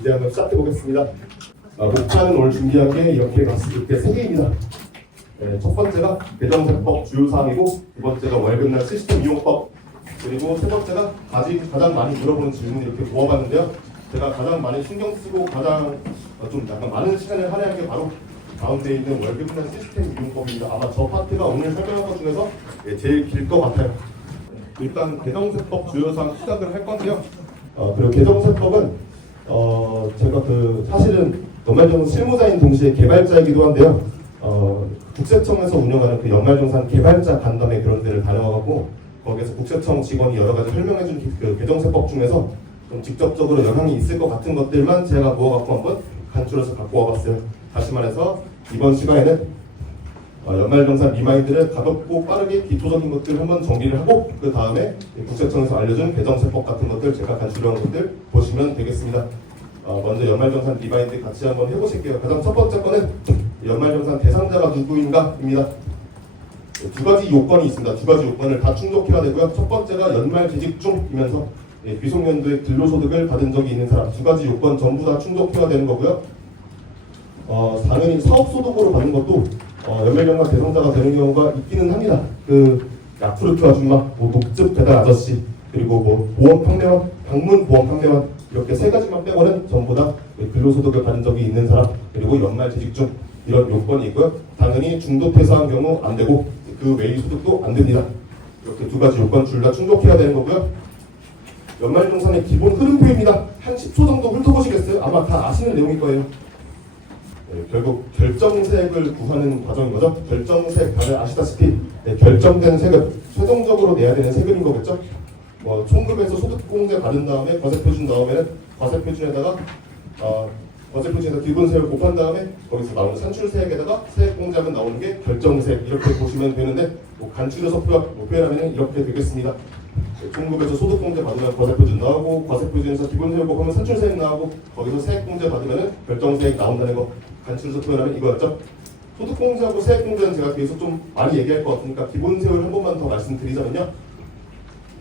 이제 한번 시작해 보겠습니다. 목차는 오늘 준비한 게 이렇게 세 개입니다. 첫 번째가 배정세법 주요사항이고, 두 번째가 월급날 시스템 이용법, 그리고 세 번째가 가장 많이 물어보는 질문을 이렇게 모아봤는데요. 제가 가장 많이 신경 쓰고 가장 좀 약간 많은 시간을 할애한 게 바로 가운데 있는 월급날 시스템 이용법입니다. 아마 저 파트가 오늘 설명한 것 중에서 제일 길 것 같아요. 일단 배정세법 주요사항 시작을 할 건데요. 그리고 배정세법은 제가 사실은 연말정산 실무자인 동시에 개발자이기도 한데요. 국세청에서 운영하는 그 연말정산 개발자 간담회 그런 데를 다녀와갖고 거기에서 국세청 직원이 여러 가지 설명해준 그 배정세법 중에서 좀 직접적으로 영향이 있을 것 같은 것들만 제가 모아갖고 한번 간추려서 갖고 와봤어요. 다시 말해서 이번 시간에는 연말정산 리마인드를 가볍고 빠르게 기초적인 것들 한번 정리를 하고, 그 다음에 국세청에서 알려준 배정세법 같은 것들 제가 간추려한 것들 보시면 되겠습니다. 먼저 연말정산 리마인드 같이 한번 해보실게요. 가장 첫 번째 거는 연말정산 대상자가 누구인가입니다. 두 가지 요건이 있습니다. 두 가지 요건을 다 충족해야 되고요. 첫 번째가 연말 재직 중이면서 귀속연도에 근로소득을 받은 적이 있는 사람, 두 가지 요건 전부 다 충족해야 되는 거고요. 당연히 사업소득으로 받는 것도 연말정산 대상자가 되는 경우가 있기는 합니다. 야쿠르트 아줌마, 녹즙 배달 아저씨, 그리고 보험 판매원, 방문 보험 판매원, 이렇게 세 가지만 빼고는 전부 다 근로소득을 받은 적이 있는 사람, 그리고 연말 재직 중, 이런 요건이 있고요. 당연히 중도 퇴사한 경우 안 되고 그 외의 소득도 안 됩니다. 이렇게 두 가지 요건 둘 다 충족해야 되는 거고요. 연말정산의 기본 흐름표입니다. 한 10초 정도 훑어보시겠어요? 아마 다 아시는 내용일 거예요. 결국 결정세액을 구하는 과정인 거죠. 결정세액 다들 아시다시피 결정된 세금, 최종적으로 내야 되는 세금인 거겠죠. 총급에서 소득공제 받은 다음에 과세표준 나오면은 과세표준에다가 기본세액을 곱한 다음에 거기서 나오는 산출세액에다가 세액공제하면 나오는 게 결정세액, 이렇게 보시면 되는데 간추려서 표현하면 이렇게 되겠습니다. 총급에서 소득공제 받으면 과세표준 나오고, 과세표준에서 기본세액 곱하면 산출세액 나오고, 거기서 세액공제 받으면 결정세액 나온다는 거 간추려서 표현하면 이거였죠. 소득공제하고 세액공제는 제가 계속 좀 많이 얘기할 것 같으니까 기본세율 한 번만 더 말씀드리자면요.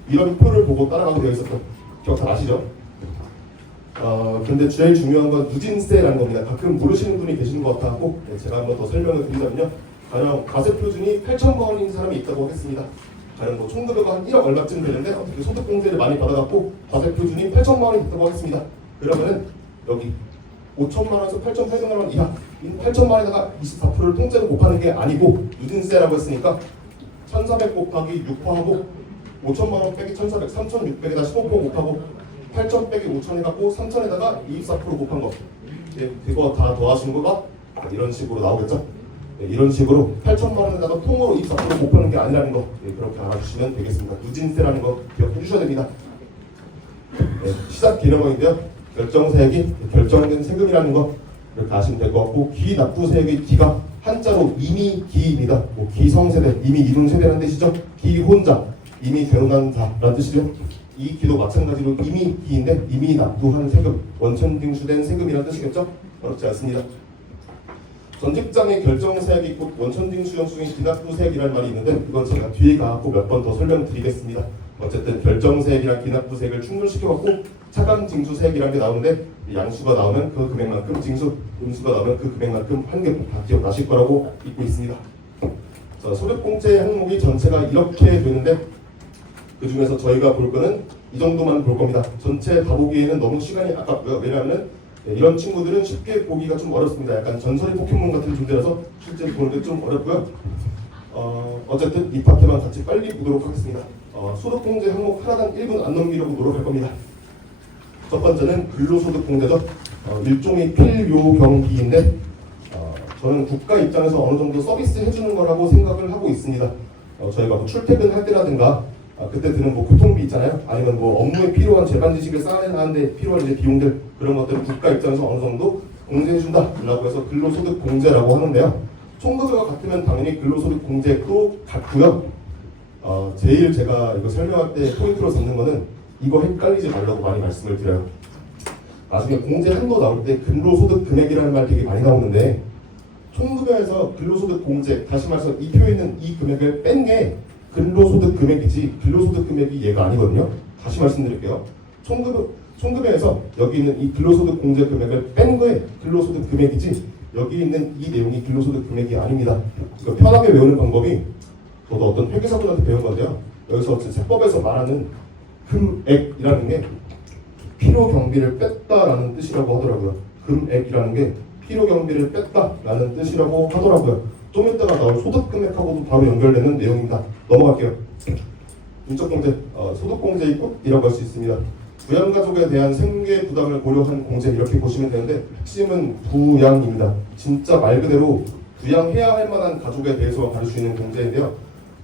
이런 표를 보고 따라가게 되어 있었던 기억 잘 아시죠? 근데 제일 중요한 건 누진세라는 겁니다. 가끔 모르시는 분이 계시는 것 같아서 제가 한번 더 설명을 드리자면요. 가령 과세표준이 8천만 원인 사람이 있다고 하겠습니다. 가령 총급여가 한 1억 얼마쯤 되는데 어떻게 소득공제를 많이 받아갖고 과세표준이 8천만 원이 있다고 하겠습니다. 그러면은 여기 5천만 원에서 8,800만 원 이하, 8천만 원에다가 24%를 통째로 곱하는 게 아니고 누진세라고 했으니까 1,400 곱하기 6%하고 5천만 원 빼기 1,400, 3,600에다 15% 곱하고 8,000 빼기 5,000 해갖고 3,000에다가 24% 곱한 거, 그거 다 더하시는 거가 이런 식으로 나오겠죠? 이런 식으로 8천만 원에다가 통으로 24% 곱하는 게 아니라는 거, 그렇게 알아주시면 되겠습니다. 누진세라는 거 기억해 주셔야 됩니다. 시작 개념어인데요. 결정세액이 결정된 세금이라는 거 이렇게 아시면 될 것 같고, 기납부세액의 기가 한자로 이미 기입니다. 기성세대, 이미 이룬 세대라는 뜻이죠. 기혼자, 이미 결혼한 자라는 뜻이죠. 이 기도 마찬가지로 이미 기인데 이미 납부한 세금, 원천징수된 세금이라는 뜻이겠죠. 어렵지 않습니다. 전직장의 결정세액이 곧 원천징수 영수인 기납부세액이라는 말이 있는데, 이건 제가 뒤에 가고 몇 번 더 설명드리겠습니다. 어쨌든 결정세액이랑 기납부세액을 충돌시켜갖고 차감징수세액이라는 게 나오는데, 양수가 나오면 그 금액만큼 징수, 음수가 나오면 그 금액만큼 환급, 다 기억나실 거라고 믿고 있습니다. 자, 소득공제 항목이 전체가 이렇게 되는데, 그 중에서 저희가 볼 거는 이 정도만 볼 겁니다. 전체 다 보기에는 너무 시간이 아깝고요. 왜냐하면 이런 친구들은 쉽게 보기가 좀 어렵습니다. 약간 전설의 포켓몬 같은 존재라서 실제로 보는데 좀 어렵고요. 어쨌든 이 파트만 같이 빨리 보도록 하겠습니다. 소득공제 항목 하나당 1분 안 넘기려고 노력할 겁니다. 첫 번째는 근로소득공제죠. 일종의 필요경비인데 저는 국가 입장에서 어느 정도 서비스 해주는 거라고 생각을 하고 있습니다. 저희가 출퇴근할 때라든가 그때 드는 교통비 있잖아요. 아니면 업무에 필요한 재반 지식을 쌓아내는데 필요한 이제 비용들, 그런 것들을 국가 입장에서 어느 정도 공제해준다라고 해서 근로소득 공제라고 하는데요. 총급여가 같으면 당연히 근로소득 공제도 같고요. 제일 제가 이거 설명할 때 포인트로 잡는 거는 이거 헷갈리지 말라고 많이 말씀을 드려요. 나중에 공제 한도 나올 때 근로소득 금액이라는 말 되게 많이 나오는데, 총급여에서 근로소득 공제, 다시 말해서 이 표에 있는 이 금액을 뺀 게 근로소득 금액이지 근로소득 금액이 얘가 아니거든요. 다시 말씀드릴게요. 총금액에서 여기 있는 이 근로소득 공제 금액을 뺀 거에 근로소득 금액이지 여기 있는 이 내용이 근로소득 금액이 아닙니다. 그러니까 편하게 외우는 방법이 저도 어떤 회계사분한테 배운 건데요. 여기서 세법에서 말하는 금액이라는 게 필요 경비를 뺐다라는 뜻이라고 하더라고요. 금액이라는 게 필요 경비를 뺐다라는 뜻이라고 하더라고요. 좀 이따가 나올 소득 금액하고도 바로 연결되는 내용입니다. 넘어갈게요. 인적공제, 소득공제의 끝이라고 할 수 있습니다. 부양가족에 대한 생계 부담을 고려한 공제 이렇게 보시면 되는데 핵심은 부양입니다. 진짜 말 그대로 부양해야 할 만한 가족에 대해서 받을 수 있는 공제인데요.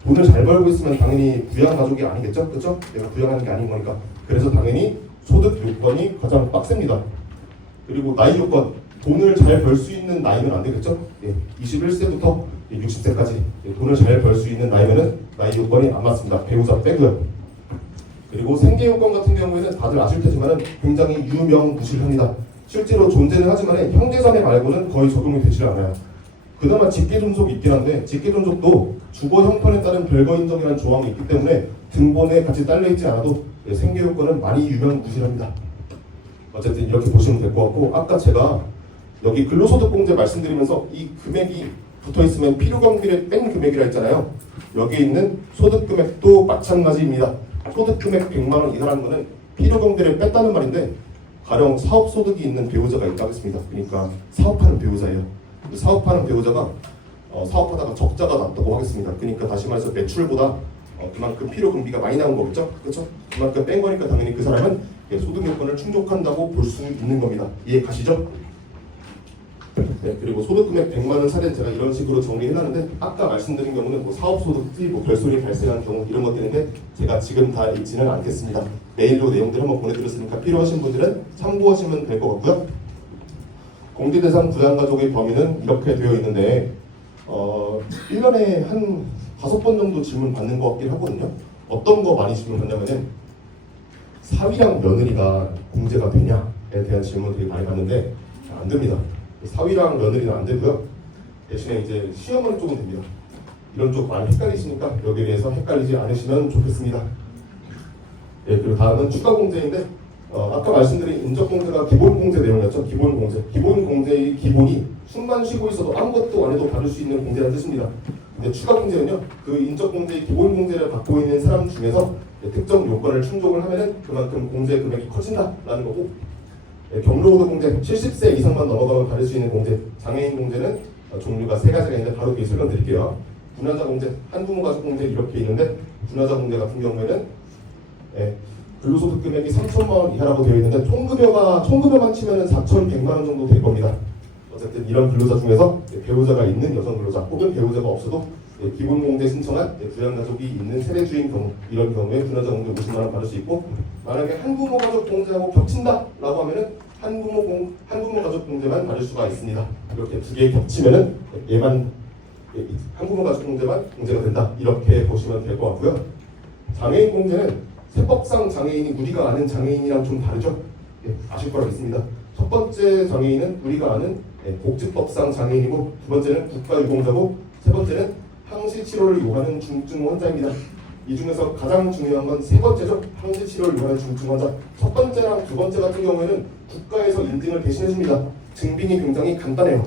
돈을 잘 벌고 있으면 당연히 부양가족이 아니겠죠? 그렇죠? 내가 부양하는 게 아닌 거니까. 그래서 당연히 소득 요건이 가장 빡셉니다. 그리고 나이 요건, 돈을 잘 벌 수 있는 나이는 안 되겠죠? 21세부터 60세까지 돈을 잘 벌 수 있는 나이면은 나이 요건이 안 맞습니다. 배우자 빼고요. 그리고 생계 요건 같은 경우에는 다들 아실 테지만은 굉장히 유명무실합니다. 실제로 존재는 하지만 형제자매 말고는 거의 적용이 되지 않아요. 그나마 직계존속이 있긴 한데 직계존속도 주거 형편에 따른 별거 인정이라는 조항이 있기 때문에 등본에 같이 딸려있지 않아도 생계 요건은 많이 유명무실합니다. 어쨌든 이렇게 보시면 될 것 같고 아까 제가 여기 근로소득공제 말씀드리면서 이 금액이 붙어있으면 필요경비를 뺀 금액이라 했잖아요. 여기 있는 소득금액도 마찬가지입니다. 소득금액 100만 원 이하라는 것은 필요경비를 뺐다는 말인데 가령 사업소득이 있는 배우자가 있다고 했습니다. 그러니까 사업하는 배우자예요. 사업하는 배우자가 사업하다가 적자가 났다고 하겠습니다. 그러니까 다시 말해서 매출보다 그만큼 필요경비가 많이 나온 거겠죠? 그렇죠? 그만큼 뺀 거니까 당연히 그 사람은 소득 요건을 충족한다고 볼 수 있는 겁니다. 이해 가시죠? 네, 그리고 소득금액 100만 원 사례는 제가 이런 식으로 정리해놨는데 아까 말씀드린 경우는 뭐 사업소득, 뭐 별소리 발생한 경우 이런 것들인데 제가 지금 다 읽지는 않겠습니다. 메일로 내용들 한번 보내드렸으니까 필요하신 분들은 참고하시면 될 것 같고요. 공제 대상 부양가족의 범위는 이렇게 되어 있는데 1년에 한 5번 정도 질문 받는 것 같긴 하거든요. 어떤 거 많이 질문 받냐면은 사위랑 며느리가 공제가 되냐에 대한 질문 되게 많이 받는데 안 됩니다. 사위랑 며느리는 안 되고요. 대신에 이제 시어머니 쪽은 됩니다. 이런 쪽 많이 헷갈리시니까 여기에 대해서 헷갈리지 않으시면 좋겠습니다. 네, 그리고 다음은 추가 공제인데 아까 말씀드린 인적공제가 기본공제 내용이었죠. 기본공제. 기본공제의 기본이 숨만 쉬고 있어도 아무것도 안 해도 받을 수 있는 공제라는 뜻입니다. 근데 추가 공제는요. 그 인적공제의 기본공제를 받고 있는 사람 중에서 특정 요건을 충족을 하면은 그만큼 공제 금액이 커진다라는 거고 경로우도 공제 70세 이상만 넘어가면 받을 수 있는 공제 장애인 공제는 종류가 3가지가 있는데 바로 뒤에 설명드릴게요. 분화자 공제, 한부모 가족 공제 이렇게 있는데 분화자 공제 같은 경우에는 근로소득 금액이 3천만 원 이하라고 되어 있는데 총급여만 치면은 4,100만 원 정도 될 겁니다. 어쨌든 이런 근로자 중에서 배우자가 있는 여성 근로자 혹은 배우자가 없어도 기본 공제 신청한 부양가족이 있는 세대주인 경우 이런 경우에 분화자 공제 50만 원 받을 수 있고 만약에 한부모 가족 공제하고 겹친다라고 하면은 한부모 가족 공제만 받을 수가 있습니다. 이렇게 두 개 겹치면은 얘만 한부모 가족 공제만 공제가 된다 이렇게 보시면 될 것 같고요. 장애인 공제는 세법상 장애인이 우리가 아는 장애인이랑 좀 다르죠? 아실 거라 믿습니다. 첫 번째 장애인은 우리가 아는 복지법상 장애인이고 두 번째는 국가유공자고 세 번째는 항시 치료를 요하는 중증 환자입니다. 이 중에서 가장 중요한 건 세 번째죠. 항시 치료를 요하는 중증 환자. 첫 번째랑 두 번째 같은 경우에는 국가에서 인증을 대신해줍니다. 증빙이 굉장히 간단해요.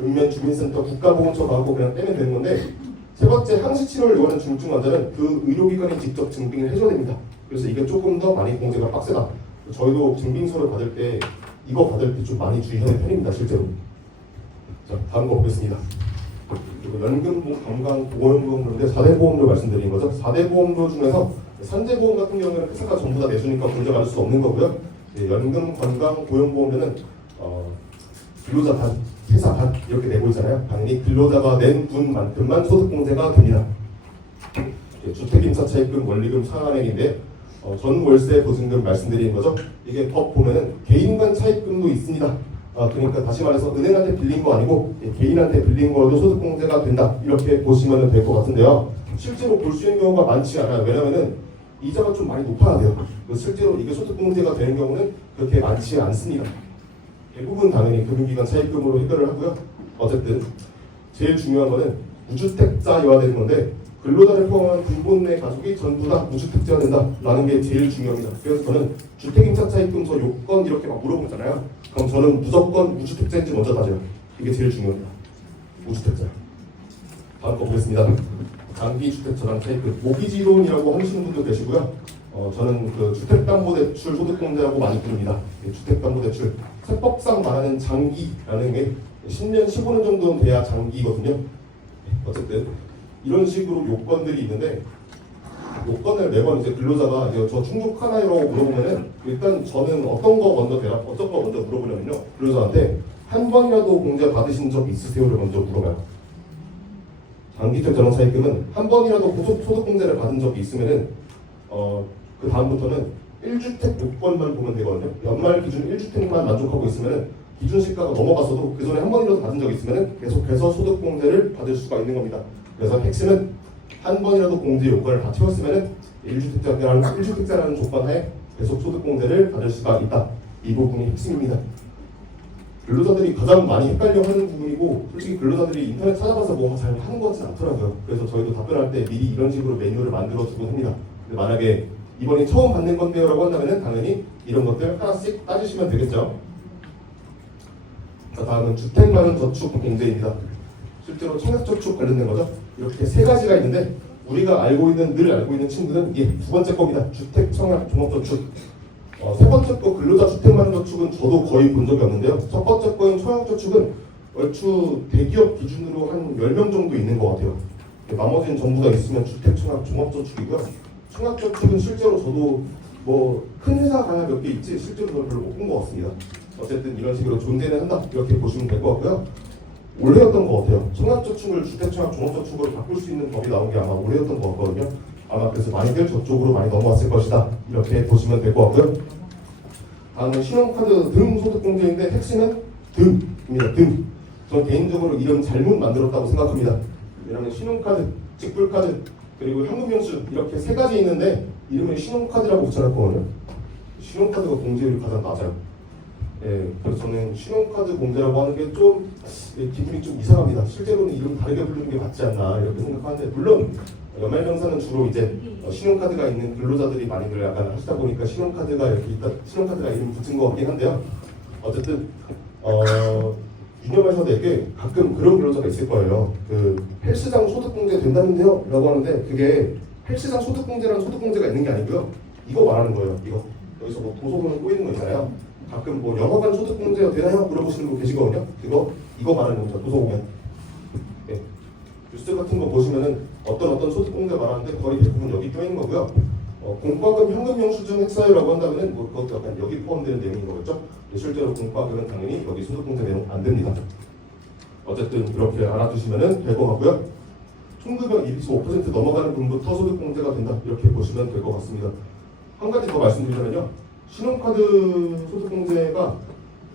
읍면 주민센터 국가보험처 가고 그냥 떼면 되는 건데 세 번째 항시 치료를 요하는 중증 환자는 그 의료기관이 직접 증빙을 해줘야 됩니다. 그래서 이게 조금 더 많이 공제가 빡세다. 저희도 증빙서를 받을 때 이거 받을 때 좀 많이 주의하는 편입니다. 실제로. 자, 다음 거 보겠습니다. 그리고 연금, 건강, 보험료인데 4대 보험료 말씀드린 거죠. 4대 보험료 중에서 산재보험 같은 경우는 회사가 전부 다 내주니까 공제받을 수 없는 거고요. 연금, 건강, 고용보험료는 근로자 단, 회사 단 이렇게 내고 있잖아요. 당연히 근로자가 낸 분만큼만 소득공제가 됩니다. 주택임차 차입금, 원리금 상한액인데 전월세 보증금 말씀드리는 거죠. 이게 법 보면은 개인 간 차입금도 있습니다. 그러니까 다시 말해서 은행한테 빌린 거 아니고 개인한테 빌린 거도 소득공제가 된다 이렇게 보시면 될 것 같은데요. 실제로 볼 수 있는 경우가 많지 않아요. 왜냐하면은 이자가 좀 많이 높아야 돼요. 실제로 이게 소득공제가 되는 경우는 그렇게 많지 않습니다. 대부분 당연히 금융기관 차입금으로 해결을 하고요. 어쨌든 제일 중요한 거는 무주택자여야 되는 건데 근로자를 포함한 군본 내 가족이 전부 다 무주택자가 된다라는 게 제일 중요합니다. 그래서 저는 주택임차 차입금 저 요건 이렇게 막 물어보잖아요. 그럼 저는 무조건 무주택자인지 먼저 따져요. 이게 제일 중요합니다. 무주택자. 다음 거 보겠습니다. 장기 주택 저당 차입금 모기지론이라고 하시는 분도 계시고요. 저는 그 주택담보대출 소득공제라고 많이 부릅니다. 주택담보대출 세법상 말하는 장기라는 게 10년, 15년 정도는 돼야 장기거든요. 어쨌든 이런 식으로 요건들이 있는데 요건을 매번 이제 근로자가 저 충족하나요라고 물어보면은 일단 저는 어떤 거 먼저 물어보냐면요. 근로자한테 한 번이라도 공제 받으신 적 있으세요를 먼저 물어봐요. 장기주택 저당 차입금은 한 번이라도 소득공제를 받은 적이 있으면은 그 다음부터는 1주택 요건만 보면 되거든요. 연말 기준 1주택만 만족하고 있으면은 기준 시가가 넘어갔어도 그 전에 한 번이라도 받은 적이 있으면은 계속해서 소득공제를 받을 수가 있는 겁니다. 그래서 핵심은 한 번이라도 공제 요건을 다 채웠으면은 1주택자라는 조건 하에 계속 소득공제를 받을 수가 있다. 이 부분이 핵심입니다. 근로자들이 가장 많이 헷갈려하는 부분이고 솔직히 근로자들이 인터넷 찾아봐서 뭐 잘 하는 것 같지는 않더라고요. 그래서 저희도 답변할 때 미리 이런 식으로 매뉴얼을 만들어 두곤 합니다. 근데 만약에 이번에 처음 받는 건데요 라고 한다면 당연히 이런 것들 하나씩 따지시면 되겠죠. 자, 다음은 주택마련저축 공제입니다. 실제로 청약저축 관련된 거죠. 이렇게 세 가지가 있는데 우리가 늘 알고 있는 친구는 이게 두 번째 겁니다. 주택청약종합저축. 세 번째 거 근로자 주택마련저축은 저도 거의 본 적이 없는데요. 첫 번째 거인 청약저축은 얼추 대기업 기준으로 한 10명 정도 있는 것 같아요. 나머지는 전부 다 있으면 주택청약종합저축이고요. 청약저축은 실제로 저도 뭐 큰 회사 가나 몇 개 있지 실제로 저는 별로 못 본 것 같습니다. 어쨌든 이런 식으로 존재는 한다 이렇게 보시면 될 것 같고요. 올해였던 것 같아요. 청약저축을 주택청약종합저축으로 바꿀 수 있는 법이 나온 게 아마 올해였던 것 같거든요. 아마 그래서 많이들 저쪽으로 많이 넘어왔을 것이다 이렇게 보시면 될 것 같고요. 다음은 신용카드 등 소득공제인데 핵심은 등입니다. 등. 저는 개인적으로 이름 잘못 만들었다고 생각합니다. 왜냐하면 신용카드, 직불카드 그리고 현금영수 이렇게 세 가지 있는데 이름을 신용카드라고 붙여놨거든요. 신용카드가 공제율이 가장 낮아요. 예, 그래서 저는 신용카드 공제라고 하는 게 좀 기분이 좀 이상합니다. 실제로는 이름 다르게 부르는 게 맞지 않나 이렇게 생각하는데 물론 연말정산은 주로 이제 신용카드가 있는 근로자들이 많이들 약간 하시다 보니까 신용카드가 이렇게 신용카드가 이름 붙은 것 같긴 한데요. 어쨌든 유념하셔야 될 게 가끔 그런 근로자가 있을 거예요. 그 헬스장 소득공제 된다는데요? 라고 하는데 그게 헬스장 소득공제라는 소득공제가 있는 게 아니고요. 이거 말하는 거예요. 이거 여기서 뭐 도서관을 꼬이는 거 있잖아요. 가끔 뭐 영화관 소득공제가 되나요? 물어보시는 분 계시거든요. 이거 말하는 겁니다. 도서공연. 네. 뉴스 같은 거 보시면은 어떤 소득공제 말하는데 거의 대부분 여기 껴있는 거고요. 공과금 현금 영수증 핵사유라고 한다면은 뭐 그것도 약간 여기 포함되는 내용인 거겠죠. 실제로 공과금은 당연히 여기 소득공제 내용 안 됩니다. 어쨌든 이렇게 알아두시면은 될 것 같고요. 총급여 25% 넘어가는 분부터 소득공제가 된다 이렇게 보시면 될 것 같습니다. 한 가지 더 말씀드리자면요. 신용카드 소득공제가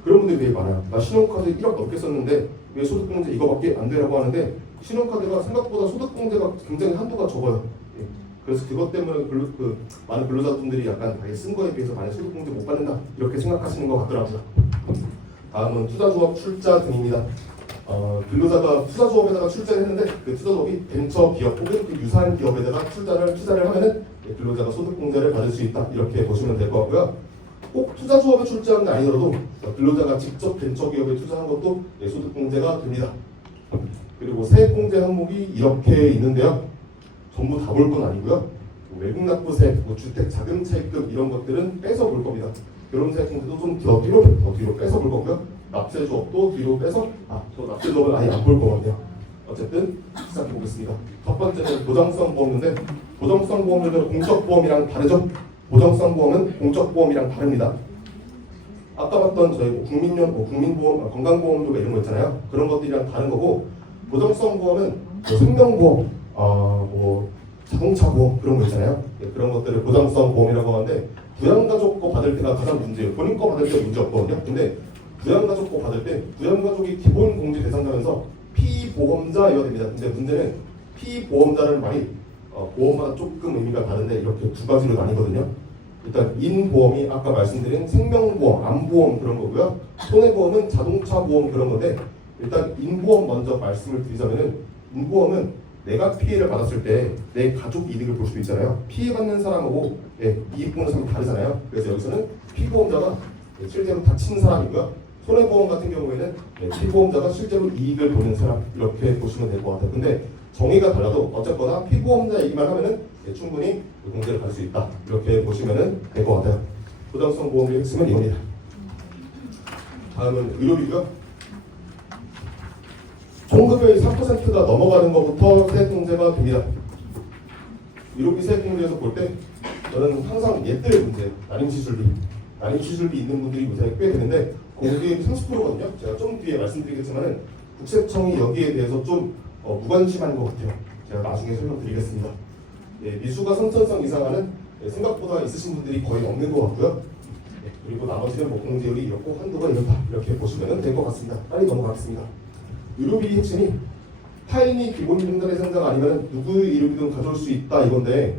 그런 분들이 되게 많아요. 나 신용카드 1억 넘게 썼는데 왜 소득공제 이거밖에 안 되라고 하는데 신용카드가 생각보다 소득공제가 굉장히 한도가 적어요. 예. 그래서 그것 때문에 많은 근로자분들이 약간 자기 쓴 거에 비해서 많이 소득공제 못 받는다 이렇게 생각하시는 것 같더라고요. 다음은 투자조합 출자 등입니다. 근로자가 투자조합에다가 출자를 했는데 그 투자조합이 벤처기업 혹은 그 유사한 기업에다가 투자를 하면은 근로자가 소득공제를 받을 수 있다 이렇게 보시면 될 것 같고요. 꼭 투자조합에 출자한 게 아니더라도 근로자가 직접 벤처기업에 투자한 것도 소득공제가 됩니다. 그리고 세액공제 항목이 이렇게 있는데요. 전부 다 볼 건 아니고요. 외국납부세, 주택 자금 차입금 이런 것들은 빼서 볼 겁니다. 이런 세액공제도 좀 더 뒤로 빼서 볼 거고요. 납세조업도 뒤로 빼서 저 납세조업은 아예 안 볼 거거든요. 어쨌든 시작해 보겠습니다. 첫 번째는 보장성 보험인데 보장성 보험은 공적보험이랑 다르죠? 보장성 보험은 공적보험이랑 다릅니다. 아까 봤던 저희 국민보험, 건강보험도 이런 거 있잖아요. 그런 것들이랑 다른 거고 보장성 보험은 생명보험, 자동차보험 그런 거 있잖아요. 그런 것들을 보장성 보험이라고 하는데 부양가족 거 받을 때가 가장 문제예요. 본인 거 받을 때 문제 없거든요. 근데 부양가족 거 받을 때 부양가족이 기본 공제 대상자면서 피보험자여야 됩니다. 근데 문제는 피보험자라는 말이 보험마다 조금 의미가 다른데 이렇게 두 가지로 나뉘거든요. 일단 인보험이 아까 말씀드린 생명보험, 암보험 그런 거고요. 손해보험은 자동차보험 그런 건데 일단 인보험 먼저 말씀을 드리자면은 인보험은 내가 피해를 받았을 때 내 가족 이득을 볼 수도 있잖아요. 피해받는 사람하고 이익 보는 사람이 다르잖아요. 그래서 여기서는 피보험자가 실제로 다친 사람이고요. 손해보험 같은 경우에는 피보험자가 실제로 이익을 보는 사람 이렇게 보시면 될 것 같아요. 근데 정의가 달라도 어쨌거나 피보험자 얘기만 하면은 충분히 공제를 받을 수 있다 이렇게 보시면 될 것 같아요. 부담성 보험의 핵심은 이겁니다. 다음은 의료비고요. 총급여의 3%가 넘어가는 것부터 세액공제가 됩니다. 의료비 세액공제에서 볼 때 저는 항상 옛들 문제, 난임시술비 있는 분들이 요새 꽤 되는데 공제율이 30%거든요. 제가 좀 뒤에 말씀드리겠지만은 국세청이 여기에 대해서 좀 무관심한 것 같아요. 제가 나중에 설명드리겠습니다. 미수가 3천성 이상하는 생각보다 있으신 분들이 거의 없는 것 같고요. 그리고 나머지는 뭐 공제율이 이렇고 한도가 이렇다 이렇게 보시면 될 것 같습니다. 빨리 넘어가겠습니다. 의료비 핵심이 타인이 기본공단의 생각 아니면 누구의 의료비든 가져올 수 있다 이건데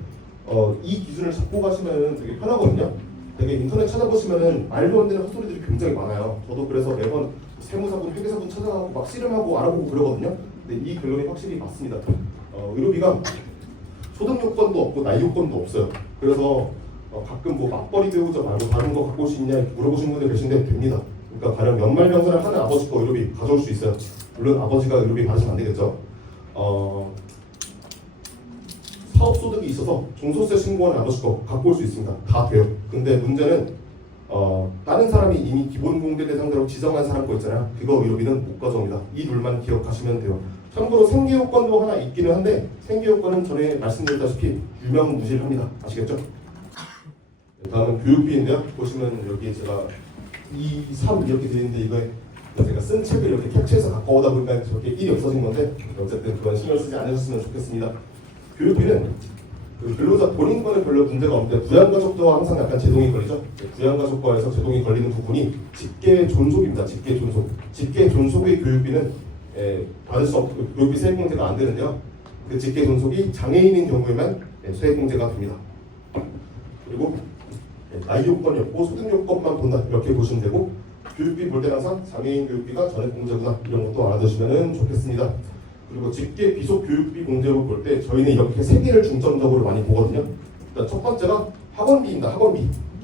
이 기준을 잡고 가시면 되게 편하거든요. 되게 인터넷 찾아보시면은 말도 안 되는 헛소리들이 굉장히 많아요. 저도 그래서 매번 세무사분, 회계사분 찾아가고 막 씨름하고 알아보고 그러거든요. 근데 이 결론이 확실히 맞습니다. 의료비가 소득 요건도 없고 나이 요건도 없어요. 그래서 가끔 뭐 맞벌이 배우자 말고 다른 거 갖고 올 수 있냐 물어보시는 분들 계신데 됩니다. 그러니까 가령 연말정산을 하는 아버지 거 의료비 가져올 수 있어요. 물론 아버지가 의료비 받으시면 안 되겠죠. 사업소득이 있어서 종소세 신고하는 아버지 거 갖고 올 수 있습니다. 다 돼요. 근데 문제는 다른 사람이 이미 기본공제 대상자로 지정한 사람 거 있잖아요. 그거 의료비는 못 가져옵니다. 이 룰만 기억하시면 돼요. 참고로 생계요건도 하나 있기는 한데 생계요건은 전에 말씀드렸다시피 유명무실합니다. 아시겠죠? 다음은 교육비인데요. 보시면 여기 제가 2, 3 이렇게 되어있는데 이거에 제가 쓴 책을 이렇게 캡처해서 갖고 오다 보니까 저렇게 1이 없어진 건데 어쨌든 그건 신경 쓰지 않으셨으면 좋겠습니다. 교육비는 그 근로자 본인 거는 별로 문제가 없는데 부양가족도 항상 약간 제동이 걸리죠. 부양가족과에서 제동이 걸리는 부분이 직계존속입니다. 직계존속의 교육비는 받을 수 없고 교육비 세액공제가 안 되는데요. 그 직계존속이 장애인인 경우에만 세액공제가 됩니다. 그리고 나이 요건이 없고 소득 요건만 본다 이렇게 보시면 되고 교육비 볼 때는 항상 장애인 교육비가 전액 공제구나 이런 것도 알아두시면 좋겠습니다. 그리고 직계 비속 교육비 공제로 볼 때 저희는 이렇게 세 개를 중점적으로 많이 보거든요. 일단 첫 번째가 학원비입니다.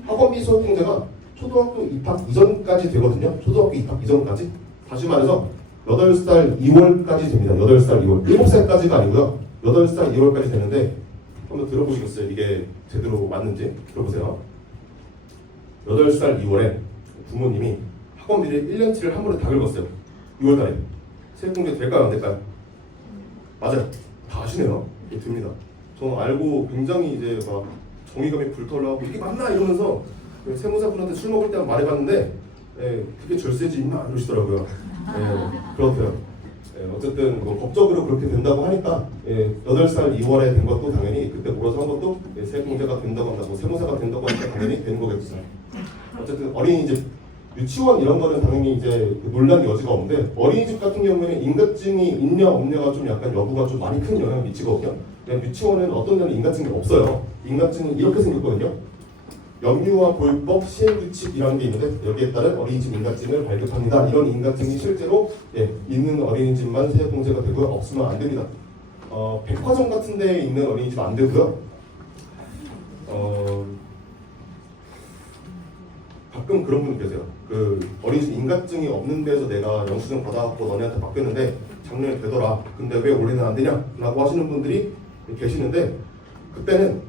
학원비 소득 공제가 초등학교 입학 이전까지 되거든요. 초등학교 입학 이전까지. 다시 말해서 8살 2월까지 됩니다. 8살 2월. 7살까지가 아니고요. 8살 2월까지 되는데 한번 들어보시겠어요? 이게 제대로 맞는지 들어보세요. 8살 2월에 부모님이 학원비를 1년치를 한 번에 다 긁었어요. 6월달에. 세액공제 될까요? 안 될까요? 맞아요. 다 아시네요. 이게 됩니다. 저는 알고 굉장히 이제 막 정의감이 불타올라고 이게 맞나 이러면서 세무사분한테 술 먹을 때만 말해봤는데 그게 절세지 임마 이러시더라고요. 그렇대요. 어쨌든 뭐 법적으로 그렇게 된다고 하니까 8살 2월에 된 것도 당연히 그때 몰아서 한 것도 세액공제가 된다고 한다고 세무사가 된다고 하니까 당연히 되는 거겠죠. 어쨌든 어린이집, 유치원 이런 거는 당연히 이제 논란 여지가 없는데 어린이집 같은 경우에는 인가증이 있냐 없냐가 좀 약간 여부가 좀 많이 큰 영향을 미치거든요. 유치원은 어떤 데는 인가증이 없어요. 인가증은 이렇게 생겼거든요. 영유아 보육법 시행규칙이라는 게 있는데 여기에 따른 어린이집 인가증을 발급합니다. 이런 인가증이 실제로 있는 어린이집만 세액공제가 되고요. 없으면 안 됩니다. 백화점 같은 데에 있는 어린이집 안 되고요. 가끔 그런 분들 계세요. 그 어린이집 인가증이 없는 데서 내가 영수증 받아갖고 너네한테 맡겼는데 작년에 되더라. 근데 왜 올해는 안 되냐? 라고 하시는 분들이 계시는데 그때는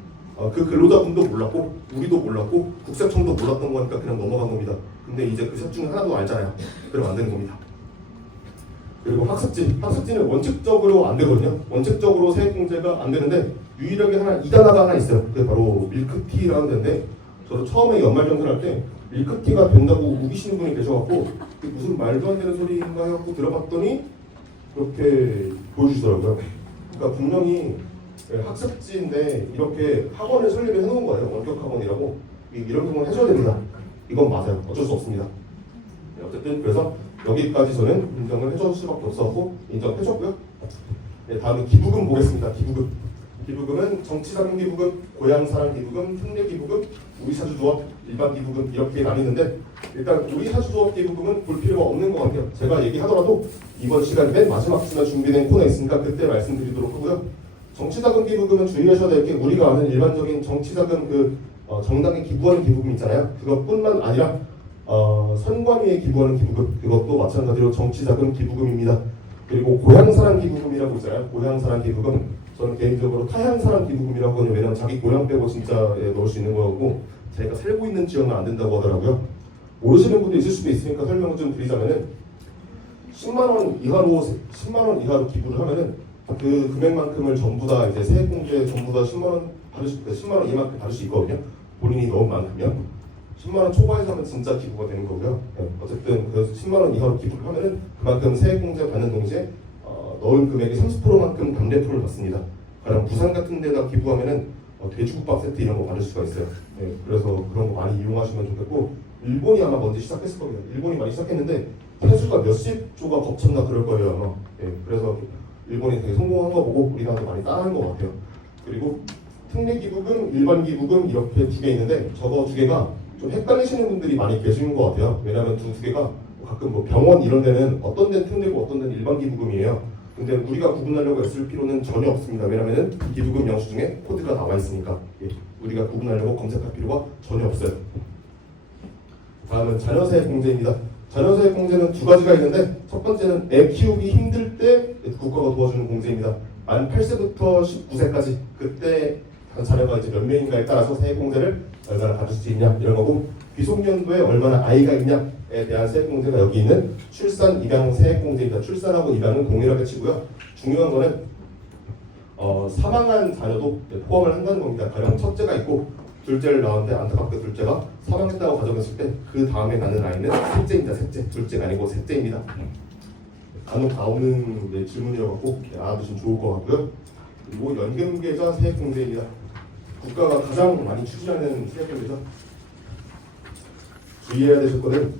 그 근로자분도 몰랐고 우리도 몰랐고 국세청도 몰랐던 거니까 그냥 넘어간 겁니다. 근데 이제 그 셋 중에 하나도 알잖아요. 그럼 안 되는 겁니다. 그리고 학습지는 원칙적으로 안 되거든요. 원칙적으로 세액공제가 안 되는데 유일하게 하나 2단화가 하나 있어요. 그게 바로 밀크티라는 데인데 저도 처음에 연말정산할 때 밀크티가 된다고 우기시는 분이 계셔갖고 무슨 말도 안 되는 소리인가 하고 들어봤더니 그렇게 보여주시더라고요. 그러니까 분명히 학습지인데 이렇게 학원을 설립해 놓은 거예요. 원격 학원이라고. 이런 경우는 해줘야 됩니다. 이건 맞아요. 어쩔 수 없습니다. 어쨌든 그래서 여기까지 저는 인정을 해줄 수밖에 없었고 인정해줬고요. 다음에 기부금 보겠습니다. 기부금은 정치자금 기부금, 고향사랑 기부금, 특례 기부금, 우리 사주조합, 일반 기부금 이렇게 나뉘는데 일단 우리 사주조합 기부금은 볼 필요가 없는 것 같아요. 제가 얘기하더라도 이번 시간 맨 마지막 주에 준비된 코너 있으니까 그때 말씀드리도록 하고요. 정치자금 기부금은 주의하셔야 될 게 우리가 아는 일반적인 정치자금 정당에 기부하는 기부금 있잖아요. 그것뿐만 아니라 선관위에 기부하는 기부금 그것도 마찬가지로 정치자금 기부금입니다. 그리고 고향사랑 기부금이라고 있잖아요. 고향사랑 기부금 저는 개인적으로 타향사랑 기부금이라고 하거든요. 왜냐면 자기 고향 빼고 진짜 넣을 수 있는 거고 자기가 살고 있는 지역은 안 된다고 하더라고요. 모르시는 분도 있을 수도 있으니까 설명을 좀 드리자면은 10만 원 이하로 기부를 하면은 그 금액만큼을 전부 다 이제 세액공제 전부 다 10만 원 받을 수 10만 원 이만큼 받을 수 있거든요. 본인이 넣은 만큼이요. 10만 원 초과해서 하면 진짜 기부가 되는 거고요. 네, 어쨌든 그 10만 원 이하로 기부를 하면은 그만큼 세액공제 받는 동시에 넣은 금액이 30%만큼 담대표를 받습니다. 가령 부산 같은 데다 기부하면은 돼지국밥 세트 이런 거 받을 수가 있어요. 네, 그래서 그런 거 많이 이용하시면 좋겠고 일본이 아마 먼저 시작했을 겁니다. 일본이 많이 시작했는데 회수가 몇십 조가 거쳤나 그럴 거예요 아마. 네, 그래서 일본이 되게 성공한 거 보고 우리나라도 많이 따라한 것 같아요. 그리고 특례 기부금, 일반 기부금 이렇게 두 개 있는데 저거 두 개가 좀 헷갈리시는 분들이 많이 계시는 것 같아요. 왜냐하면 두 개가 가끔 뭐 병원 이런 데는 어떤 데는 특례고 어떤 데는 일반 기부금이에요. 근데 우리가 구분하려고 애쓸 필요는 전혀 없습니다. 왜냐하면 기부금 영수 중에 코드가 나와 있으니까 우리가 구분하려고 검색할 필요가 전혀 없어요. 다음은 자녀세액 공제입니다. 자녀세액 공제는 두 가지가 있는데 첫 번째는 애 키우기 힘들 때 국가가 도와주는 공제입니다. 만 8세부터 19세까지 그때 자녀가 이제 몇 명인가에 따라서 세액 공제를 얼마나 받을 수 있냐 이런 거고 귀속연도에 얼마나 아이가 있냐에 대한 세액 공제가 여기 있는 출산 입양 세액 공제입니다. 출산하고 입양은 동일하게 치고요. 중요한 거는 사망한 자녀도 포함을 한다는 겁니다. 가령 첫째가 있고 둘째를 낳았는데 안타깝게 둘째가 사망했다고 가정했을 때 그 다음에 낳는 아이는 셋째입니다. 셋째. 둘째가 아니고 셋째입니다. 간혹 나오는 질문이어서 알아두시면 좋을 것 같고요. 그리고 연금계좌 세액 공제입니다. 국가가 가장 많이 추진하는 세액 공제죠. 주의해야 되실 거는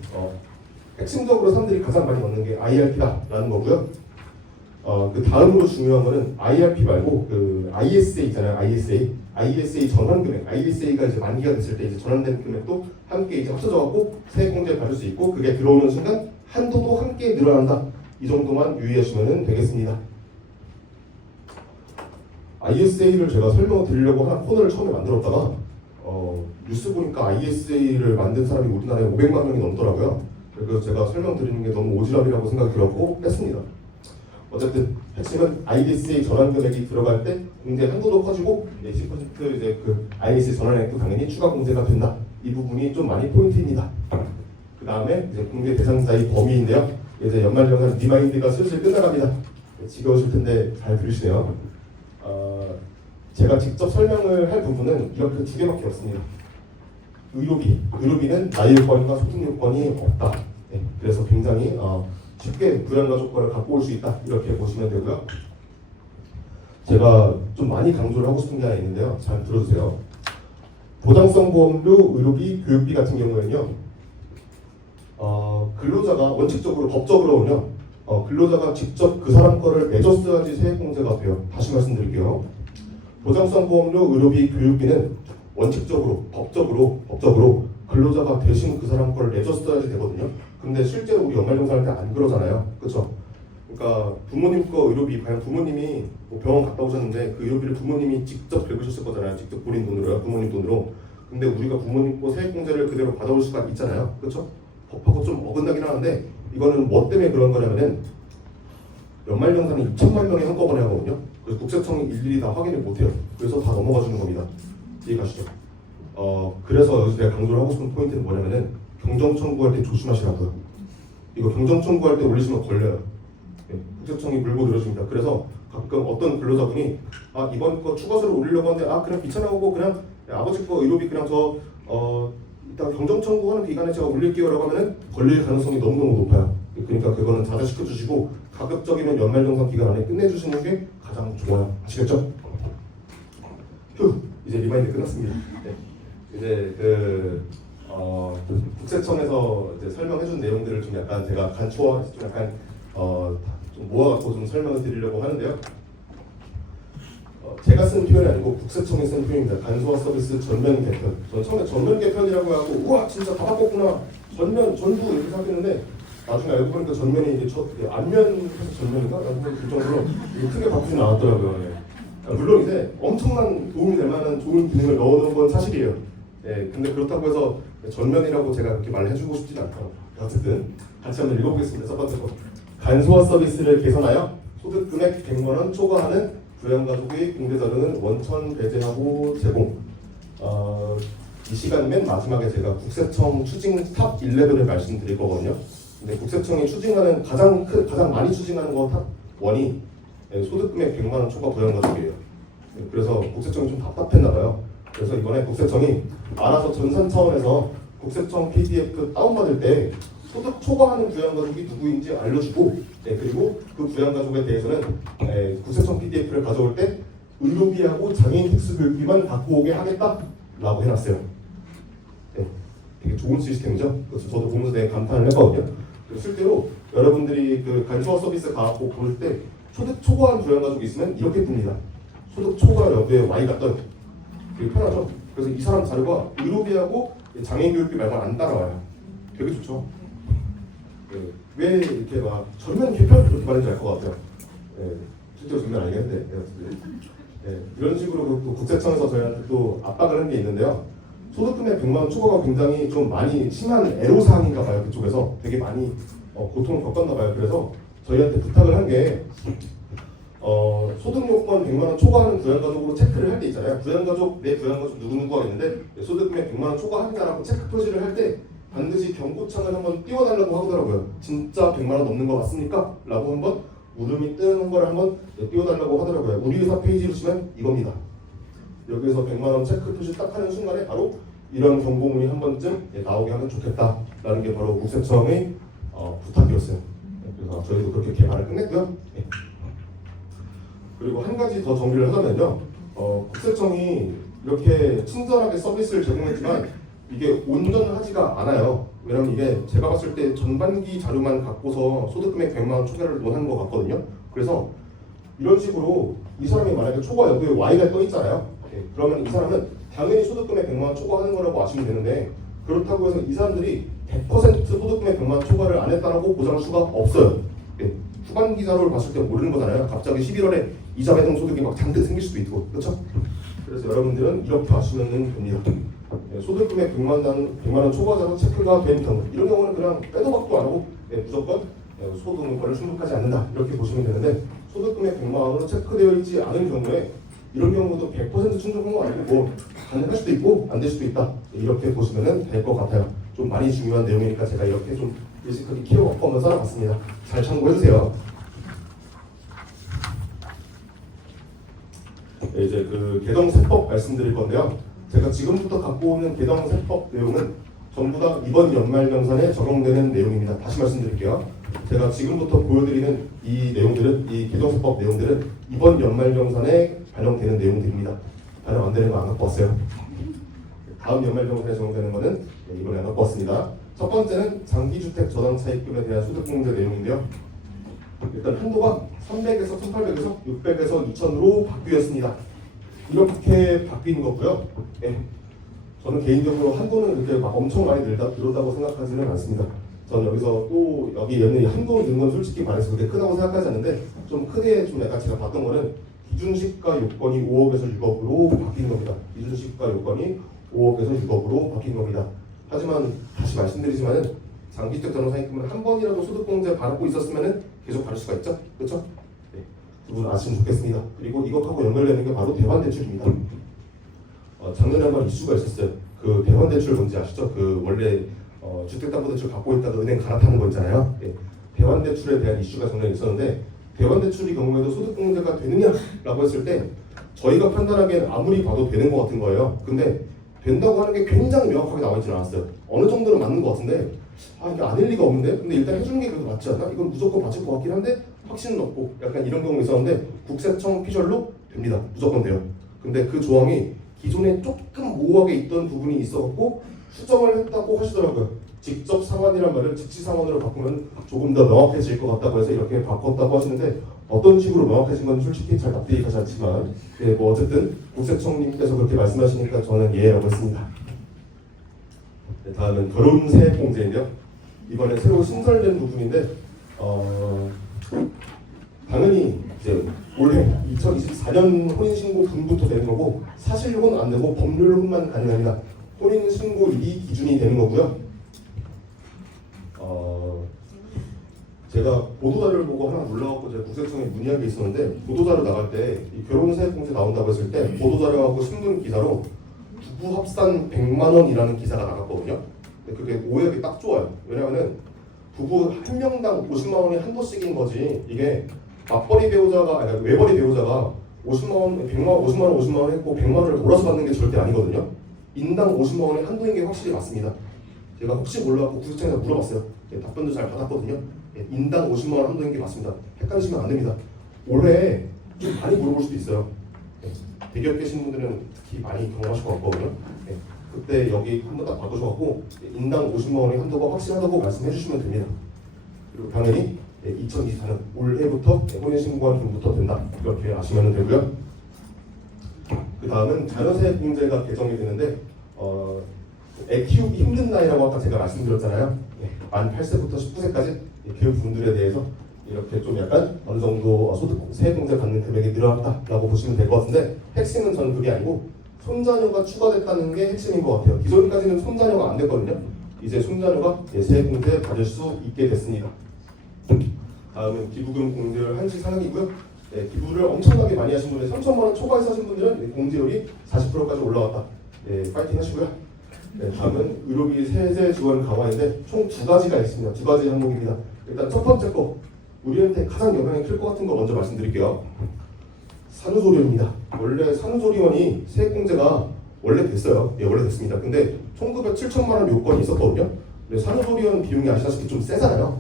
핵심적으로 사람들이 가장 많이 넣는 게 IRP다라는 거고요. 그 다음으로 중요한 거는 IRP 말고 그 ISA 있잖아요. ISA 전환 금액. ISA가 이제 만기가 됐을 때 이제 전환된 금액도 함께 이제 합쳐져 갖고 세액 공제를 받을 수 있고 그게 들어오는 순간 한도도 함께 늘어난다. 이 정도만 유의하시면 되겠습니다. ISA를 제가 설명을 드리려고 한 코너를 처음에 만들었다가 뉴스 보니까 ISA를 만든 사람이 우리나라에 500만 명이 넘더라고요. 그래서 제가 설명드리는 게 너무 오지랖이라고 생각이 들었고 뺐습니다. 어쨌든 핵심은 ISA 전환 금액이 들어갈 때 공제 한도도 커지고 10% 이제 그 ISA 전환액도 당연히 추가 공제가 된다. 이 부분이 좀 많이 포인트입니다. 그 다음에 이제 공제 대상자의 범위인데요. 이제 연말정산 리마인드가 슬슬 끝나갑니다. 지겨우실 텐데 잘 들으시네요. 제가 직접 설명을 할 부분은 이렇게 두 개밖에 없습니다. 의료비는 나이 요건과 소득 요건이 없다. 네, 그래서 굉장히 쉽게 부양가족과를 갖고 올 수 있다. 이렇게 보시면 되고요. 제가 좀 많이 강조를 하고 싶은 게 하나 있는데요. 잘 들어주세요. 보장성 보험료, 의료비, 교육비 같은 경우에는요. 근로자가 원칙적으로 법적으로는요. 근로자가 직접 그 사람 거를 내줬어야지 세액공제가 돼요. 다시 말씀드릴게요. 보장성 보험료, 의료비, 교육비는 원칙적으로 법적으로 근로자가 대신 그 사람 거를 내줬어야지 되거든요. 근데 실제로 우리 연말정산할 때 안 그러잖아요. 그렇죠? 그러니까 부모님 거 의료비, 과연 부모님이 뭐 병원 갔다 오셨는데 그 의료비를 부모님이 직접 긁으셨을 거잖아요. 직접 본인 돈으로요. 부모님 돈으로. 근데 우리가 부모님 거 세액공제를 그대로 받아올 수가 있잖아요. 그렇죠? 법하고 좀 어긋나긴 하는데 이거는 뭐 때문에 그런 거냐면은 연말정산이 2천만 명이 한꺼번에 하거든요. 그래서 국세청이 일일이 다 확인을 못해요. 그래서 다 넘어가 주는 겁니다. 이해가시죠? 그래서 여기서 내가 강조를 하고 싶은 포인트는 뭐냐면은 경정 청구할 때 조심하시라고요. 이거 경정 청구할 때 올리시면 걸려요. 네, 국세청이 물고 늘어집니다. 그래서 가끔 어떤 근로자분이 이번 거 추가세를 올리려고 하는데 그냥 귀찮아오고 그냥 아버지 거 의료비 그냥 일단 경정 청구하는 기간에 제가 올릴게요라고 하면은 걸릴 가능성이 너무너무 높아요. 그러니까 그거는 자제시켜 주시고 가급적이면 연말정산 기간 안에 끝내주시는 게 가장 좋아요. 아시겠죠? 이제 리마인드 끝났습니다. 네. 이제 국세청에서 이제 설명해준 내용들을 좀 약간 제가 좀 약간 좀 모아갖고 좀 설명을 드리려고 하는데요. 제가 쓴 표현이 아니고 국세청이 쓴 표현입니다. 간소화 서비스 전면 개편. 저는 처음에 전면 개편이라고 하고 우와 진짜 다 바꿨구나. 전면 전부 이렇게 생각했는데 나중에 알고 보니까 전면이 이제 안면에서 전면인가? 라고 그 정도로 크게 바꾸진 않았더라고요. 예. 물론 이제 엄청난 도움이 될 만한 좋은 기능을 넣어놓은 건 사실이에요. 예, 근데 그렇다고 해서 전면이라고 제가 그렇게 말해주고 싶진 않더라고요. 어쨌든 같이 한번 읽어보겠습니다. 첫 번째 거. 간소화 서비스를 개선하여 소득 금액 100만 원 초과하는 부양가족의 공제 자료는 원천 배제하고 제공. 이 시간 맨 마지막에 제가 국세청 추진 탑 11을 말씀드릴 거거든요. 근데 국세청이 추진하는 가장 많이 추진하는 거 탑 1이 소득 금액 100만 원 초과 부양가족이에요. 그래서 국세청이 좀 답답했나 봐요. 그래서 이번에 국세청이 알아서 전산 차원에서 국세청 PDF 다운받을 때 소득 초과하는 부양가족이 누구인지 알려주고 그리고 그 부양가족에 대해서는 국세청 PDF를 가져올 때 의료비하고 장애인 특수교육비만 갖고 오게 하겠다라고 해놨어요. 되게 좋은 시스템이죠. 그래서 저도 보면서 되게 감탄을 했거든요. 실제로 여러분들이 그 간소화 서비스 갖고 볼 때 소득 초과한 부양가족이 있으면 이렇게 뜹니다. 소득 초과 여부에 Y가 떠요. 되게 편하죠. 그래서 이 사람 자료가 의료비하고 장애인 교육비 말고 안 따라와요. 되게 좋죠. 왜 이렇게 막 전면 개편 그렇게 말인지 알 것 같아요. 실제로 전면 아니겠는데 이런 식으로 또 국세청에서 저희한테 또 압박을 한 게 있는데요. 소득금액 100만 원 초과가 굉장히 좀 많이 심한 애로사항인가 봐요. 그쪽에서 되게 많이 고통을 겪었나 봐요. 그래서 저희한테 부탁을 한 게 소득 요건 100만 원 초과하는 부양가족으로 체크를 할 때 있잖아요. 부양가족 내 부양가족 누구누구가 있는데 소득금액 100만 원 초과한다라고 체크 표시를 할 때 반드시 경고창을 한번 띄워달라고 하더라고요. 진짜 100만 원 넘는 거 맞습니까? 라고 한번 울음이 뜨는 걸 한번 띄워달라고 하더라고요. 우리 회사 페이지로 치면 이겁니다. 여기에서 100만 원 체크 표시 딱 하는 순간에 바로 이런 경고문이 한 번쯤 나오게 하면 좋겠다라는 게 바로 국세청의 부탁이었어요. 그래서 저희도 그렇게 개발을 끝냈고요. 그리고 한 가지 더 정리를 하자면요. 국세청이 이렇게 친절하게 서비스를 제공했지만 이게 온전하지가 않아요. 왜냐면 이게 제가 봤을 때 전반기 자료만 갖고서 소득금액 100만 원 초과를 논하는 것 같거든요. 그래서 이런 식으로 이 사람이 만약에 초과 여부에 Y가 떠 있잖아요. 그러면 이 사람은 당연히 소득금액 100만 원 초과하는 거라고 아시면 되는데 그렇다고 해서 이 사람들이 100% 소득금액 100만 원 초과를 안 했다라고 보장할 수가 없어요. 후반기 자료를 봤을 때 모르는 거잖아요. 갑자기 11월에 이자 배당 소득이 막 잔뜩 생길 수도 있고, 그렇죠? 그래서 여러분들은 이렇게 하시면 됩니다. 소득금액 100만 원 초과자로 체크가 된 경우, 이런 경우는 그냥 빼도 박도 안 하고 무조건 소득문건을 충족하지 않는다 이렇게 보시면 되는데 소득금액 100만 원으로 체크되어 있지 않은 경우에 이런 경우도 100% 충족한 거 아니고 뭐 가능할 수도 있고 안 될 수도 있다 이렇게 보시면 될 것 같아요. 좀 많이 중요한 내용이니까 제가 이렇게 좀 일식하게 키워갖고 한번 써놨습니다. 잘 참고해주세요. 이제 그 개정세법 말씀드릴 건데요. 제가 지금부터 갖고 오는 개정세법 내용은 전부 다 이번 연말정산에 적용되는 내용입니다. 다시 말씀드릴게요. 제가 지금부터 보여드리는 이 내용들은, 이 개정세법 내용들은 이번 연말정산에 반영되는 내용들입니다. 반영 안 되는 거 안 갖고 왔어요. 다음 연말정산에 적용되는 거는 이번에 안 갖고 왔습니다. 첫 번째는 장기주택 저당차입금에 대한 소득공제 내용인데요. 일단 한도가 300에서 1800에서 600에서 2000으로 바뀌었습니다. 이렇게 바뀐 거고요. 저는 개인적으로 한도는 그렇게 막 엄청 많이 늘었다고 생각하지는 않습니다. 저는 여기서 또 여기 한도 는 건 솔직히 말해서 그렇게 크다고 생각하지 않는데 좀 크게 좀 약간 제가 봤던 거는 기준시가 요건이 5억에서 6억으로 바뀐 겁니다. 기준시가 요건이 5억에서 6억으로 바뀐 겁니다. 하지만 다시 말씀드리지만은 장기주택 전원사입금을 한 번이라도 소득공제 받고 있었으면은 계속 받을 수가 있죠, 그렇죠? 네, 그분 아시면 좋겠습니다. 그리고 이것하고 연결되는 게 바로 대환대출입니다. 작년에 한번 이슈가 있었어요. 그 대환대출 뭔지 아시죠? 그 원래 주택담보대출 갖고 있다가 은행 갈아타는 거 있잖아요. 네, 대환대출에 대한 이슈가 작년에 있었는데 대환대출의 경우에도 소득공제가 되느냐라고 했을 때 저희가 판단하기에는 아무리 봐도 되는 것 같은 거예요. 근데 된다고 하는 게 굉장히 명확하게 나와 있지는 않았어요. 어느 정도는 맞는 것 같은데 이게 아닐 리가 없는데 근데 일단 해주는 게 그래도 맞지 않나? 이건 무조건 맞을 것 같긴 한데 확신은 없고 약간 이런 경우 있었는데 국세청 피셜로 됩니다. 무조건 돼요. 근데 그 조항이 기존에 조금 모호하게 있던 부분이 있어갖고 수정을 했다고 하시더라고요. 직접 상환이란 말을 직시 상환으로 바꾸면 조금 더 명확해질 것 같다고 해서 이렇게 바꿨다고 하시는데 어떤 식으로 명확해진 건 솔직히 잘 납득이 가지 않지만 뭐 어쨌든 국세청님께서 그렇게 말씀하시니까 저는 이해하고 있습니다. 네, 다음은 결혼세액공제인데요. 이번에 새로 신설된 부분인데 당연히 이제 올해 2024년 혼인신고분부터 되는 거고 사실혼 안 되고 법률혼만 가능합니다. 혼인신고일이 기준이 되는 거고요. 제가 보도자료를 보고 하나 놀라웠고 제가 국세청에 문의한 게 있었는데 보도자료 나갈 때 이 결혼세액공제 나온다고 했을 때 보도자료하고 신문 기사로 부부 합산 100만 원이라는 기사가 나갔거든요. 근데 그게 오해하기 딱 좋아요. 왜냐하면 부부 한 명당 50만 원이 한도씩인 거지 이게 맞벌이 배우자가 아니 외벌이 배우자가 50만 원, 100만 원, 50만 원, 50만 원 했고 100만 원을 몰아서 받는 게 절대 아니거든요. 인당 50만 원이 한도인 게 확실히 맞습니다. 제가 혹시 몰라갖고 국세청에서 물어봤어요. 답변도 잘 받았거든요. 인당 50만 원 한도인 게 맞습니다. 헷갈리시면 안 됩니다. 올해 좀 많이 물어볼 수도 있어요. 대기업 계신 분들은 특히 많이 경험하실 것 같거든요. 그때 여기 한번 딱 바꾸셔갖고 인당 50만 원이 한도가 확실하다고 말씀해 주시면 됩니다. 그리고 당연히 2024년 올해부터 혼인신고한 분부터 된다 이렇게 아시면 되고요. 그 다음은 자녀세액공제가 개정이 되는데 애 키우기 힘든 나이라고 아까 제가 말씀드렸잖아요. 만 8세부터 19세까지 그 분들에 대해서 이렇게 좀 약간 어느 정도 소득 세액공제 받는 금액이 늘어났다라고 보시면 될 것 같은데 핵심은 저는 그게 아니고 손자녀가 추가됐다는 게 핵심인 것 같아요. 기존까지는 손자녀가 안 됐거든요. 이제 손자녀가 세액공제 받을 수 있게 됐습니다. 다음은 기부금 공제율 한시 상향이고요. 기부를 엄청나게 많이 하신 분들 3천만 원 초과해서 하신 분들은 공제율이 40%까지 올라왔다. 파이팅 하시고요. 다음은 의료비 세제 지원 강화인데 총 두 가지가 있습니다. 두 가지 항목입니다. 일단 첫 번째 거 우리한테 가장 영향이 클 것 같은 거 먼저 말씀드릴게요. 산후조리원입니다. 원래 산후조리원이 세액공제가 원래 됐어요. 원래 됐습니다. 근데 1907천만 원 요건이 있었거든요. 근데 산후조리원 비용이 아시다시피 좀 세잖아요.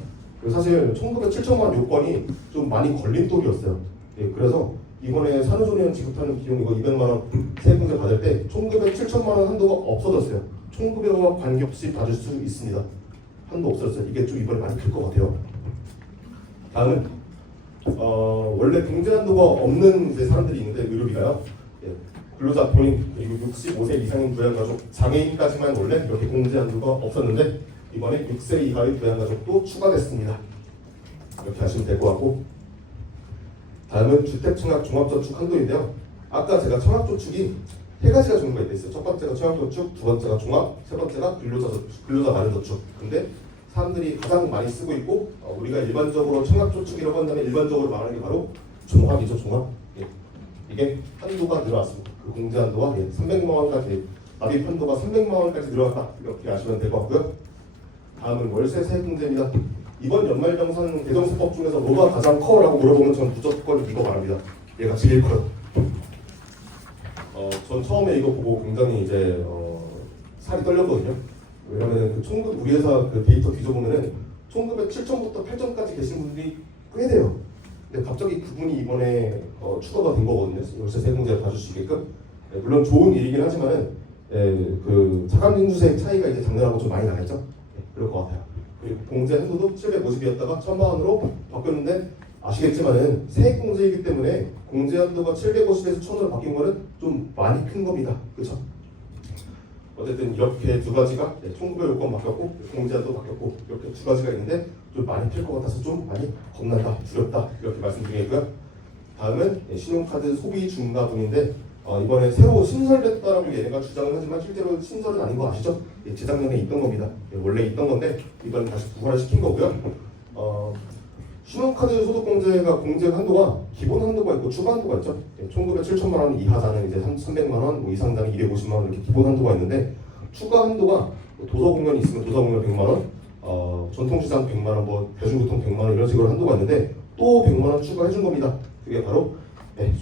사실 1907천만 원 요건이 좀 많이 걸림돌이었어요. 그래서 이번에 산후조리원 지급하는 비용 이거 200만 원 세액공제 받을 때 1907천만 원 한도가 없어졌어요. 1900와 관계없이 받을 수 있습니다. 한도 없어졌어요. 이게 좀 이번에 많이 클 것 같아요. 다음은 원래 공제 한도가 없는 이제 사람들이 있는데 의료비가요. 근로자 본인 그리고 65세 이상인 부양가족 장애인까지만 원래 이렇게 공제 한도가 없었는데 이번에 6세 이하의 부양가족도 추가됐습니다. 이렇게 하시면 될 것 같고 다음은 주택청약 종합저축 한도인데요. 아까 제가 청약저축이 세 가지가 종류가 있어요. 첫 번째가 청약저축, 두 번째가 종합, 세 번째가 근로자 마련저축. 근데 사람들이 가장 많이 쓰고 있고 우리가 일반적으로 청약저축이라고 한다면 일반적으로 말하는 게 바로 종합이죠. 종합. 이게 한도가 늘어났습니다. 그 공제 한도가 300만 원까지 납입 한도가 300만 원까지 늘어났다. 이렇게 아시면 될 것 같고요. 다음은 월세 세액공제입니다. 이번 연말정산 개정세법 중에서 뭐가 가장 커라고 물어보면 전 무조건 이거 말합니다. 얘가 제일 커요. 전 처음에 이거 보고 굉장히 이제 살이 떨렸거든요. 왜냐면 우리 회사 그 데이터 뒤져보면은 1907점부터 8점까지 계신 분들이 꽤 돼요. 근데 갑자기 그분이 이번에 추가가 된 거거든요. 월세 세액공제를 받을 수 있게끔. 물론 좋은 일이긴 하지만은 그 차감인주세 차이가 이제 작년하고 좀 많이 나겠죠. 그럴 것 같아요. 그리고 공제 한도도 750이었다가 1000만 원으로 바뀌었는데 아시겠지만은 세액공제이기 때문에 공제 한도가 750에서 1000으로 바뀐 거는 좀 많이 큰 겁니다. 그렇죠? 어쨌든 이렇게 두 가지가 1900 요건 바뀌었고 공제 한도 바뀌었고 이렇게 두 가지가 있는데 좀 많이 클 것 같아서 좀 많이 겁난다, 두렵다 이렇게 말씀드리고요. 다음은 신용카드 소비 중과분인데 이번에 새로 신설됐다라고 얘네가 주장을 하지만 실제로 신설은 아닌 거 아시죠? 재작년에 있던 겁니다. 원래 있던 건데 이번에 다시 부활을 시킨 거고요. 신용카드 소득공제가 공제 한도가 기본 한도가 있고 추가 한도가 있죠. 1907천만 원 이하자는 이제 300만 원, 뭐 이상자는 250만 원 이렇게 기본 한도가 있는데 추가 한도가 도서공연이 있으면 도서공연 100만 원, 전통시장 100만 원, 뭐 대중교통 100만 원 이런 식으로 한도가 있는데 또 100만 원 추가해 준 겁니다. 그게 바로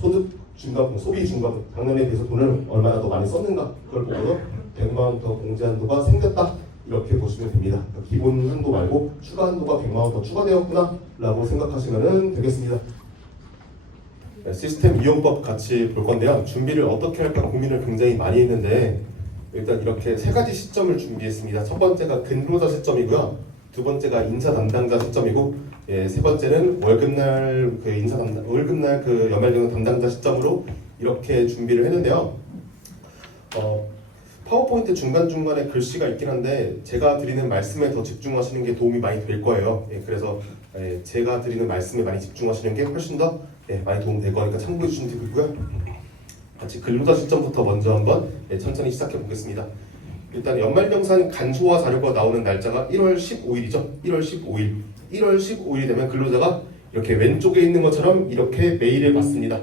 소득 중과분, 소비 중과분, 작년에 비해서 돈을 얼마나 더 많이 썼는가 그걸 보고서 100만 원 더 공제 한도가 생겼다 이렇게 보시면 됩니다. 기본 한도 말고 추가 한도가 100만 원 더 추가되었구나 라고 생각하시면 되겠습니다. 시스템 이용법 같이 볼 건데요. 준비를 어떻게 할까 고민을 굉장히 많이 했는데 일단 이렇게 세 가지 시점을 준비했습니다. 첫 번째가 근로자 시점이고요. 두 번째가 인사 담당자 시점이고, 세 번째는 월급날 그 연말정산 담당자 시점으로 이렇게 준비를 했는데요. 파워포인트 중간중간에 글씨가 있긴 한데 제가 드리는 말씀에 더 집중하시는 게 도움이 많이 될 거예요. 그래서 제가 드리는 말씀에 많이 집중하시는 게 훨씬 더 많이 도움 될 거니까 참고해 주시면 되고요. 같이 근로자 시점부터 먼저 한번 천천히 시작해 보겠습니다. 일단 연말정산 간소화 자료가 나오는 날짜가 1월 15일이죠. 1월 15일. 1월 15일이 되면 근로자가 이렇게 왼쪽에 있는 것처럼 이렇게 메일을 받습니다.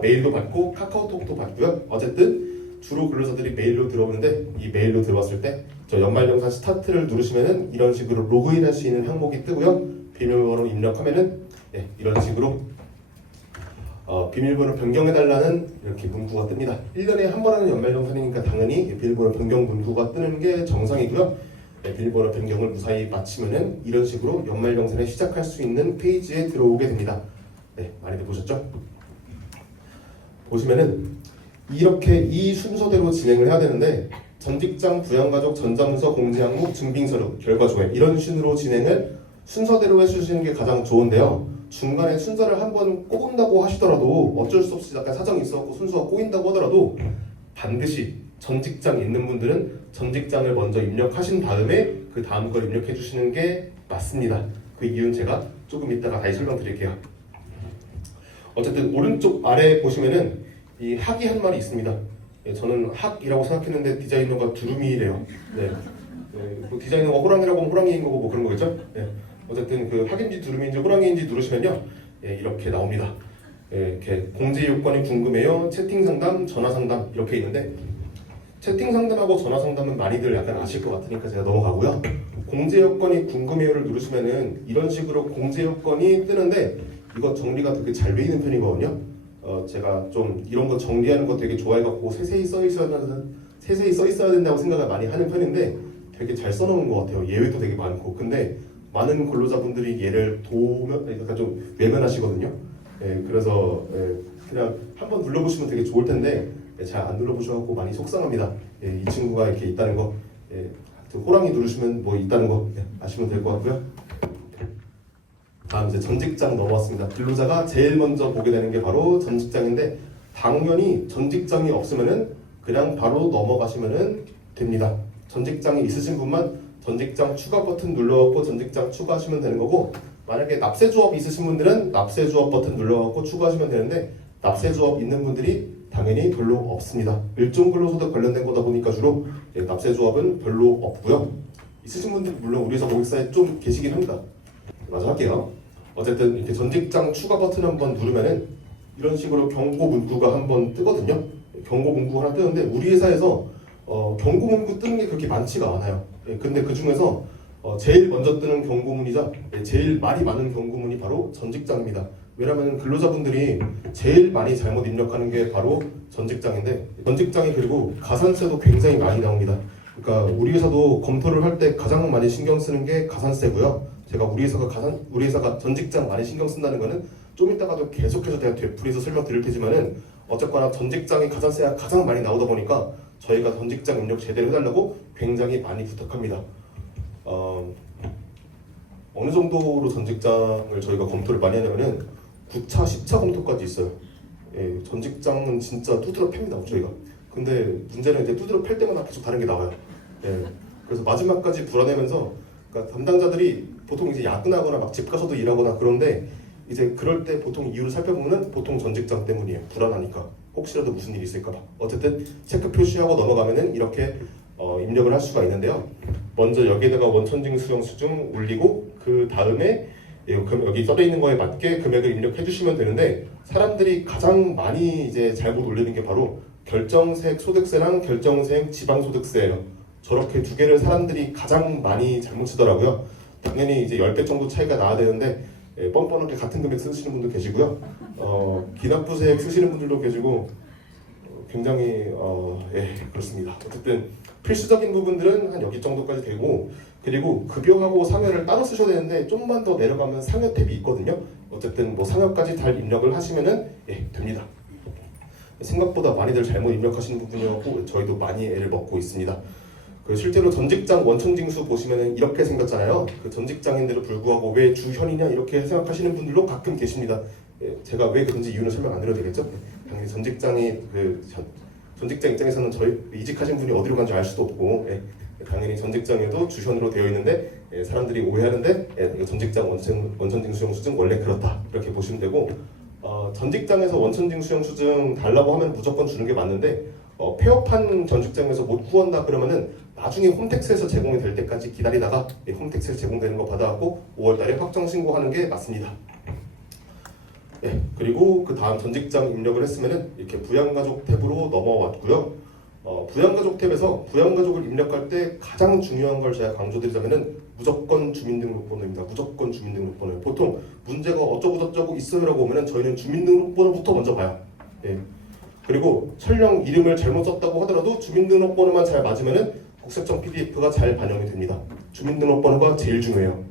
메일도 받고 카카오톡도 받고요. 어쨌든 주로 근로자들이 메일로 들어오는데, 이 메일로 들어왔을 때 저 연말정산 스타트를 누르시면은 이런 식으로 로그인할 수 있는 항목이 뜨고요. 비밀번호 입력하면은 이런 식으로 비밀번호 변경해달라는 이렇게 문구가 뜹니다. 1년에 한 번 하는 연말정산이니까 당연히 비밀번호 변경 문구가 뜨는 게 정상이고요. 비밀번호 변경을 무사히 마치면은 이런 식으로 연말정산을 시작할 수 있는 페이지에 들어오게 됩니다. 많이들 보셨죠? 보시면은 이렇게 이 순서대로 진행을 해야 되는데, 전직장, 부양가족, 전자문서, 공제항목, 증빙서류, 결과조회 이런 식으로 진행을 순서대로 해주시는 게 가장 좋은데요. 중간에 순서를 한번 꼬은다고 하시더라도 어쩔 수 없이 약간 사정이 있어서 순서가 꼬인다고 하더라도 반드시 전직장 있는 분들은 전직장을 먼저 입력하신 다음에 그 다음 걸 입력해 주시는 게 맞습니다. 그 이유는 제가 조금 이따가 다시 설명드릴게요. 어쨌든 오른쪽 아래에 보시면은 이 학이 한 마리 있습니다. 저는 학이라고 생각했는데 디자이너가 두루미래요. 그 디자이너가 호랑이라고 하면 호랑이인 거고 뭐 그런 거겠죠? 어쨌든 그 학인지 두루미인지 호랑이인지 누르시면요, 이렇게 나옵니다. 이렇게 공제 요건이 궁금해요. 채팅 상담, 전화 상담 이렇게 있는데, 채팅 상담하고 전화 상담은 많이들 약간 아실 것 같으니까 제가 넘어가고요. 공제 요건이 궁금해요를 누르시면은 이런 식으로 공제 요건이 뜨는데, 이거 정리가 되게 잘 돼 있는 편이거든요. 제가 좀 이런 거 정리하는 거 되게 좋아해갖고 세세히 써 있어야 된다고 생각을 많이 하는 편인데 되게 잘 써놓은 것 같아요. 예외도 되게 많고. 근데 많은 근로자분들이 얘를 약간 좀 외면하시거든요. 그래서 그냥 한번 눌러보시면 되게 좋을 텐데 잘 안 눌러보셔갖고 많이 속상합니다. 이 친구가 이렇게 있다는 거, 호랑이 누르시면 뭐 있다는 거 아시면 될 것 같고요. 다음 이제 전직장 넘어왔습니다. 근로자가 제일 먼저 보게 되는 게 바로 전직장인데, 당연히 전직장이 없으면은 그냥 바로 넘어가시면은 됩니다. 전직장이 있으신 분만 전직장 추가 버튼 눌러갖고 전직장 추가하시면 되는 거고, 만약에 납세조업 있으신 분들은 납세조업 버튼 눌러갖고 추가하시면 되는데, 납세조업 있는 분들이 당연히 별로 없습니다. 일종근로소득 관련된 거다 보니까 주로 납세조업은 별로 없고요. 있으신 분들 물론 우리 회사 고객사에 좀 계시긴 합니다. 마저 할게요. 어쨌든 이렇게 전직장 추가 버튼 한번 누르면은 이런 식으로 경고 문구가 한번 뜨거든요. 경고 문구가 하나 뜨는데 우리 회사에서 경고 문구 뜨는 게 그렇게 많지가 않아요. 근데 그 중에서 제일 먼저 뜨는 경고문이자 제일 말이 많은 경고문이 바로 전직장입니다. 왜냐하면 근로자분들이 제일 많이 잘못 입력하는 게 바로 전직장인데, 전직장이 그리고 가산세도 굉장히 많이 나옵니다. 그러니까 우리 회사도 검토를 할 때 가장 많이 신경 쓰는 게 가산세고요. 제가 우리 회사가 전직장 많이 신경 쓴다는 거는 좀 이따가도 계속해서 제가 되풀이해서 설명드릴 테지만은, 어쨌거나 전직장이 가산세가 가장 많이 나오다 보니까 저희가 전직장 입력 제대로 해달라고 굉장히 많이 부탁합니다. 어느 정도로 전직장을 저희가 검토를 많이 하냐면은 9차, 10차 검토까지 있어요. 전직장은 진짜 두드러 팹니다, 저희가. 근데 문제는 이제 두드러 팰 때마다 계속 다른 게 나와요. 그래서 마지막까지 불어내면서, 그러니까 담당자들이 보통 이제 야근하거나 막 집 가서도 일하거나 그런데, 이제 그럴 때 보통 이유를 살펴보면 보통 전직장 때문이에요. 불안하니까. 혹시라도 무슨 일이 있을까봐. 어쨌든 체크 표시하고 넘어가면은 이렇게 입력을 할 수가 있는데요. 먼저 여기에다가 원천징 수령 수증 올리고, 그 다음에 여기 써져 있는 거에 맞게 금액을 입력해 주시면 되는데, 사람들이 가장 많이 이제 잘못 올리는 게 바로 결정세액 소득세랑 결정세액 지방소득세예요. 저렇게 두 개를 사람들이 가장 많이 잘못 쓰더라고요. 당연히 이제 10배 정도 차이가 나야 되는데 뻔뻔하게 같은 금액 쓰시는 분도 계시고요. 기납부세액 쓰시는 분들도 계시고, 굉장히 그렇습니다. 어쨌든 필수적인 부분들은 한 여기 정도까지 되고, 그리고 급여하고 상여를 따로 쓰셔야 되는데 좀만 더 내려가면 상여 탭이 있거든요. 어쨌든 뭐 상여까지 잘 입력을 하시면은 됩니다. 생각보다 많이들 잘못 입력하시는 부분이었고 저희도 많이 애를 먹고 있습니다. 실제로 전직장 원천징수 보시면 이렇게 생겼잖아요. 그 전직장인데도 불구하고 왜 주현이냐 이렇게 생각하시는 분들도 가끔 계십니다. 제가 왜 그런지 이유는 설명 안 드려도 되겠죠? 당연히 전직장 입장에서는 저희 이직하신 분이 어디로 간지 알 수도 없고 당연히 전직장에도 주현으로 되어 있는데 사람들이 오해하는데 이거 전직장 원천징수형 수증 원래 그렇다 이렇게 보시면 되고 전직장에서 원천징수형 수증 달라고 하면 무조건 주는 게 맞는데 폐업한 전직장에서 못 구한다 그러면은 나중에 홈택스에서 제공이 될 때까지 기다리다가 홈택스에서 제공되는 거 받아갖고 5월달에 확정 신고하는 게 맞습니다. 그리고 그 다음 전직장 입력을 했으면은 이렇게 부양가족 탭으로 넘어왔고요. 부양가족 탭에서 부양가족을 입력할 때 가장 중요한 걸 제가 강조드리자면은 무조건 주민등록번호입니다. 무조건 주민등록번호예요. 보통 문제가 어쩌고 있어요라고 오면은 저희는 주민등록번호부터 먼저 봐요. 그리고 설령 이름을 잘못 썼다고 하더라도 주민등록번호만 잘 맞으면은 국세청 PDF가 잘 반영이 됩니다. 주민등록번호가 제일 중요해요.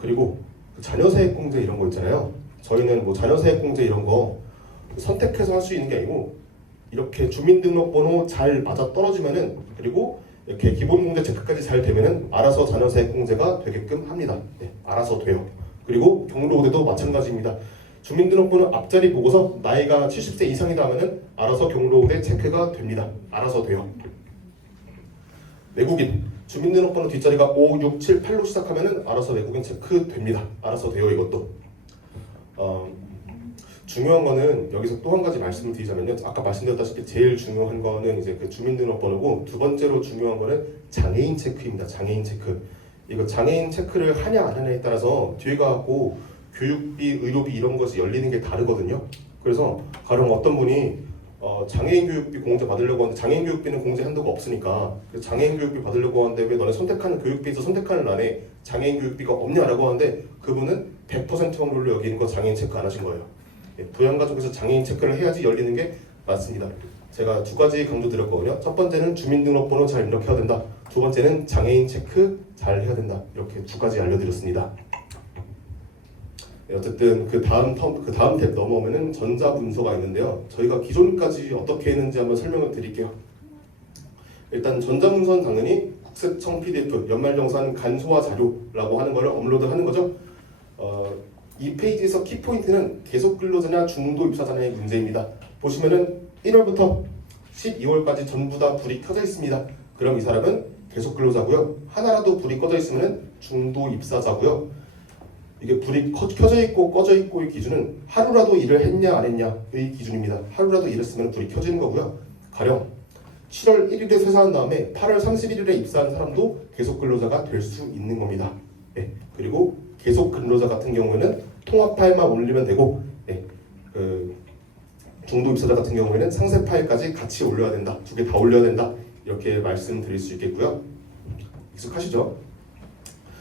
그리고 자녀세액공제 이런 거 있잖아요. 저희는 뭐 자녀세액공제 이런 거 선택해서 할 수 있는 게 아니고 이렇게 주민등록번호 잘 맞아 떨어지면은 그리고 이렇게 기본공제 체크까지 잘 되면은 알아서 자녀세액공제가 되게끔 합니다. 알아서 돼요. 그리고 경로우대도 마찬가지입니다. 주민등록번호 앞자리 보고서 나이가 70세 이상이다 하면은 알아서 경로우대 체크가 됩니다. 알아서 돼요. 외국인 주민등록번호 뒷자리가 5, 6, 7, 8로 시작하면은 알아서 외국인 체크 됩니다. 알아서 돼요 이것도. 중요한 거는 여기서 또 한 가지 말씀을 드리자면요. 아까 말씀드렸다시피 제일 중요한 거는 이제 그 주민등록번호고 두 번째로 중요한 거는 장애인 체크입니다. 장애인 체크. 이거 장애인 체크를 하냐 안 하냐에 따라서 뒤에 가고 교육비, 의료비 이런 것이 열리는 게 다르거든요. 그래서 가령 어떤 분이 장애인 교육비 공제 받으려고 하는데 장애인 교육비는 공제 한도가 없으니까 장애인 교육비 받으려고 하는데 왜 너네 선택하는 교육비에서 선택하는 란에 장애인 교육비가 없냐라고 하는데 그분은 100% 확률로 여기는 거 장애인 체크 안 하신 거예요. 부양가족에서 장애인 체크를 해야지 열리는 게 맞습니다. 제가 두 가지 강조드렸거든요. 첫 번째는 주민등록번호 잘 입력해야 된다. 두 번째는 장애인 체크 잘 해야 된다. 이렇게 두 가지 알려드렸습니다. 어쨌든 그 다음 탭 넘어오면은 전자문서가 있는데요. 저희가 기존까지 어떻게 했는지 한번 설명을 드릴게요. 일단 전자문서는 당연히 국세청 PDF 연말정산 간소화 자료라고 하는 거를 업로드하는 거죠. 이 페이지에서 키포인트는 계속 근로자냐 중도 입사자냐의 문제입니다. 보시면은 1월부터 12월까지 전부 다 불이 켜져 있습니다. 그럼 이 사람은 계속 근로자고요. 하나라도 불이 꺼져 있으면은 중도 입사자고요. 이게 불이 켜져 있고 꺼져 있고의 기준은 하루라도 일을 했냐 안 했냐의 기준입니다. 하루라도 일했으면 불이 켜지는 거고요. 가령 7월 1일에 퇴사한 다음에 8월 31일에 입사한 사람도 계속 근로자가 될 수 있는 겁니다. 그리고 계속 근로자 같은 경우에는 통합 파일만 올리면 되고 중도 입사자 같은 경우에는 상세 파일까지 같이 올려야 된다. 두 개 다 올려야 된다. 이렇게 말씀드릴 수 있겠고요. 익숙하시죠?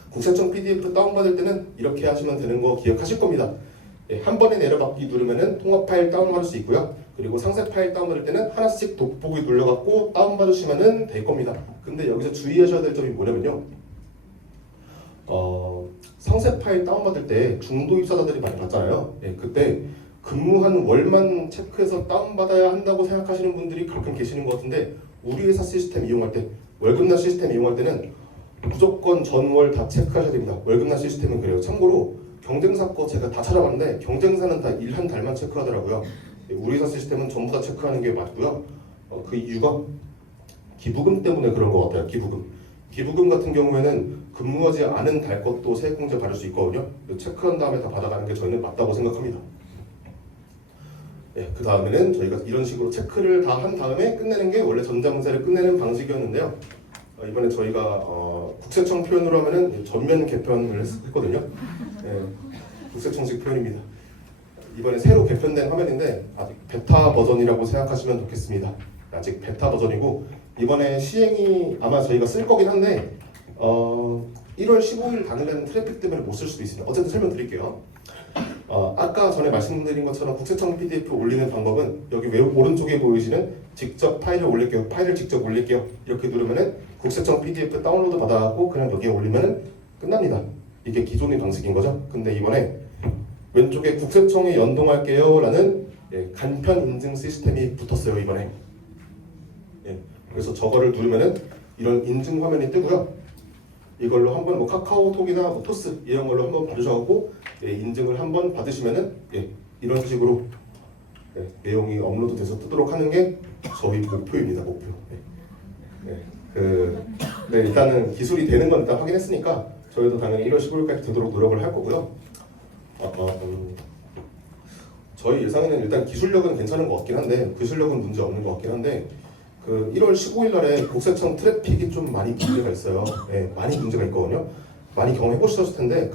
국세청 PDF 다운받을 때는 이렇게 하시면 되는 거 기억하실 겁니다. 한 번에 내려받기 누르면은 통합 파일 다운받을 수 있고요. 그리고 상세 파일 다운받을 때는 하나씩 돋보기 눌러갖고 다운받으시면 될 겁니다. 근데 여기서 주의하셔야 될 점이 뭐냐면요. 상세 파일 다운받을 때 중도 입사자들이 많이 받잖아요. 그때 근무한 월만 체크해서 다운받아야 한다고 생각하시는 분들이 가끔 계시는 것 같은데 우리 회사 시스템 이용할 때 월급날 시스템 이용할 때는 무조건 전월 다 체크하셔야 됩니다. 월급날 시스템은 그래요. 참고로 경쟁사 거 제가 다 찾아봤는데 경쟁사는 다 일 한 달만 체크하더라고요. 우리 회사 시스템은 전부 다 체크하는 게 맞고요. 그 이유가 기부금 때문에 그런 것 같아요. 기부금 같은 경우에는 근무하지 않은 달 것도 세액공제 받을 수 있거든요. 체크한 다음에 다 받아가는 게 저희는 맞다고 생각합니다. 그 다음에는 저희가 이런 식으로 체크를 다 한 다음에 끝내는 게 원래 전자문서를 끝내는 방식이었는데요. 이번에 저희가 국세청 표현으로 하면은 전면 개편을 했거든요. 국세청식 표현입니다. 이번에 새로 개편된 화면인데 아직 베타 버전이라고 생각하시면 좋겠습니다. 아직 베타 버전이고 이번에 시행이 아마 저희가 쓸 거긴 한데 1월 15일 당일에는 트래픽 때문에 못 쓸 수도 있습니다. 어쨌든 설명드릴게요. 아까 전에 말씀드린 것처럼 국세청 PDF 올리는 방법은 여기 오른쪽에 보이시는 직접 파일을 올릴게요. 파일을 직접 올릴게요. 이렇게 누르면은 국세청 PDF 다운로드 받아갖고 그냥 여기에 올리면은 끝납니다. 이게 기존의 방식인 거죠. 근데 이번에 왼쪽에 국세청에 연동할게요 라는 예, 간편 인증 시스템이 붙었어요 이번에. 예, 그래서 저거를 누르면은 이런 인증 화면이 뜨고요. 이걸로 한번 뭐 카카오톡이나 뭐 토스 이런 걸로 한번 받으셔갖고 예, 인증을 한번 받으시면은 예, 이런 식으로 예, 내용이 업로드돼서 뜨도록 하는 게 저희 목표입니다. 목표. 네, 일단은 기술이 되는 건 일단 확인했으니까 저희도 당연히 1월 15일까지 되도록 노력을 할 거고요. 저희 예상에는 일단 기술력은 괜찮은 것 같긴 한데 기술력은 문제 없는 것 같긴 한데 그 1월 15일 날에 국세청 트래픽이 좀 많이 문제가 있어요. 네, 많이 문제가 있거든요. 많이 경험해 보셨을 텐데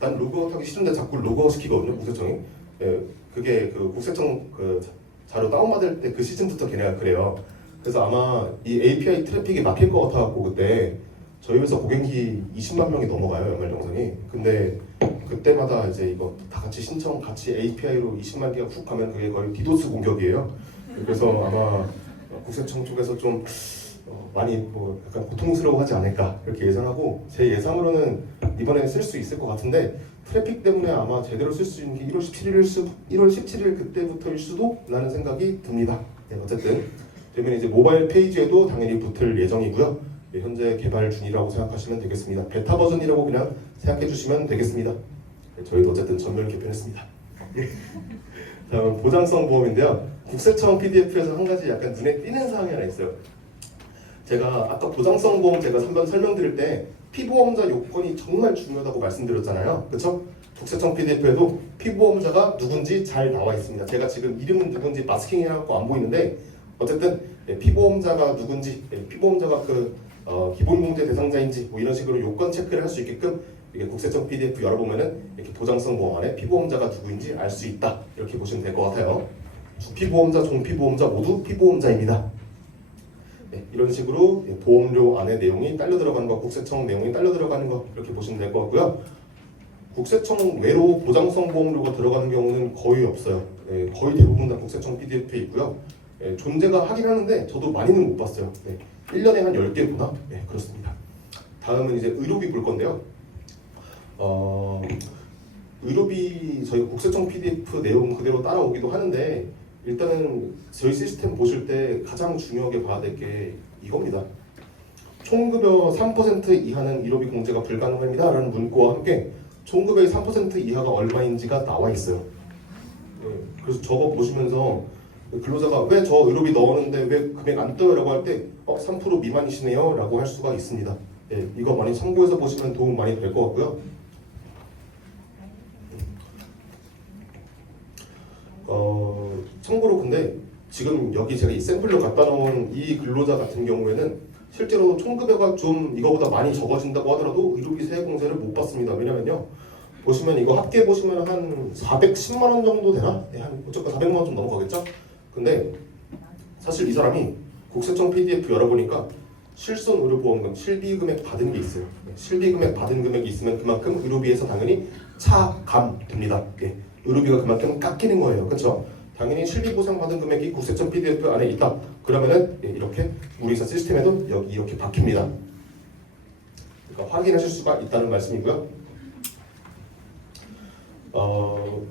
난 로그아웃하기 싫은데 자꾸 로그아웃 시키거든요. 국세청이. 예, 그게 그 국세청 그 자료 다운받을 때 그 시즌부터 걔네가 그래요. 그래서 아마 이 API 트래픽이 막힐 것 같아갖고 그때 저희 회사 고객이 20만 명이 넘어가요 연말 정산이. 근데 그때마다 이제 이거 다 같이 신청 같이 API로 20만 개가 훅 가면 그게 거의 디도스 공격이에요. 그래서 아마 국세청 쪽에서 좀 많이 뭐 약간 고통스러워하지 않을까 이렇게 예상하고 제 예상으로는 이번에 쓸 수 있을 것 같은데 트래픽 때문에 아마 제대로 쓸 수 있는 게 1월 17일 그때부터일 수도 라는 생각이 듭니다. 네, 어쨌든 되면 이제 모바일 페이지에도 당연히 붙을 예정이고요. 네, 현재 개발 중이라고 생각하시면 되겠습니다. 베타 버전이라고 그냥 생각해 주시면 되겠습니다. 네, 저희도 어쨌든 전면 개편했습니다. 다음 보장성 보험인데요. 국세청 PDF에서 한 가지 약간 눈에 띄는 사항이 하나 있어요. 제가 아까 보장성 보험 제가 한번 설명드릴 때 피보험자 요건이 정말 중요하다고 말씀드렸잖아요. 그렇죠? 국세청 PDF에도 피보험자가 누군지 잘 나와 있습니다. 제가 지금 이름은 누군지 마스킹 해갖고 안 보이는데 어쨌든 피보험자가 누군지, 피보험자가 그 기본공제 대상자인지 뭐 이런 식으로 요건 체크를 할 수 있게끔 이게 국세청 PDF 열어보면은 이렇게 보장성 보험 안에 피보험자가 누구인지 알 수 있다 이렇게 보시면 될 것 같아요. 주피보험자, 종피보험자 모두 피보험자입니다. 네, 이런 식으로 보험료 안에 내용이 딸려 들어가는 거, 국세청 내용이 딸려 들어가는 거 이렇게 보시면 될 것 같고요. 국세청 외로 보장성 보험료가 들어가는 경우는 거의 없어요. 네, 거의 대부분 다 국세청 PDF에 있고요. 네, 존재가 하긴 하는데 저도 많이는 못 봤어요. 네, 1년에 한 10개 보나? 네, 그렇습니다. 다음은 이제 의료비 볼 건데요. 의료비 저희 국세청 PDF 내용 그대로 따라오기도 하는데 일단은 저희 시스템 보실 때 가장 중요하게 봐야 될 게 이겁니다. 총급여 3% 이하는 의료비 공제가 불가능합니다 라는 문구와 함께 총급여의 3% 이하가 얼마인지가 나와 있어요. 네, 그래서 저거 보시면서 근로자가 왜 저 의료비 넣었는데 왜 금액 안 떠요? 라고 할 때 3% 미만이시네요 라고 할 수가 있습니다. 네, 이거 많이 참고해서 보시면 도움 많이 될 것 같고요. 참고로 근데 지금 여기 제가 이 샘플로 갖다 놓은 이 근로자 같은 경우에는 실제로 총급여가 좀 이거보다 많이 적어진다고 하더라도 의료비 세액공제를 못 받습니다. 왜냐면요. 보시면 이거 합계 보시면 한 410만 원 정도 되나? 네, 한 어쨌든 400만 원 좀 넘어가겠죠? 근데 사실 이 사람이 국세청 PDF 열어보니까 실손 의료보험금 실비금액 받은 게 있어요. 실비금액 받은 금액이 있으면 그만큼 의료비에서 당연히 차감됩니다. 예. 의료비가 그만큼 깎이는 거예요. 그렇죠? 당연히 실비보상 받은 금액이 국세청 PDF 안에 있다. 그러면은 예, 이렇게 우리 회사 시스템에도 여기 이렇게 박힙니다. 그러니까 확인하실 수가 있다는 말씀이고요.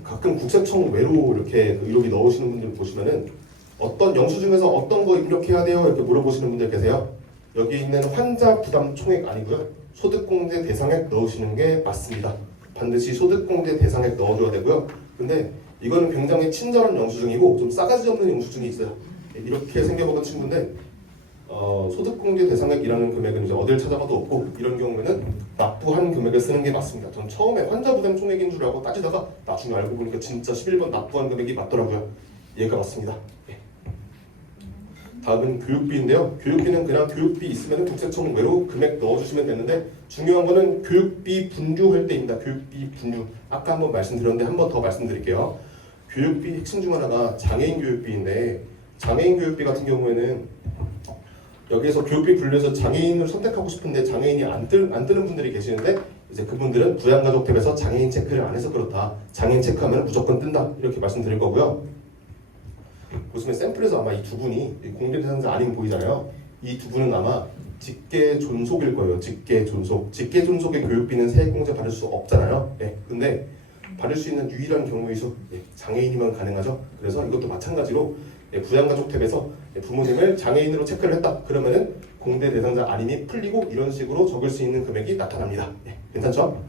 가끔 국세청 외로 이렇게 의료비 넣으시는 분들 보시면은 어떤 영수증에서 어떤 거 입력해야 돼요? 이렇게 물어보시는 분들 계세요. 여기 있는 환자 부담 총액 아니고요. 소득공제 대상액 넣으시는 게 맞습니다. 반드시 소득공제 대상액 넣어줘야 되고요. 근데 이거는 굉장히 친절한 영수증이고 좀 싸가지 없는 영수증이 있어요. 이렇게 생겨먹은 친구인데 소득공제 대상액이라는 금액은 이제 어딜 찾아봐도 없고 이런 경우에는 납부한 금액을 쓰는 게 맞습니다. 전 처음에 환자 부담 총액인 줄 알고 따지다가 나중에 알고 보니까 진짜 11번 납부한 금액이 맞더라고요. 얘가 맞습니다. 예. 다음은 교육비인데요. 교육비는 그냥 교육비 있으면 국세청 외로 금액 넣어주시면 되는데 중요한 거는 교육비 분류할 때입니다. 교육비 분류. 아까 한번 말씀드렸는데 한 번 더 말씀드릴게요. 교육비 핵심 중 하나가 장애인 교육비인데 장애인 교육비 같은 경우에는 여기에서 교육비 분류해서 장애인을 선택하고 싶은데 장애인이 안 뜨는 분들이 계시는데 이제 그분들은 부양가족 탭에서 장애인 체크를 안 해서 그렇다. 장애인 체크하면 무조건 뜬다. 이렇게 말씀드릴 거고요. 보시면 샘플에서 아마 이 두 분이 공개 대상자 아닌 보이잖아요. 이 두 분은 아마 직계 존속일 거예요. 직계 존속. 직계 존속의 교육비는 세액공제 받을 수 없잖아요. 네. 근데 받을 수 있는 유일한 경우이죠. 장애인이면 가능하죠. 그래서 이것도 마찬가지로 부양가족 탭에서 부모님을 장애인으로 체크를 했다. 그러면은 공대 대상자 아님이 풀리고 이런 식으로 적을 수 있는 금액이 나타납니다. 괜찮죠?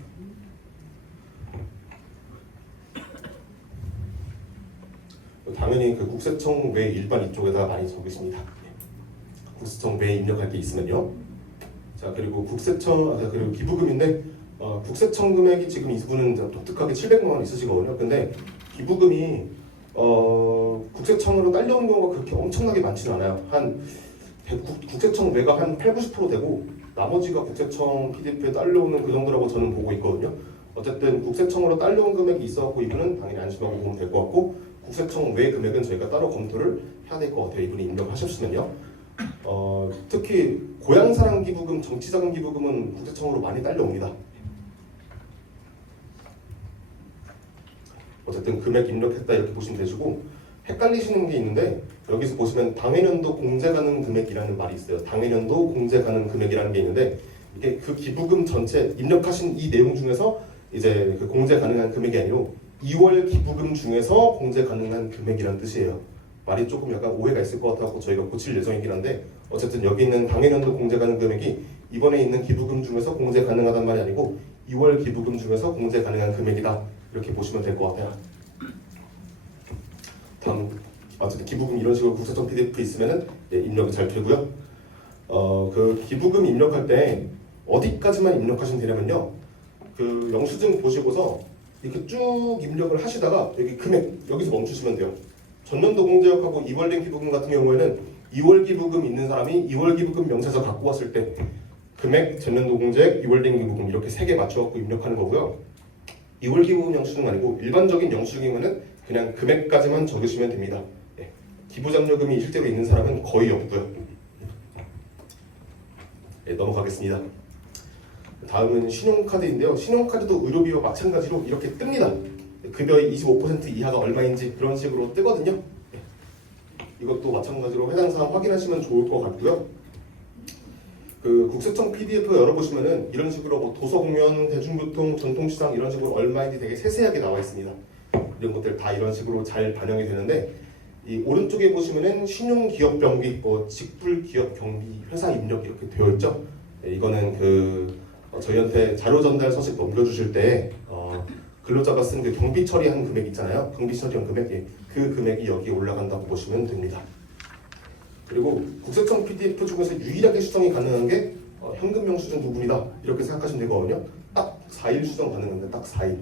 당연히 그 국세청 외 일반 이쪽에다가 많이 적으십니다. 국세청 외에 입력할 게 있으면요. 자, 그리고 국세청, 그리고 기부금인데 국세청 금액이 지금 이분은 독특하게 700만 원 있으시거든요. 근데 기부금이 국세청으로 딸려온 경우가 그렇게 엄청나게 많지는 않아요. 국세청 외가 한 8-90% 되고 나머지가 국세청 PDF에 딸려오는 그 정도라고 저는 보고 있거든요. 어쨌든 국세청으로 딸려온 금액이 있어갖고 이분은 당연히 안심하고 보면 될 것 같고 국세청 외 금액은 저희가 따로 검토를 해야 될 것 같아요. 이분이 입력하셨으면요. 특히 고향사랑 기부금, 정치자금 기부금은 국세청으로 많이 딸려옵니다. 어쨌든 금액 입력했다 이렇게 보시면 되시고 헷갈리시는 게 있는데 여기서 보시면 당해년도 공제 가능 금액이라는 말이 있어요. 당해년도 공제 가능 금액이라는 게 있는데 이게 그 기부금 전체 입력하신 이 내용 중에서 이제 그 공제 가능한 금액이 아니고 2월 기부금 중에서 공제 가능한 금액이라는 뜻이에요. 말이 조금 약간 오해가 있을 것 같아서 저희가 고칠 예정이긴 한데 어쨌든 여기 있는 당해년도 공제 가능 금액이 이번에 있는 기부금 중에서 공제 가능하단 말이 아니고 2월 기부금 중에서 공제 가능한 금액이다. 이렇게 보시면 될 것 같아요. 다음, 어쨌든 기부금 이런 식으로 국세청 PDF 있으면은 입력이 잘 되고요. 그 기부금 입력할 때 어디까지만 입력하시면 되냐면요. 그 영수증 보시고서 이렇게 쭉 입력을 하시다가 여기 금액 여기서 멈추시면 돼요. 전년도 공제역하고 2월 된 기부금 같은 경우에는 2월 기부금 있는 사람이 2월 기부금 명세서 갖고 왔을 때 금액, 전년도 공제액, 2월 된 기부금 이렇게 3개 맞춰갖고 입력하는 거고요. 2월 기부금 영수증 아니고 일반적인 영수증이면은 그냥 금액까지만 적으시면 됩니다. 기부장려금이 실제로 있는 사람은 거의 없고요. 넘어가겠습니다. 다음은 신용카드인데요. 신용카드도 의료비와 마찬가지로 이렇게 뜹니다. 급여의 25% 이하가 얼마인지 그런 식으로 뜨거든요. 이것도 마찬가지로 해당 사항 확인하시면 좋을 것 같고요. 그 국세청 PDF 열어보시면은 이런 식으로 뭐 도서공연, 대중교통, 전통시장 이런 식으로 얼마인지 되게 세세하게 나와 있습니다. 이런 것들 다 이런 식으로 잘 반영이 되는데 이 오른쪽에 보시면은 신용기업병비, 직불기업경비, 회사 입력 이렇게 되어 있죠. 이거는 그 저희한테 자료 전달 서식 넘겨주실 때 근로자가 쓴 그 경비 처리한 금액 있잖아요. 경비 처리한 금액, 그 금액이 여기에 올라간다고 보시면 됩니다. 그리고 국세청 PDF 중에서 유일하게 수정이 가능한 게 현금 영수증 부분이다 이렇게 생각하시면 되거든요. 딱 4일 수정 가능한데 딱 4일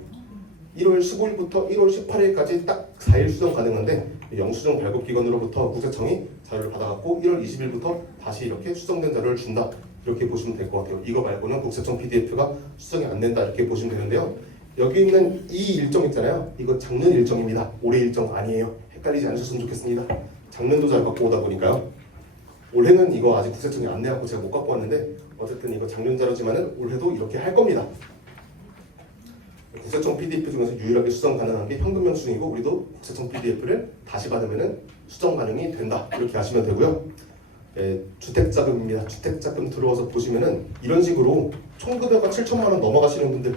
1월 15일부터 1월 18일까지 딱 4일 수정 가능한데 영수증 발급기관으로부터 국세청이 자료를 받아갖고 1월 20일부터 다시 이렇게 수정된 자료를 준다 이렇게 보시면 될 것 같아요. 이거 말고는 국세청 PDF가 수정이 안 된다 이렇게 보시면 되는데요. 여기 있는 이 일정 있잖아요. 이거 작년 일정입니다. 올해 일정 아니에요. 헷갈리지 않으셨으면 좋겠습니다. 작년도 잘 갖고 오다 보니까요. 올해는 이거 아직 국세청이 안 내갖고 제가 못 갖고 왔는데 어쨌든 이거 작년 자료지만은 올해도 이렇게 할 겁니다. 국세청 PDF 중에서 유일하게 수정 가능한 게 현금 영수증이고 우리도 국세청 PDF를 다시 받으면은 수정 가능이 된다 이렇게 하시면 되고요. 주택자금입니다. 주택자금 들어와서 보시면은 이런 식으로 총급여가 7천만 원 넘어가시는 분들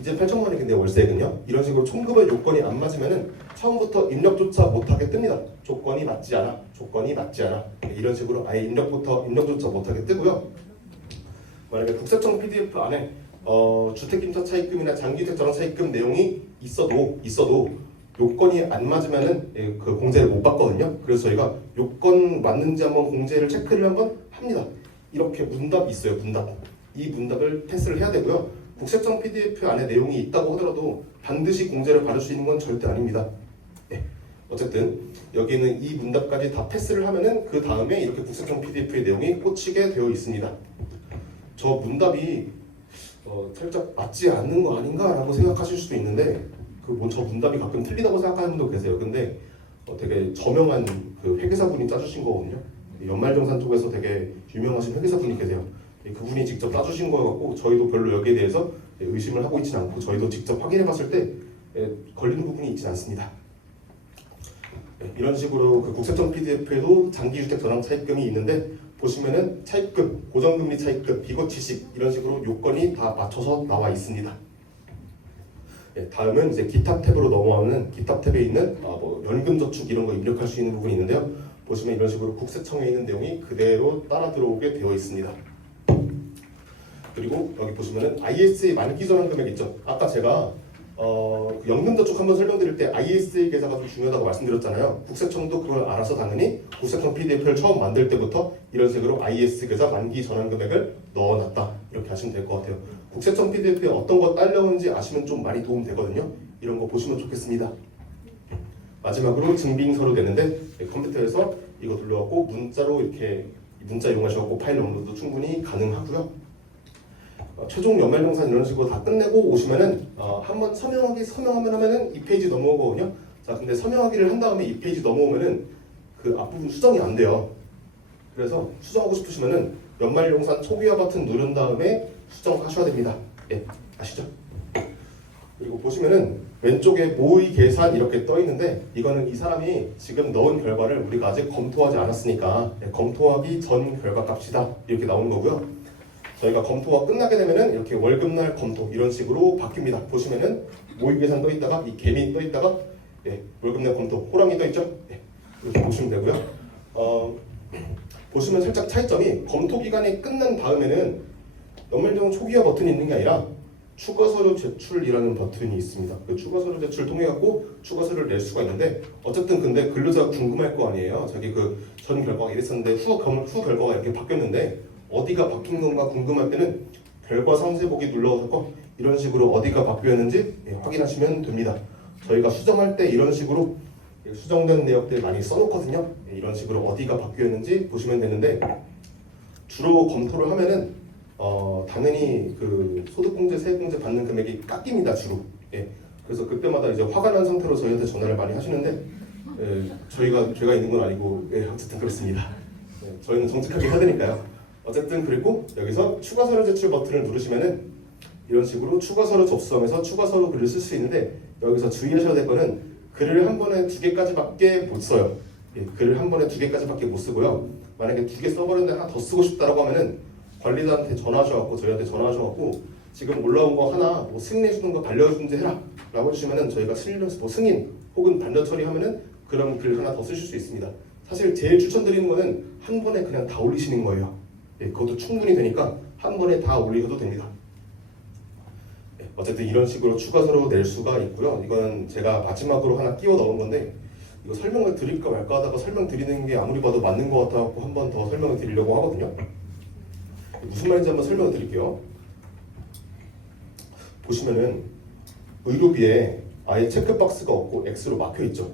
이제 8천만 원이 근데 월세거든요. 이런 식으로 총급여 요건이 안 맞으면은 처음부터 입력조차 못하게 뜹니다. 조건이 맞지 않아, 조건이 맞지 않아. 이런 식으로 아예 입력조차 못하게 뜨고요. 만약에 국세청 PDF 안에 주택임차 차입금이나 장기주택 전환 차입금 내용이 있어도 요건이 안 맞으면은 그 공제를 못 받거든요. 그래서 저희가 요건 맞는지 한번 공제를 체크를 한번 합니다. 이렇게 문답이 있어요. 이 문답을 패스를 해야 되고요. 국세청 PDF 안에 내용이 있다고 하더라도 반드시 공제를 받을 수 있는 건 절대 아닙니다. 어쨌든 여기는 이 문답까지 다 패스를 하면은 그 다음에 이렇게 국세청 PDF의 내용이 꽂히게 되어 있습니다. 저 문답이 살짝 맞지 않는 거 아닌가라고 생각하실 수도 있는데 저 문답이 가끔 틀리다고 생각하는 분도 계세요. 근데 되게 저명한 그 회계사분이 짜주신 거거든요. 연말정산 쪽에서 되게 유명하신 회계사분이 계세요. 그분이 직접 따주신 거 같고 저희도 별로 여기에 대해서 의심을 하고 있지는 않고 저희도 직접 확인해 봤을 때 걸리는 부분이 있지는 않습니다. 이런 식으로 그 국세청 PDF에도 장기주택 전환 차입금이 있는데 보시면은 차입금, 고정금리 차입금, 비거치식 이런 식으로 요건이 다 맞춰서 나와 있습니다. 다음은 이제 기타 탭으로 넘어가는 기타 탭에 있는 뭐 연금저축 이런 거 입력할 수 있는 부분이 있는데요. 보시면 이런 식으로 국세청에 있는 내용이 그대로 따라 들어오게 되어 있습니다. 그리고 여기 보시면은 ISA 만기 전환 금액 있죠. 아까 제가 그 연금저축 한번 설명드릴 때 ISA 계좌가 좀 중요하다고 말씀드렸잖아요. 국세청도 그걸 알아서 당연히 국세청 PDF를 처음 만들 때부터 이런 식으로 IS 계좌 만기 전환 금액을 넣어놨다 이렇게 하시면 될 것 같아요. 국세청 PDF에 어떤 거 딸려오는지 아시면 좀 많이 도움 되거든요. 이런 거 보시면 좋겠습니다. 마지막으로 증빙서류 되는데 컴퓨터에서 이거 눌러갖고 문자로 이렇게 문자 이용하셔갖고 파일 업로드 충분히 가능하고요. 최종 연말정산 이런 식으로 다 끝내고 오시면은 한번 서명하면은 이 페이지 넘어오거든요. 자, 근데 서명하기를 한 다음에 이 페이지 넘어오면은 그 앞부분 수정이 안 돼요. 그래서 수정하고 싶으시면은 연말정산 초기화 버튼 누른 다음에 수정하셔야 됩니다. 예, 아시죠? 그리고 보시면은 왼쪽에 모의 계산 이렇게 떠 있는데 이거는 이 사람이 지금 넣은 결과를 우리가 아직 검토하지 않았으니까 검토하기 전 결과 값이다 이렇게 나오는 거고요. 저희가 검토가 끝나게 되면은 이렇게 월급날 검토 이런 식으로 바뀝니다. 보시면은 모의 계산 떠 있다가 이 개미 떠 있다가 월급날 검토 호랑이 떠 있죠. 이렇게 보시면 되고요. 보시면 살짝 차이점이 검토 기간이 끝난 다음에는 연말정산 초기화 버튼이 있는 게 아니라 추가 서류 제출이라는 버튼이 있습니다. 그 추가 서류 제출 통해 갖고 추가 서류를 낼 수가 있는데 어쨌든 근데 근로자가 궁금할 거 아니에요. 자기 그 전 결과가 이랬었는데 후 결과가 이렇게 바뀌었는데 어디가 바뀐 건가 궁금할 때는 결과 상세 보기 눌러서 이런 식으로 어디가 바뀌었는지 확인하시면 됩니다. 저희가 수정할 때 이런 식으로 수정된 내역들 많이 써놓거든요. 이런 식으로 어디가 바뀌었는지 보시면 되는데 주로 검토를 하면은 당연히 그 소득공제, 세액공제 받는 금액이 깎입니다 주로. 그래서 그때마다 이제 화가 난 상태로 저희한테 전화를 많이 하시는데 제가 있는 건 아니고 어쨌든 그렇습니다. 저희는 정직하게 해야 되니까요. 어쨌든 그리고 여기서 추가 서류 제출 버튼을 누르시면은 이런 식으로 추가 서류 접수하면서 추가 서류 글을 쓸 수 있는데 여기서 주의하셔야 될 거는 글을 한 번에 2개까지밖에 못 써요. 글을 한 번에 2개까지밖에 못 쓰고요. 만약에 2개 써버렸는데 하나 더 쓰고 싶다라고 하면은 관리자한테 전화하셔갖고 저희한테 전화하셔갖고 지금 올라온 거 하나 뭐 승인해주는 거 반려준지 해라 라고 해주시면은 저희가 승인 혹은 반려 처리하면은 그런 글 하나 더 쓰실 수 있습니다. 사실 제일 추천드리는 거는 한 번에 그냥 다 올리시는 거예요. 그것도 충분히 되니까 한 번에 다 올리셔도 됩니다. 어쨌든 이런 식으로 추가 서류 낼 수가 있고요. 이건 제가 마지막으로 하나 끼워 넣은 건데 이거 설명을 드릴까 말까 하다가 설명드리는 게 아무리 봐도 맞는 것 같아서 한 번 더 설명을 드리려고 하거든요. 무슨 말인지 한번 설명을 드릴게요. 보시면은 의료비에 아예 체크박스가 없고 X로 막혀있죠.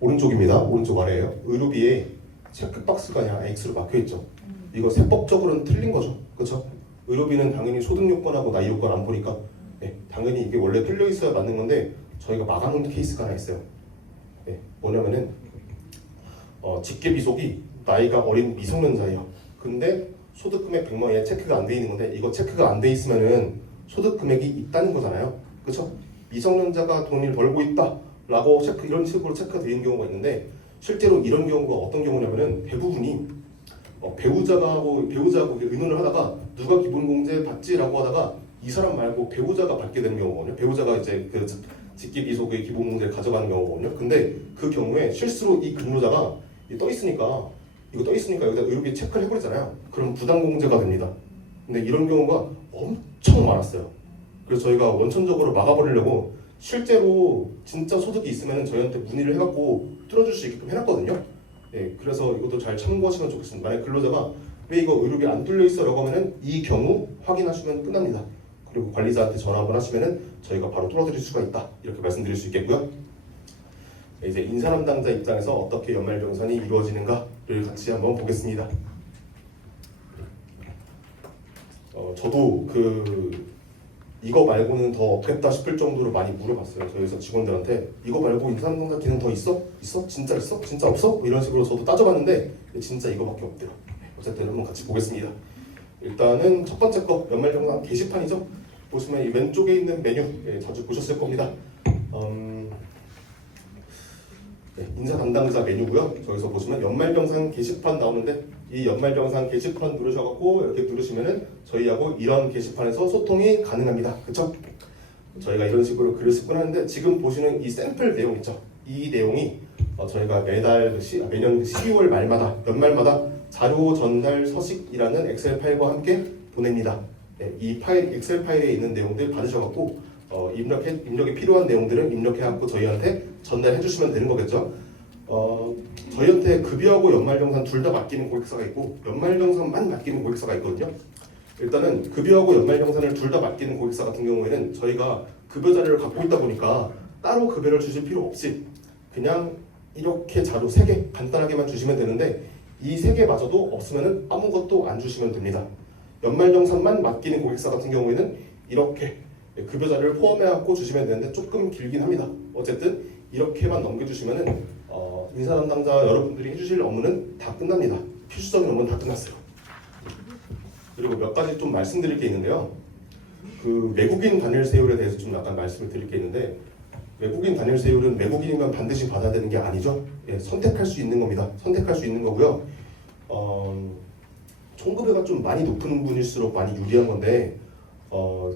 오른쪽입니다. 오른쪽 아래에요. 의료비에 체크박스가 아니라 X로 막혀있죠. 이거 세법적으로는 틀린 거죠. 그렇죠? 의료비는 당연히 소득 요건하고 나이 요건 안 보니까 당연히 이게 원래 뚫려 있어야 맞는 건데 저희가 막아놓은 케이스가 하나 있어요. 뭐냐면은 직계비속이 나이가 어린 미성년자예요. 근데 소득 금액 100만 원에 체크가 안 돼 있는 건데 이거 체크가 안 돼 있으면은 소득 금액이 있다는 거잖아요. 그렇죠? 미성년자가 돈을 벌고 있다라고 이런 식으로 체크가 되는 경우가 있는데 실제로 이런 경우가 어떤 경우냐면은 대부분이 배우자하고 의논을 하다가 누가 기본공제 받지라고 하다가 이 사람 말고 배우자가 받게 되는 경우거든요. 배우자가 이제 그 직계비속의 기본공제를 가져가는 경우거든요. 근데 그 경우에 실수로 이 근로자가 떠 있으니까 여기다 의료비 체크를 해버리잖아요. 그럼 부당공제가 됩니다. 근데 이런 경우가 엄청 많았어요. 그래서 저희가 원천적으로 막아버리려고 실제로 진짜 소득이 있으면 저희한테 문의를 해갖고 뚫어줄 수 있게끔 해놨거든요. 그래서 이것도 잘 참고하시면 좋겠습니다. 만약 근로자가 왜 이거 의료비 안 뚫려 있어? 라고 하면은 이 경우 확인하시면 끝납니다. 그리고 관리자한테 전화 한번 하시면은 저희가 바로 뚫어드릴 수가 있다. 이렇게 말씀드릴 수 있겠고요. 이제 인사 담당자 입장에서 어떻게 연말정산이 이루어지는가를 같이 한번 보겠습니다. 저도 이거 말고는 더 없겠다 싶을 정도로 많이 물어봤어요. 저희에서 직원들한테 이거 말고 인사 담당자 기능 더 있어? 있어? 진짜 있어? 진짜 없어? 뭐 이런 식으로 저도 따져봤는데 진짜 이거밖에 없대요. 어쨌든 한번 같이 보겠습니다. 일단은 첫 번째 거 연말정산 게시판이죠. 보시면 이 왼쪽에 있는 메뉴 자주 보셨을 겁니다. 인사 담당자 메뉴고요. 저기서 보시면 연말정산 게시판 나오는데 이 연말정산 게시판 누르셔갖고 이렇게 누르시면은 저희하고 이런 게시판에서 소통이 가능합니다. 그렇죠? 저희가 이런 식으로 글을 쓰곤 하는데 지금 보시는 이 샘플 내용 있죠? 이 내용이 저희가 매년 12월 말마다 연말마다 자료 전달 서식이라는 엑셀 파일과 함께 보냅니다. 네, 이 파일 엑셀 파일에 있는 내용들 받으셔갖고 입력에 필요한 내용들은 입력해갖고 저희한테 전달해 주시면 되는 거겠죠. 저희한테 급여하고 연말정산 둘 다 맡기는 고객사가 있고 연말정산만 맡기는 고객사가 있거든요. 일단은 급여하고 연말정산을 둘 다 맡기는 고객사 같은 경우에는 저희가 급여 자료를 갖고 있다 보니까 따로 급여를 주실 필요 없이 그냥 이렇게 자료 3개 간단하게만 주시면 되는데 이 3개마저도 없으면 아무것도 안 주시면 됩니다. 연말정산만 맡기는 고객사 같은 경우에는 이렇게 급여 자료를 포함해갖고 주시면 되는데 조금 길긴 합니다. 어쨌든 이렇게만 넘겨주시면은 인사 담당자 여러분들이 해주실 업무는 다 끝납니다. 필수적인 업무는 다 끝났어요. 그리고 몇 가지 좀 말씀드릴 게 있는데요. 그 외국인 단일 세율에 대해서 좀 약간 말씀을 드릴 게 있는데 외국인 단일 세율은 외국인이면 반드시 받아야 되는 게 아니죠. 예, 선택할 수 있는 겁니다. 선택할 수 있는 거고요. 총급여가 좀 많이 높은 분일수록 많이 유리한 건데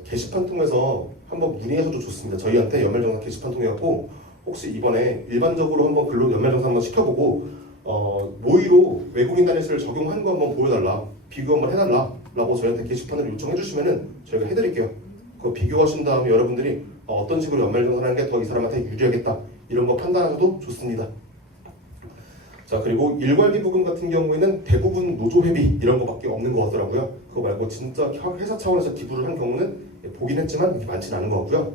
게시판 통해서 한번 문의하셔도 좋습니다. 저희한테 연말정산 게시판 통해 갖고 혹시 이번에 일반적으로 한번 근로 연말정산 한번 시켜보고 모의로 외국인 단일세를 적용한 거 한번 보여달라, 비교 한번 해달라 라고 저희한테 게시판을 요청해 주시면은 저희가 해드릴게요. 그거 비교하신 다음에 여러분들이 어떤 식으로 연말정산하는 게 더 이 사람한테 유리하겠다 이런 거 판단하셔도 좋습니다. 자, 그리고 일괄기부금 같은 경우에는 대부분 노조회비 이런 거밖에 없는 거 같더라고요. 그거 말고 진짜 회사 차원에서 기부를 한 경우는 보긴 했지만 그렇게 많지는 않은 거 같고요.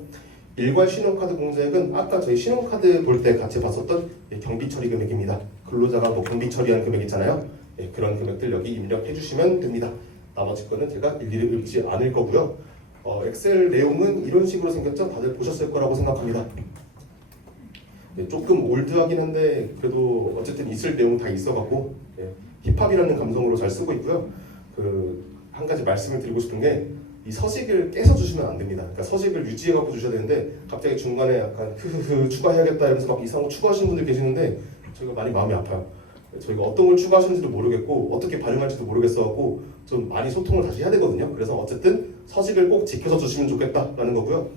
일괄 신용카드 공제액은 아까 저희 신용카드 볼 때 같이 봤었던 경비 처리 금액입니다. 근로자가 뭐 경비 처리한 금액 있잖아요. 그런 금액들 여기 입력해 주시면 됩니다. 나머지 거는 제가 일일이 읽지 않을 거고요. 엑셀 내용은 이런 식으로 생겼죠? 다들 보셨을 거라고 생각합니다. 조금 올드하긴 한데 그래도 어쨌든 있을 내용 다 있어갖고 힙합이라는 감성으로 잘 쓰고 있고요. 한 가지 말씀을 드리고 싶은 게 이 서식을 깨서 주시면 안 됩니다. 그러니까 서식을 유지해갖고 주셔야 되는데 갑자기 중간에 약간 흐흐흐 추가해야겠다 이러면서 막 이상한 거 추가하시는 분들 계시는데 저희가 많이 마음이 아파요. 저희가 어떤 걸 추가하시는지도 모르겠고 어떻게 반응할지도 모르겠어갖고 좀 많이 소통을 다시 해야 되거든요. 그래서 어쨌든 서식을 꼭 지켜서 주시면 좋겠다라는 거고요.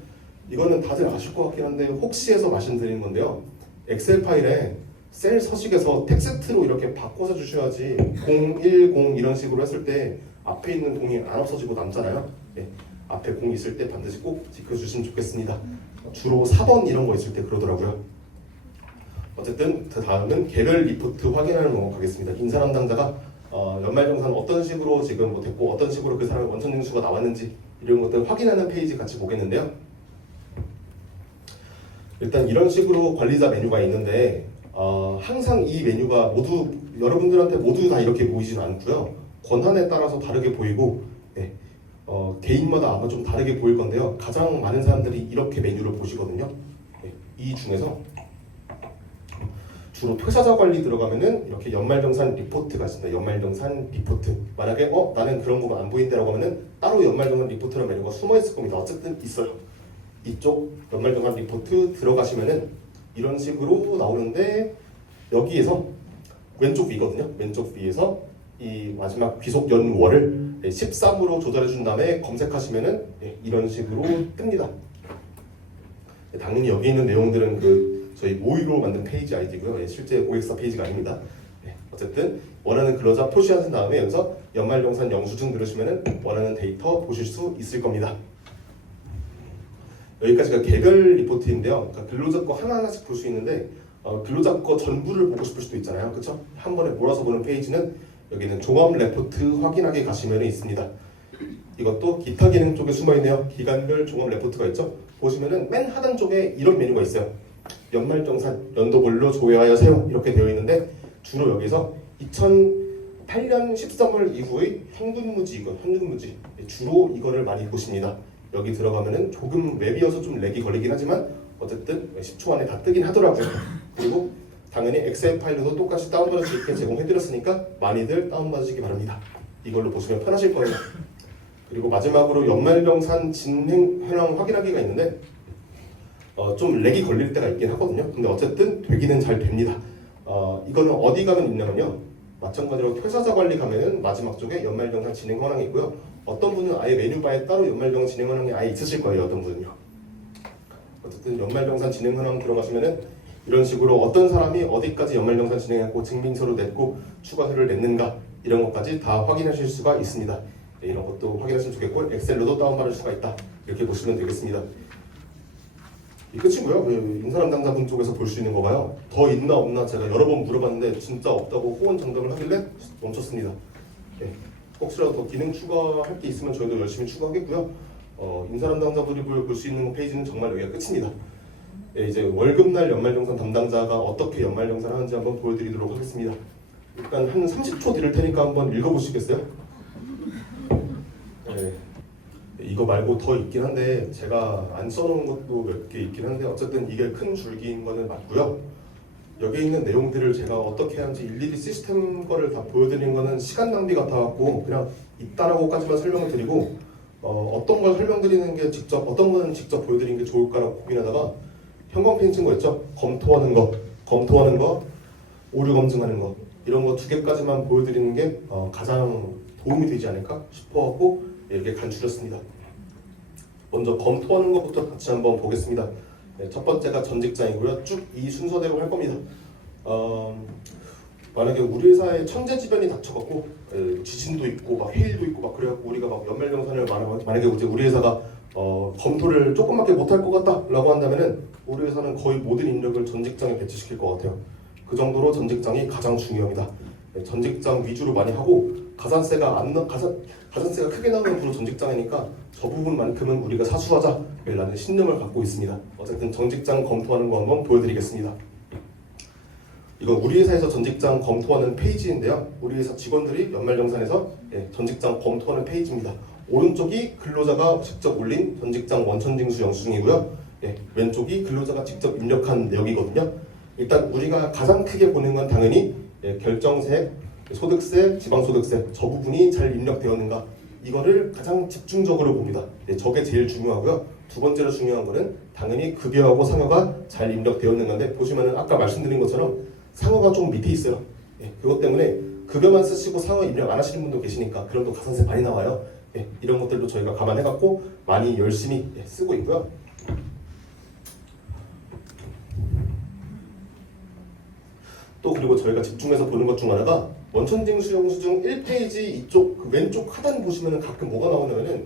이거는 다들 아실 것 같긴 한데 혹시 해서 말씀드리는 건데요. 엑셀 파일에 셀 서식에서 텍스트로 이렇게 바꿔서 주셔야지 010 이런 식으로 했을 때 앞에 있는 공이 안 없어지고 남잖아요. 앞에 공 있을 때 반드시 꼭 지켜주시면 좋겠습니다. 주로 4번 이런 거 있을 때 그러더라고요. 어쨌든 그 다음은 개별 리포트 확인하는 거 가겠습니다. 인사 담당자가 연말정산 어떤 식으로 지금 뭐 됐고 어떤 식으로 그 사람의 원천 징수가 나왔는지 이런 것들 확인하는 페이지 같이 보겠는데요. 일단 이런 식으로 관리자 메뉴가 있는데 항상 이 메뉴가 모두 여러분들한테 모두 다 이렇게 보이지는 않고요. 권한에 따라서 다르게 보이고 개인마다 아마 좀 다르게 보일 건데요. 가장 많은 사람들이 이렇게 메뉴를 보시거든요. 이 중에서 주로 퇴사자 관리 들어가면은 이렇게 연말정산 리포트가 있습니다. 연말정산 리포트. 만약에 나는 그런 거만 안 보인다라고 하면은 따로 연말정산 리포트라는 메뉴가 숨어 있을 겁니다. 어쨌든 있어요. 이쪽 연말정산 리포트 들어가시면은 이런 식으로 나오는데 여기에서 왼쪽 위거든요. 왼쪽 위에서 이 마지막 귀속 연월을 13으로 조절해 준 다음에 검색하시면은 이런 식으로 뜹니다. 당연히 여기 있는 내용들은 저희 모의로 만든 페이지 아이디고요. 실제 고객사 페이지가 아닙니다. 어쨌든 원하는 근로자 표시하신 다음에 여기서 연말정산 영수증 들으시면은 원하는 데이터 보실 수 있을 겁니다. 여기까지가 개별 리포트인데요. 그러니까 근로자 거 하나하나씩 볼 수 있는데 근로자 거 전부를 보고 싶을 수도 있잖아요. 그렇죠? 한 번에 몰아서 보는 페이지는 여기는 종합 레포트 확인하기 가시면 있습니다. 이것도 기타 기능 쪽에 숨어있네요. 기간별 종합 레포트가 있죠. 보시면은 맨 하단 쪽에 이런 메뉴가 있어요. 연말정산 연도별로 조회하여세요 이렇게 되어 있는데 주로 여기서 2008년 13월 이후의 현금무지 주로 이거를 많이 보십니다. 여기 들어가면은 조금 웹이어서 좀 렉이 걸리긴 하지만 어쨌든 10초 안에 다 뜨긴 하더라고요. 그리고 당연히 엑셀 파일로도 똑같이 다운받을 수 있게 제공해드렸으니까 많이들 다운받으시기 바랍니다. 이걸로 보시면 편하실 거예요. 그리고 마지막으로 연말정산 진행 현황 확인하기가 있는데 좀 렉이 걸릴 때가 있긴 하거든요. 근데 어쨌든 되기는 잘 됩니다. 이거는 어디 가면 있냐면요. 마찬가지로 퇴사자 관리 가면은 마지막 쪽에 연말정산 진행 현황이 있고요. 어떤 분은 아예 메뉴바에 따로 연말정산 진행 현황이 아예 있으실 거예요. 어떤 분은요. 어쨌든 연말정산 진행 현황 들어가시면은 이런 식으로 어떤 사람이 어디까지 연말정산 진행했고 증빙서를 냈고 추가세를 냈는가 이런 것까지 다 확인하실 수가 있습니다. 네, 이런 것도 확인하시면 좋겠고 엑셀로도 다운받을 수가 있다 이렇게 보시면 되겠습니다. 이 끝이고요. 인사람 당사분 쪽에서 볼 수 있는 거가요. 더 있나 없나 제가 여러 번 물어봤는데 진짜 없다고 호언장담을 하길래 멈췄습니다. 네, 혹시라도 더 기능 추가할 게 있으면 저희도 열심히 추가하겠고요. 인사람 당사분이 볼 수 있는 페이지는 정말 여기가 끝입니다. 네, 이제 월급날 연말정산 담당자가 어떻게 연말정산을 하는지 한번 보여드리도록 하겠습니다. 일단 한 30초 드릴 테니까 한번 읽어보시겠어요? 네. 이거 말고 더 있긴 한데 제가 안 써놓은 것도 몇 개 있긴 한데 어쨌든 이게 큰 줄기인 거는 맞고요. 여기 있는 내용들을 제가 어떻게 하는지 일일이 시스템 거를 다 보여드리는 거는 시간 낭비 같아갖고 그냥 있다라고까지만 설명을 드리고 어떤 걸 설명드리는 게 직접 어떤 거는 직접 보여드리는 게 좋을까라고 고민하다가 현관 페인팅 거 있죠? 검토하는 거, 오류 검증하는 거 이런 거 2개까지만 보여드리는 게 가장 도움이 되지 않을까 싶어갖고 이렇게 간추렸습니다. 먼저 검토하는 것부터 같이 한번 보겠습니다. 네, 첫 번째가 전 직장이고요. 쭉 이 순서대로 할 겁니다. 만약에 우리 회사에 천재지변이 닥쳐갖고 지진도 있고 막 해일도 있고 막 그래갖고 우리가 막 연말정산을 만약에 이제 우리 회사가 검토를 조금밖에 못할 것 같다라고 한다면은 우리 회사는 거의 모든 인력을 전 직장에 배치시킬 것 같아요. 그 정도로 전 직장이 가장 중요합니다. 네, 전 직장 위주로 많이 하고 가산세가 크게 나오는 부로 전 직장이니까 저 부분만큼은 우리가 사수하자라는 신념을 갖고 있습니다. 어쨌든 전 직장 검토하는 거 한번 보여드리겠습니다. 이건 우리 회사에서 전 직장 검토하는 페이지인데요. 우리 회사 직원들이 연말정산에서 전 직장 검토하는 페이지입니다. 오른쪽이 근로자가 직접 올린 전 직장 원천징수 영수증이고요. 왼쪽이 근로자가 직접 입력한 내역이거든요. 일단 우리가 가장 크게 보는 건 당연히 결정세, 소득세, 지방소득세 저 부분이 잘 입력되었는가 이거를 가장 집중적으로 봅니다. 저게 제일 중요하고요. 두 번째로 중요한 거는 당연히 급여하고 상여가 잘 입력되었는가인데 보시면은 아까 말씀드린 것처럼 상여가 좀 밑에 있어요. 그것 때문에 급여만 쓰시고 상여 입력 안 하시는 분도 계시니까 그럼 또 가산세 많이 나와요. 이런 것들도 저희가 감안해갖고 많이 열심히 쓰고 있고요. 또 그리고 저희가 집중해서 보는 것 중 하나가 원천징수 영수증 1페이지 이쪽 그 왼쪽 하단 보시면은 가끔 뭐가 나오냐면은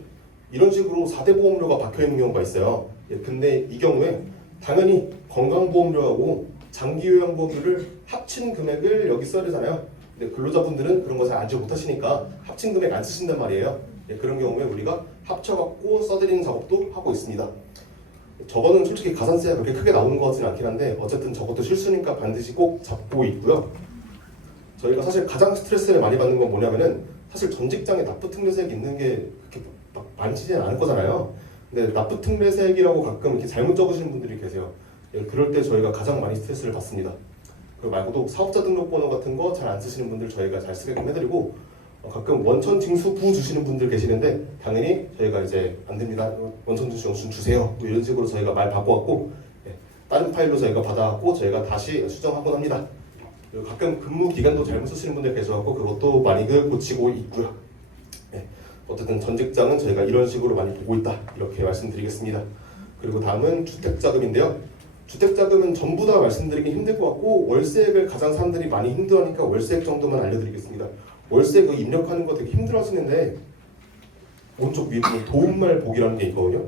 이런 식으로 4대 보험료가 박혀있는 경우가 있어요. 근데 이 경우에 당연히 건강보험료하고 장기요양보험료를 합친 금액을 여기 써야 되잖아요. 근데 근로자분들은 그런 거 잘 알지 못하시니까 합친 금액 안 쓰신단 말이에요. 그런 경우에 우리가 합쳐갖고 써드리는 작업도 하고 있습니다. 저거는 솔직히 가산세가 그렇게 크게 나오는 것 같지는 않긴 한데 어쨌든 저것도 실수니까 반드시 꼭 잡고 있고요. 저희가 사실 가장 스트레스를 많이 받는 건 뭐냐면은 사실 전 직장에 납부특례세액 있는 게 그렇게 막 많지는 않을 거잖아요. 근데 납부특례세액이라고 가끔 이렇게 잘못 적으시는 분들이 계세요. 그럴 때 저희가 가장 많이 스트레스를 받습니다. 그 말고도 사업자 등록번호 같은 거 잘 안 쓰시는 분들 저희가 잘 쓰게끔 해드리고 가끔 원천징수부 주시는 분들 계시는데 당연히 저희가 이제 안 됩니다. 원천징수 영수증 주세요. 뭐 이런 식으로 저희가 말 바꿔갖고 다른 파일로 저희가 받아갖고 저희가 다시 수정하곤 합니다. 그리고 가끔 근무 기간도 잘못 쓰시는 분들 계셔갖고 그것도 많이 고치고 있고요. 어쨌든 전 직장은 저희가 이런 식으로 많이 보고 있다 이렇게 말씀드리겠습니다. 그리고 다음은 주택자금인데요. 주택자금은 전부 다 말씀드리기 힘들 것 같고 월세액을 가장 사람들이 많이 힘들어하니까 월세액 정도만 알려드리겠습니다. 월세 그 입력하는 거 되게 힘들어하시는데 오른쪽 위에 도움말 보기라는 게 있거든요.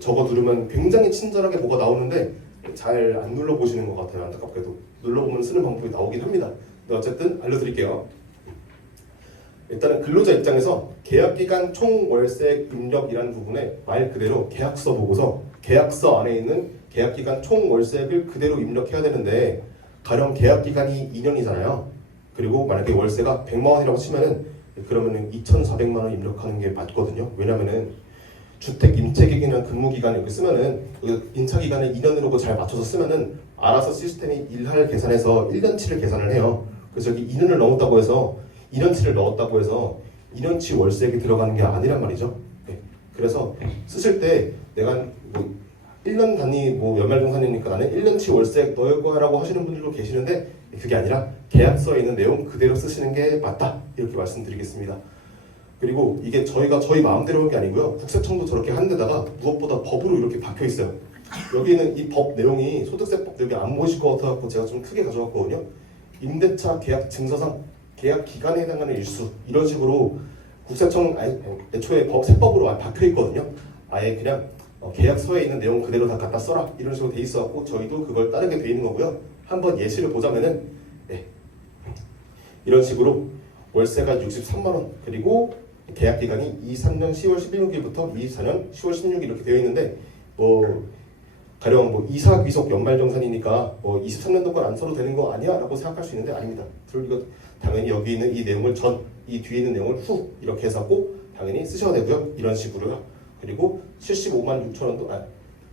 저거 누르면 굉장히 친절하게 뭐가 나오는데 잘 안 눌러보시는 것 같아요. 안타깝게도 눌러보면 쓰는 방법이 나오긴 합니다. 근데 어쨌든 알려드릴게요. 일단은 근로자 입장에서 계약기간 총 월세액 입력이라는 부분에 말 그대로 계약서 보고서 계약서 안에 있는 계약기간 총 월세액을 그대로 입력해야 되는데 가령 계약기간이 2년이잖아요. 그리고 만약에 월세가 100만 원이라고 치면은 그러면은 2,400만 원 입력하는 게 맞거든요. 왜냐면은 주택 임차기간이나 근무기간 이렇게 쓰면은 임차기간을 2년으로 잘 맞춰서 쓰면은 알아서 시스템이 일할 계산해서 1년치를 계산을 해요. 그래서 여기 2년을 넘었다고 해서 2년치를 넣었다고 해서 2년치 월세액이 들어가는 게 아니란 말이죠. 그래서 쓰실 때 내가 뭐 1년 단위 뭐 연말정산이니까 나는 1년치 월세액 넣을 거라고 하시는 분들도 계시는데 그게 아니라 계약서에 있는 내용 그대로 쓰시는 게 맞다 이렇게 말씀드리겠습니다. 그리고 이게 저희 마음대로 한 게 아니고요. 국세청도 저렇게 한 데다가 무엇보다 법으로 이렇게 박혀 있어요. 여기는 이 법 내용이 소득세법 여기 안 보이실 것 같아서 제가 좀 크게 가져왔거든요. 임대차 계약 증서상 계약 기간에 해당하는 일수 이런 식으로 국세청 애초에 법 세법으로 박혀 있거든요. 아예 그냥 계약서에 있는 내용 그대로 다 갖다 써라 이런 식으로 돼 있어갖고 저희도 그걸 따르게 돼 있는 거고요. 한번 예시를 보자면은 이런 식으로 월세가 63만 원 그리고 계약 기간이 23년 10월 16일부터 24년 10월 16일 이렇게 되어 있는데 가령 이사 귀속 연말정산이니까 23년도 건 안 써도 되는 거 아니야? 라고 생각할 수 있는데 아닙니다. 이거 당연히 여기 있는 이 내용을 이 뒤에 있는 내용을 후 이렇게 해서 꼭 당연히 쓰셔야 되고요. 이런 식으로요. 그리고 75만 6천 원도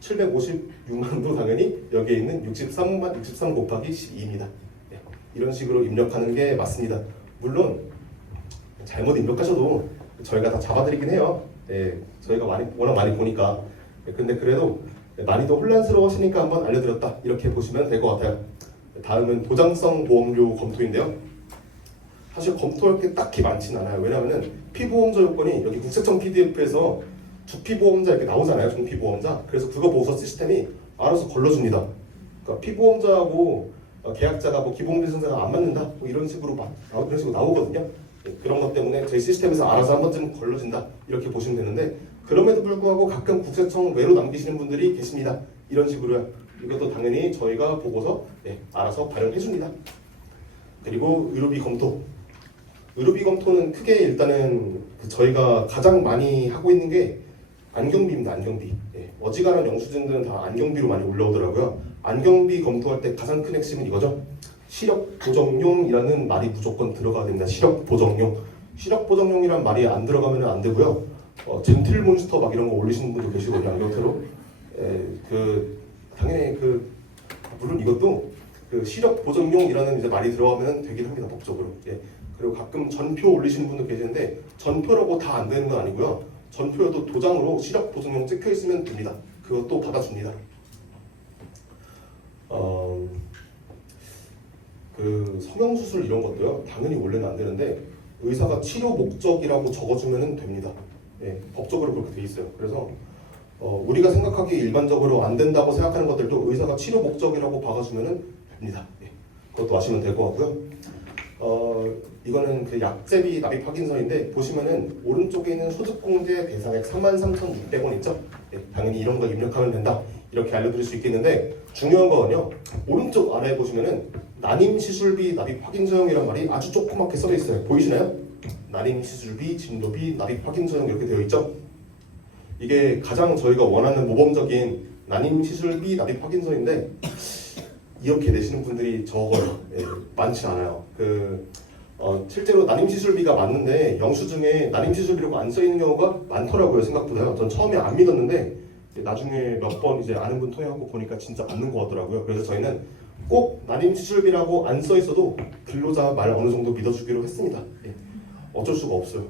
756만 원도 당연히 여기에 있는 63만 63 곱하기 12입니다. 네, 이런 식으로 입력하는 게 맞습니다. 물론 잘못 입력하셔도 저희가 다 잡아드리긴 해요. 네, 저희가 워낙 많이 보니까. 네, 근데 그래도 많이도 혼란스러우시니까 한번 알려드렸다 이렇게 보시면 될 것 같아요. 다음은 도장성 보험료 검토인데요. 사실 검토할 게 딱히 많진 않아요. 왜냐하면 피보험자 요건이 여기 국세청 PDF에서 주피보험자 이렇게 나오잖아요. 중피보험자. 그래서 그거 보고서 시스템이 알아서 걸러줍니다. 그러니까 피보험자하고 계약자가 기본비승자가 안 맞는다 이런 식으로 나오거든요. 그런 것 때문에 저희 시스템에서 알아서 한 번쯤 걸러진다 이렇게 보시면 되는데 그럼에도 불구하고 가끔 국세청 외로 남기시는 분들이 계십니다. 이런 식으로요. 이것도 당연히 저희가 보고서 알아서 발행해 줍니다. 그리고 의료비 검토. 의료비 검토는 크게 일단은 저희가 가장 많이 하고 있는 게 안경비입니다. 안경비. 어지간한 영수증들은 다 안경비로 많이 올라오더라고요. 안경비 검토할 때 가장 큰 핵심은 이거죠. 시력 보정용이라는 말이 무조건 들어가야 됩니다. 시력 보정용. 시력 보정용이란 말이 안 들어가면 안 되고요. 젠틀몬스터 막 이런 거 올리시는 분도 계시거든요. 안경테로. 당연히 물론 이것도 시력 보정용이라는 이제 말이 들어가면 되긴 합니다. 법적으로. 그리고 가끔 전표 올리시는 분도 계시는데 전표라고 다 안 되는 건 아니고요. 전표여도 도장으로 시력 보정용 찍혀 있으면 됩니다. 그것도 받아줍니다. 성형수술 이런 것도요. 당연히 원래는 안 되는데 의사가 치료 목적이라고 적어주면 됩니다. 법적으로 그렇게 돼 있어요. 그래서 우리가 생각하기에 일반적으로 안 된다고 생각하는 것들도 의사가 치료 목적이라고 박아주면 됩니다. 그것도 아시면 될 것 같고요. 이거는 약제비 납입 확인서인데 보시면은 오른쪽에 있는 소득공제 대상액 33,600원 있죠? 당연히 이런 거 입력하면 된다 이렇게 알려드릴 수 있겠는데 중요한 거는요. 오른쪽 아래에 보시면은 난임시술비 납입 확인서용이란 말이 아주 조그맣게 써져 있어요. 보이시나요? 난임시술비, 진료비, 납입 확인서용 이렇게 되어 있죠? 이게 가장 저희가 원하는 모범적인 난임시술비 납입 확인서인데 이렇게 내시는 분들이 적어요. 많지 않아요. 실제로 난임시술비가 맞는데 영수증에 난임시술비라고 안 써있는 경우가 많더라고요. 생각보다요. 전 처음에 안 믿었는데 나중에 몇 번 이제 아는 분 통해하고 보니까 진짜 맞는 것 같더라고요. 그래서 저희는 꼭 난임시술비라고 안 써있어도 근로자 말 어느 정도 믿어주기로 했습니다. 어쩔 수가 없어요.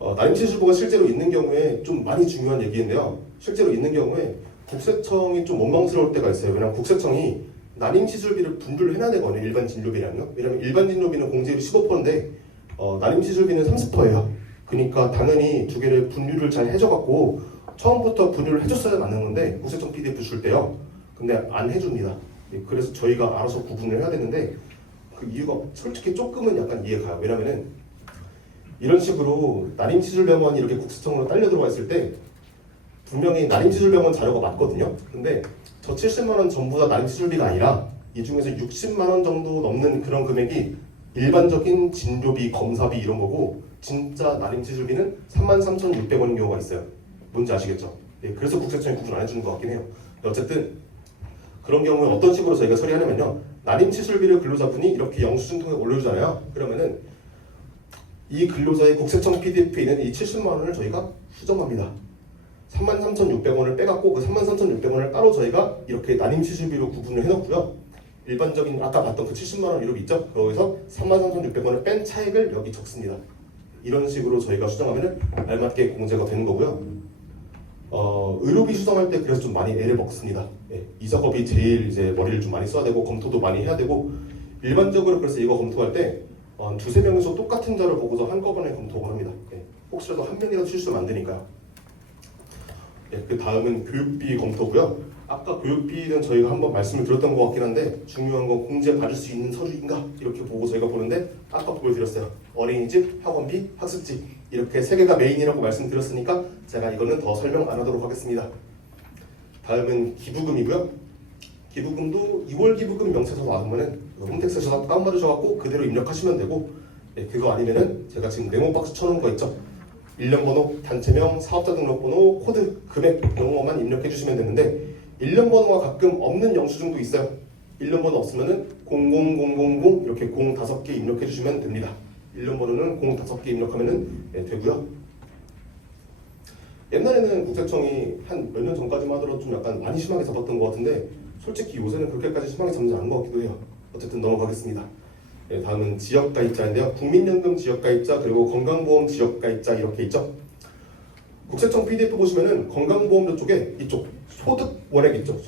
난임시술비가 실제로 있는 경우에 좀 많이 중요한 얘기인데요. 실제로 있는 경우에 국세청이 좀 원망스러울 때가 있어요. 왜냐하면 국세청이 난임시술비를 분류를 해놔야 되거든요. 일반 진료비랑요. 왜냐하면 일반 진료비는 공제율이 15%인데 난임시술비는 30%예요. 그러니까 당연히 두 개를 분류를 잘 해줘갖고 처음부터 분류를 해줬어야 맞는 건데 국세청 PDF 줄 때요. 근데 안 해줍니다. 그래서 저희가 알아서 구분을 해야 되는데 그 이유가 솔직히 조금은 약간 이해가요. 왜냐면은 이런 식으로 난임시술병원이 이렇게 국세청으로 딸려 들어와 있을 때 분명히 난임시술병원 자료가 맞거든요. 근데 저 70만 원 전부 다 난임시술비가 아니라 이 중에서 60만 원 정도 넘는 그런 금액이 일반적인 진료비, 검사비 이런 거고 진짜 난임시술비는 33,600원인 경우가 있어요. 뭔지 아시겠죠? 그래서 국세청이 구분 안 해주는 것 같긴 해요. 어쨌든 그런 경우에 어떤 식으로 저희가 처리하냐면요. 난임시술비를 근로자분이 이렇게 영수증 통에 올려주잖아요. 그러면은 이 근로자의 국세청 PDF에 있는 이 70만 원을 저희가 수정합니다. 33,600원을 빼갖고 그 33,600원을 따로 저희가 이렇게 난임시술비로 구분을 해놓고요. 일반적인 아까 봤던 그 70만 원 이렇게 있죠? 거기서 33,600원을 뺀 차액을 여기 적습니다. 이런 식으로 저희가 수정하면 알맞게 공제가 되는 거고요. 의료비 수정할 때 그래서 좀 많이 애를 먹습니다. 이 작업이 제일 이제 머리를 좀 많이 써야 되고 검토도 많이 해야 되고 일반적으로 그래서 이거 검토할 때 두세 명이서 똑같은 자를 보고서 한꺼번에 검토를 합니다. 혹시라도 한 명이라도 실수하면 안 되니까요. 그 다음은 교육비 검토고요. 아까 교육비는 저희가 한번 말씀을 드렸던 것 같긴 한데 중요한 건 공제 받을 수 있는 서류인가 이렇게 보고 저희가 보는데 아까 보여드렸어요. 어린이집, 학원비, 학습지 이렇게 세 개가 메인이라고 말씀드렸으니까 제가 이거는 더 설명 안 하도록 하겠습니다. 다음은 기부금이고요. 기부금도 2월 기부금 명세서 나오면은 홈택스에서 다운받으셔갖고 그대로 입력하시면 되고, 그거 아니면은 제가 지금 네모 박스 쳐놓은 거 있죠. 일련 번호, 단체명, 사업자 등록번호, 코드, 금액 이런 것만 입력해 주시면 되는데 일련 번호가 가끔 없는 영수증도 있어요. 일련 번호 없으면은 0000 이렇게 0 5개 입력해 주시면 됩니다. 일련 번호는 0 5개 입력하면은 되고요. 옛날에는 국세청이 한 몇 년 전까지만 하더라도 좀 약간 많이 심하게 잡았던 것 같은데 솔직히 요새는 그렇게까지 심하게 잡지 않은 것 같기도 해요. 어쨌든 넘어가겠습니다. 다음은 지역가입자인데요. 국민연금 지역가입자 그리고 건강보험 지역가입자 이렇게 있죠. 국세청 PDF 보시면은 건강보험료 쪽에 이쪽 소득원액 있죠.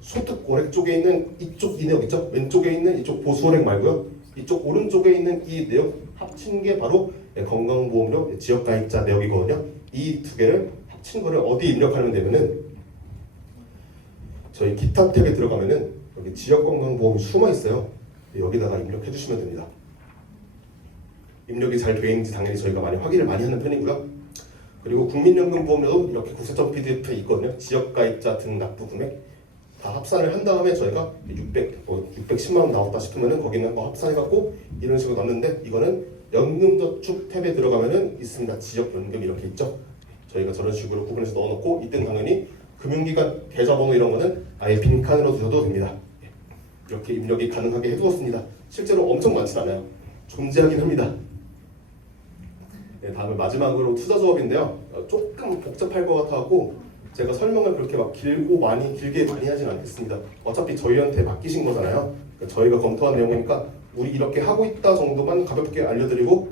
소득원액 쪽에 있는 이쪽 이 내역 있죠. 왼쪽에 있는 이쪽 보수원액 말고요. 이쪽 오른쪽에 있는 이 내역 합친 게 바로 건강보험료 지역가입자 내역이거든요. 이 두 개를 합친 거를 어디 입력하면 되면은 저희 기타 탭에 들어가면은 여기 지역건강보험이 숨어 있어요. 여기다가 입력해 주시면 됩니다. 입력이 잘 되어 있는지 당연히 저희가 확인을 많이 하는 편이고요. 그리고 국민연금보험료도 이렇게 국세청 PDF에 있거든요. 지역가입자 등 납부 금액 다 합산을 한 다음에 저희가 610만 원 나왔다 싶으면은 거기는 뭐 합산해갖고 이런 식으로 넣는데 이거는 연금저축 탭에 들어가면은 있습니다. 지역연금 이렇게 있죠. 저희가 저런 식으로 구분해서 넣어놓고 이때는 당연히 금융기관 계좌번호 이런 거는 아예 빈칸으로 두셔도 됩니다. 이렇게 입력이 가능하게 해두었습니다. 실제로 엄청 많진 않아요. 존재하긴 합니다. 다음은 마지막으로 투자조합인데요. 조금 복잡할 것 같아갖고 제가 설명을 그렇게 길게 많이 하진 않겠습니다. 어차피 저희한테 맡기신 거잖아요. 그러니까 저희가 검토한 내용이니까 우리 이렇게 하고 있다 정도만 가볍게 알려드리고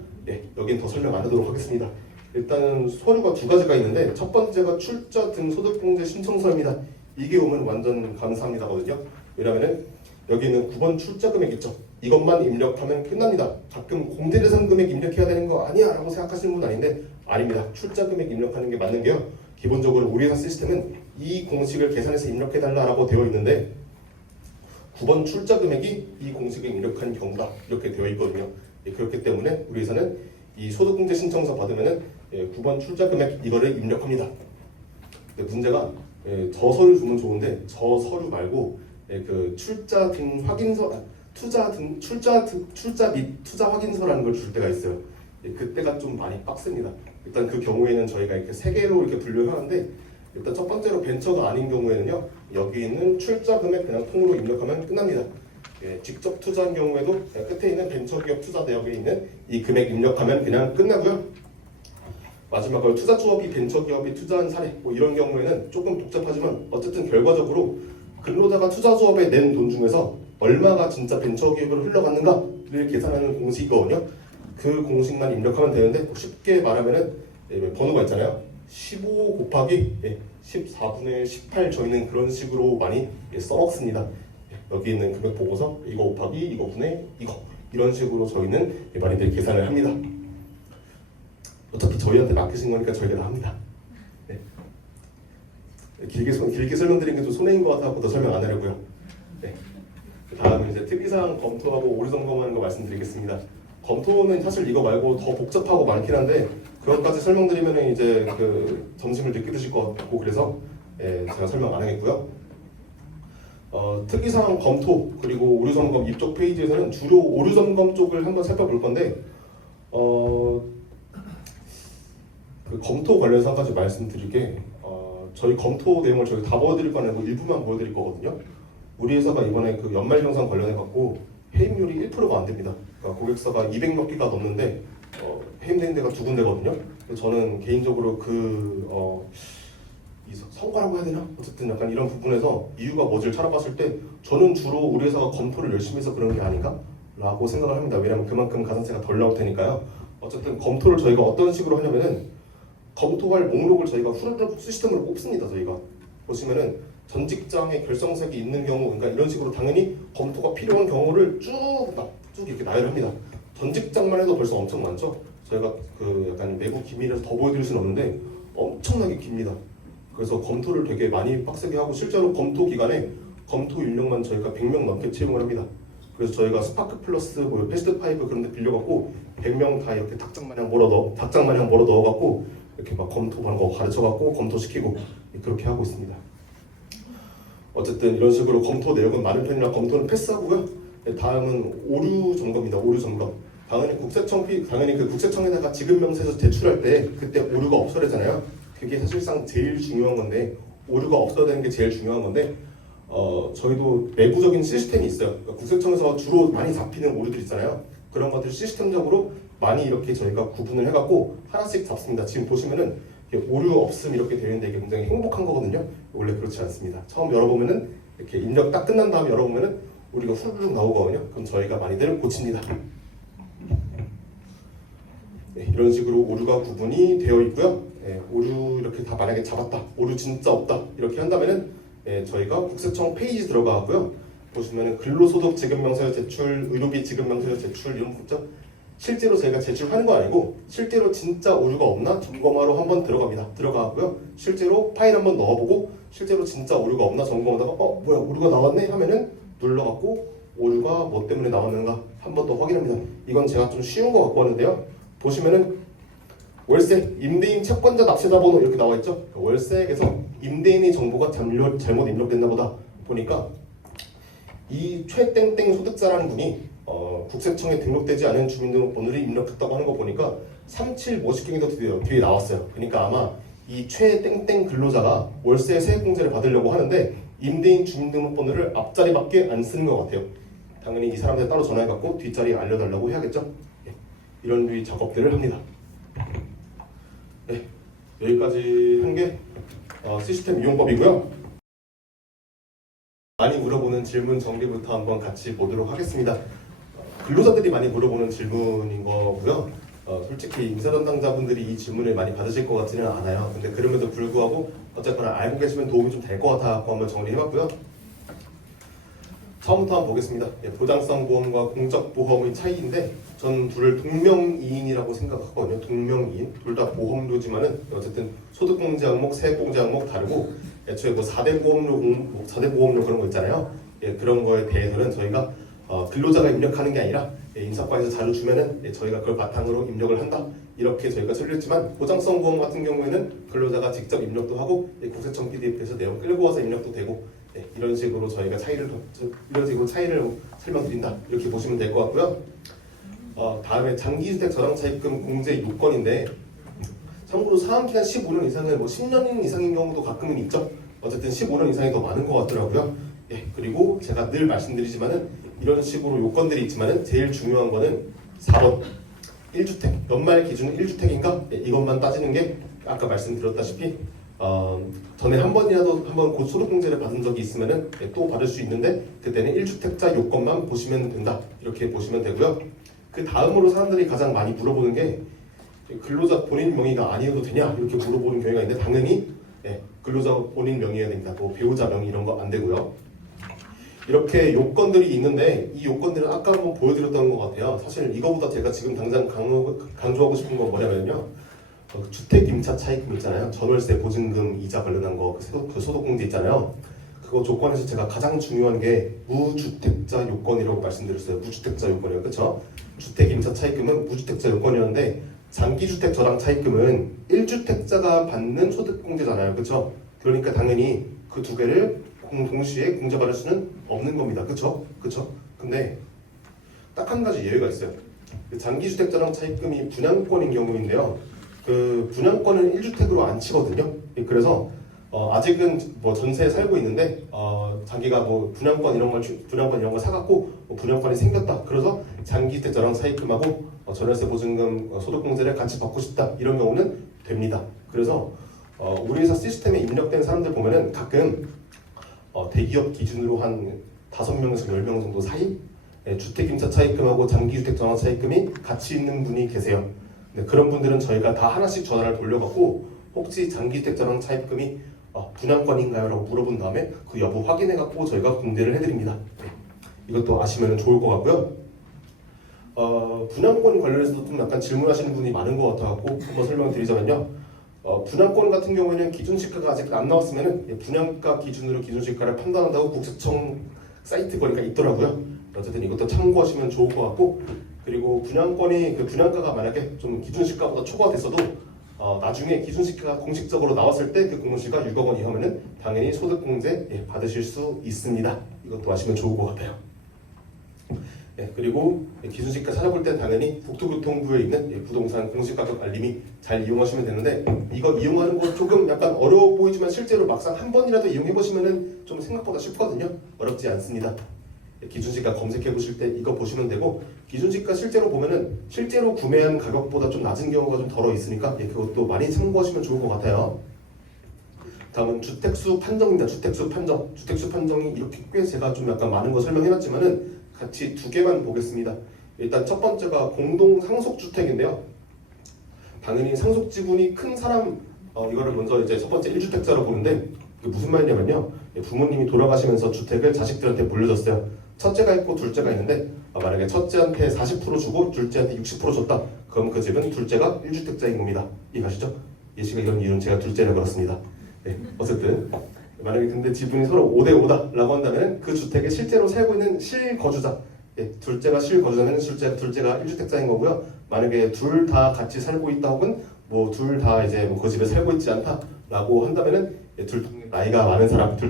여긴 더 설명 안 하도록 하겠습니다. 일단은 서류가 두 가지가 있는데 첫 번째가 출자 등 소득공제 신청서입니다. 이게 오면 완전 감사합니다거든요. 왜냐면은 여기는 9번 출자 금액 있죠. 이것만 입력하면 끝납니다. 가끔 공제 대상 금액 입력해야 되는 거 아니야 라고 생각하시는 분 아닌데 아닙니다. 출자 금액 입력하는 게 맞는 게요. 기본적으로 우리 회사 시스템은 이 공식을 계산해서 입력해달라고 되어 있는데 9번 출자 금액이 이 공식을 입력한 경우다 이렇게 되어 있거든요. 그렇기 때문에 우리 회사는 이 소득공제 신청서 받으면은 9번 출자 금액 이거를 입력합니다. 근데 문제가 저 서류 주면 좋은데 저 서류 말고 그 출자 등 확인서, 출자 및 투자 확인서라는 걸 줄 때가 있어요. 그때가 좀 많이 빡셉니다. 일단 그 경우에는 저희가 이렇게 세 개로 이렇게 분류를 하는데 일단 첫 번째로 벤처가 아닌 경우에는요. 여기 있는 출자 금액 그냥 통으로 입력하면 끝납니다. 직접 투자한 경우에도 끝에 있는 벤처기업 투자 내역에 있는 이 금액 입력하면 그냥 끝나고요. 마지막으로 투자조합이 벤처기업이 투자한 사례 이런 경우에는 조금 복잡하지만 어쨌든 결과적으로 근로자가 투자조합에 낸 돈 중에서 얼마가 진짜 벤처기업으로 흘러갔는가를 계산하는 공식이거든요. 그 공식만 입력하면 되는데 쉽게 말하면은 번호가 있잖아요. 15 곱하기 14분의 18 저희는 그런 식으로 많이 써먹습니다. 여기 있는 금액 보고서 이거 곱하기 이거 분의 이거 이런 식으로 저희는 많이들 계산을 합니다. 어차피 저희한테 맡기신 거니까 저희가 다 합니다. 길게 설명드린 게 좀 손해인 것 같아서 더 설명 안 하려고요. 다음은 이제 특이사항 검토하고 오류 점검하는 거 말씀드리겠습니다. 검토는 사실 이거 말고 더 복잡하고 많긴 한데 그것까지 설명드리면 이제 그 점심을 늦게 드실 것 같고 그래서 제가 설명 안 하겠고요. 특이사항 검토 그리고 오류 점검 이쪽 페이지에서는 주로 오류 점검 쪽을 한번 살펴볼 건데 그 검토 관련해서 한 가지 말씀드릴 게 저희 검토 내용을 저희 다 보여드릴 거 아니고 일부만 보여드릴 거거든요. 우리 회사가 이번에 그 연말정산 관련해 갖고 해임률이 1%가 안 됩니다. 그러니까 고객사가 200몇 개가 넘는데 해임된 데가 2군데거든요. 저는 개인적으로 이 성과라고 해야 되나? 어쨌든 약간 이런 부분에서 이유가 뭔지를 찾아봤을 때 저는 주로 우리 회사가 검토를 열심히 해서 그런 게 아닌가? 라고 생각을 합니다. 왜냐하면 그만큼 가산세가 덜 나올 테니까요. 어쨌든 검토를 저희가 어떤 식으로 하냐면은 검토할 목록을 저희가 후루룩 시스템으로 뽑습니다. 저희가 보시면은 전 직장에 결성색이 있는 경우, 그러니까 이런 식으로 당연히 검토가 필요한 경우를 쭉 이렇게 나열합니다. 전 직장만 해도 벌써 엄청 많죠. 저희가 그 약간 내부 기밀에서 더 보여드릴 수는 없는데 엄청나게 깁니다. 그래서 검토를 되게 많이 빡세게 하고 실제로 검토 기간에 검토 인력만 저희가 100명 넘게 채용을 합니다. 그래서 저희가 스파크 플러스 뭐 패스트 파이브 그런 데 빌려갖고 100명 다 이렇게 닭장 마냥 몰아 넣어갖고 이렇게 막 검토하는 거 가르쳐갖고 검토시키고 그렇게 하고 있습니다. 어쨌든 이런 식으로 검토 내역은 많은 편이라 검토는 패스하고요. 다음은 오류 점검입니다. 오류 점검. 당연히 그 국세청에다가 지급명세서 제출할 때 그때 오류가 없어야 되잖아요. 그게 사실상 제일 중요한 건데 오류가 없어야 되는 게 제일 중요한 건데 저희도 내부적인 시스템이 있어요. 그러니까 국세청에서 주로 많이 잡히는 오류들 있잖아요. 그런 것들 시스템적으로 많이 이렇게 저희가 구분을 해갖고 하나씩 잡습니다. 지금 보시면은 오류 없음 이렇게 되는데 이게 굉장히 행복한 거거든요. 원래 그렇지 않습니다. 처음 열어보면은 이렇게 입력 딱 끝난 다음에 열어보면은 오류가 후루룩 나오거든요. 그럼 저희가 많이들 고칩니다. 네, 이런 식으로 오류가 구분이 되어 있고요. 네, 오류 이렇게 다 만약에 잡았다, 오류 진짜 없다 이렇게 한다면은 저희가 국세청 페이지 들어가고요. 보시면은 근로소득 지급명세서 제출, 의료비 지급명세서 제출 이런 부분 실제로 저희가 제출하는 거 아니고 실제로 진짜 오류가 없나 점검하러 한번 들어가고요. 실제로 파일 한번 넣어보고 실제로 진짜 오류가 없나 점검하다가 뭐야 오류가 나왔네 하면은 눌러갖고 오류가 뭐 때문에 나왔는가 한 번 더 확인합니다. 이건 제가 좀 쉬운 거 갖고 왔는데요. 보시면은 월세, 임대인 채권자 납세자 번호 이렇게 나와 있죠. 월세액에서 임대인의 정보가 잘못 입력됐나 보다 보니까 이 최땡땡 소득자라는 분이 국세청에 등록되지 않은 주민등록번호를 입력했다고 하는 거 보니까 37 뭐시경이 더 뒤에 나왔어요. 그러니까 아마 이 최땡땡 근로자가 월세 세액공제를 받으려고 하는데 임대인 주민등록번호를 앞자리밖에 안 쓰는 것 같아요. 당연히 이 사람들 따로 전화해갖고 뒷자리 알려달라고 해야겠죠. 이런 류의 작업들을 합니다. 네, 여기까지 한 게 시스템 이용법이고요. 많이 물어보는 질문 정리부터 한번 같이 보도록 하겠습니다. 근로자들이 많이 물어보는 질문인 거고요. 솔직히 임사 담당자분들이 이 질문을 많이 받으실 것 같지는 않아요. 근데 그럼에도 불구하고 어쨌거나 알고 계시면 도움이 좀 될 것 같아서 한번 정리해봤고요. 처음부터 한번 보겠습니다. 보장성 보험과 공적 보험의 차이인데 저는 둘을 동명이인이라고 생각하거든요. 동명이인. 둘 다 보험료지만은 어쨌든 소득공제 항목, 세액공제 항목 다르고 애초에 뭐 4대 보험료 그런 거 있잖아요. 그런 거에 대해서는 저희가 근로자가 입력하는 게 아니라 인사과에서 자료 주면은 저희가 그걸 바탕으로 입력을 한다. 이렇게 저희가 처리했지만 보장성 보험 같은 경우에는 근로자가 직접 입력도 하고 국세청 PDF에서 내용 끌고 와서 입력도 되고 이런 식으로 저희가 차이를 설명드린다. 이렇게 보시면 될 것 같고요. 다음에 장기주택 저당차입금 공제 요건인데 참고로 사항기간 15년 이상은 뭐 10년 이상인 경우도 가끔은 있죠. 어쨌든 15년 이상이 더 많은 것 같더라고요. 그리고 제가 늘 말씀드리지만은 이런 식으로 요건들이 있지만은 제일 중요한 거는 4번 1주택 연말 기준 1주택인가 이것만 따지는 게 아까 말씀드렸다시피 전에 한 번이라도 한번 소득공제를 받은 적이 있으면은 또 받을 수 있는데 그때는 1주택자 요건만 보시면 된다. 이렇게 보시면 되고요. 그 다음으로 사람들이 가장 많이 물어보는 게 근로자 본인 명의가 아니어도 되냐 이렇게 물어보는 경우가 있는데 당연히 근로자 본인 명의여야 됩니다. 뭐 배우자 명의 이런 거 안 되고요. 이렇게 요건들이 있는데 이 요건들은 아까 한번 보여드렸던 것 같아요. 사실 이거보다 제가 지금 당장 강조하고 싶은 건 뭐냐면요. 주택 임차 차입금 있잖아요. 전월세 보증금 이자 관련한 거 그 소득공제 있잖아요. 그거 조건에서 제가 가장 중요한 게 무주택자 요건이라고 말씀드렸어요. 무주택자 요건이요, 그렇죠? 주택 임차 차입금은 무주택자 요건이었는데 장기주택 저당 차입금은 1주택자가 받는 소득공제잖아요, 그렇죠? 그러니까 당연히 그 두 개를 동시에 공제받을 수는 없는 겁니다, 그렇죠? 그렇죠? 근데 딱 한 가지 예외가 있어요. 장기주택 저당 차입금이 분양권인 경우인데요. 그 분양권은 1주택으로 안 치거든요. 그래서 아직은 뭐 전세에 살고 있는데 자기가 뭐 분양권 이런 걸 사갖고 뭐 분양권이 생겼다. 그래서 장기주택 저당 차입금하고 전월세 보증금 소득공제를 같이 받고 싶다. 이런 경우는 됩니다. 그래서 우리 회사 시스템에 입력된 사람들 보면은 가끔 대기업 기준으로 한 5명에서 10명 정도 사이 주택 임차 차입금하고 장기주택 저당 차입금이 같이 있는 분이 계세요. 그런 분들은 저희가 다 하나씩 전화를 돌려갖고 혹시 장기주택 저당 차입금이 분양권인가요? 라고 물어본 다음에 그 여부 확인해갖고 저희가 공제를 해드립니다. 이것도 아시면 좋을 것 같고요. 분양권 관련해서도 좀 약간 질문하시는 분이 많은 것 같아갖고 한번 설명드리자면요. 분양권 같은 경우에는 기준시가가 아직 안 나왔으면은 분양가 기준으로 기준시가를 판단한다고 국세청 사이트 거니까 있더라고요. 어쨌든 이것도 참고하시면 좋을 것 같고, 그리고 분양권이 그 분양가가 만약에 좀 기준시가보다 초과됐어도 나중에 기준시가가 공식적으로 나왔을 때 그 공시가 6억 원 이하면은 당연히 소득공제 받으실 수 있습니다. 이것도 아시면 좋을 것 같아요. 그리고 기준시가 찾아볼 때 당연히 국토교통부에 있는 부동산 공시가격 알림이 잘 이용하시면 되는데, 이거 이용하는 거 조금 약간 어려워 보이지만 실제로 막상 한 번이라도 이용해 보시면은 좀 생각보다 쉽거든요. 어렵지 않습니다. 기준시가 검색해 보실 때 이거 보시면 되고, 기준시가 실제로 보면은 실제로 구매한 가격보다 좀 낮은 경우가 좀 덜어 있으니까 그것도 많이 참고하시면 좋을 것 같아요. 다음은 주택수 판정입니다. 주택수 판정. 주택수 판정이 이렇게 꽤 제가 좀 약간 많은 거 설명해놨지만은 같이 두 개만 보겠습니다. 일단 첫 번째가 공동 상속주택인데요. 당연히 상속 지분이 큰 사람, 이거를 먼저 이제 첫 번째 1주택자로 보는데, 이게 무슨 말이냐면요. 부모님이 돌아가시면서 주택을 자식들한테 물려줬어요. 첫째가 있고 둘째가 있는데, 만약에 첫째한테 40% 주고 둘째한테 60% 줬다. 그럼 그 집은 둘째가 1주택자인 겁니다. 이해가시죠? 예시가 이런 이유는 제가 둘째를 걸었습니다. 어쨌든 만약에 근데 지분이 서로 5대5다 라고 한다면 그 주택에 실제로 살고 있는 실거주자, 둘째가 실거주자면 둘째가 1주택자인 거고요. 만약에 둘 다 같이 살고 있다 혹은 뭐 둘 다 이제 그 집에 살고 있지 않다 라고 한다면은 둘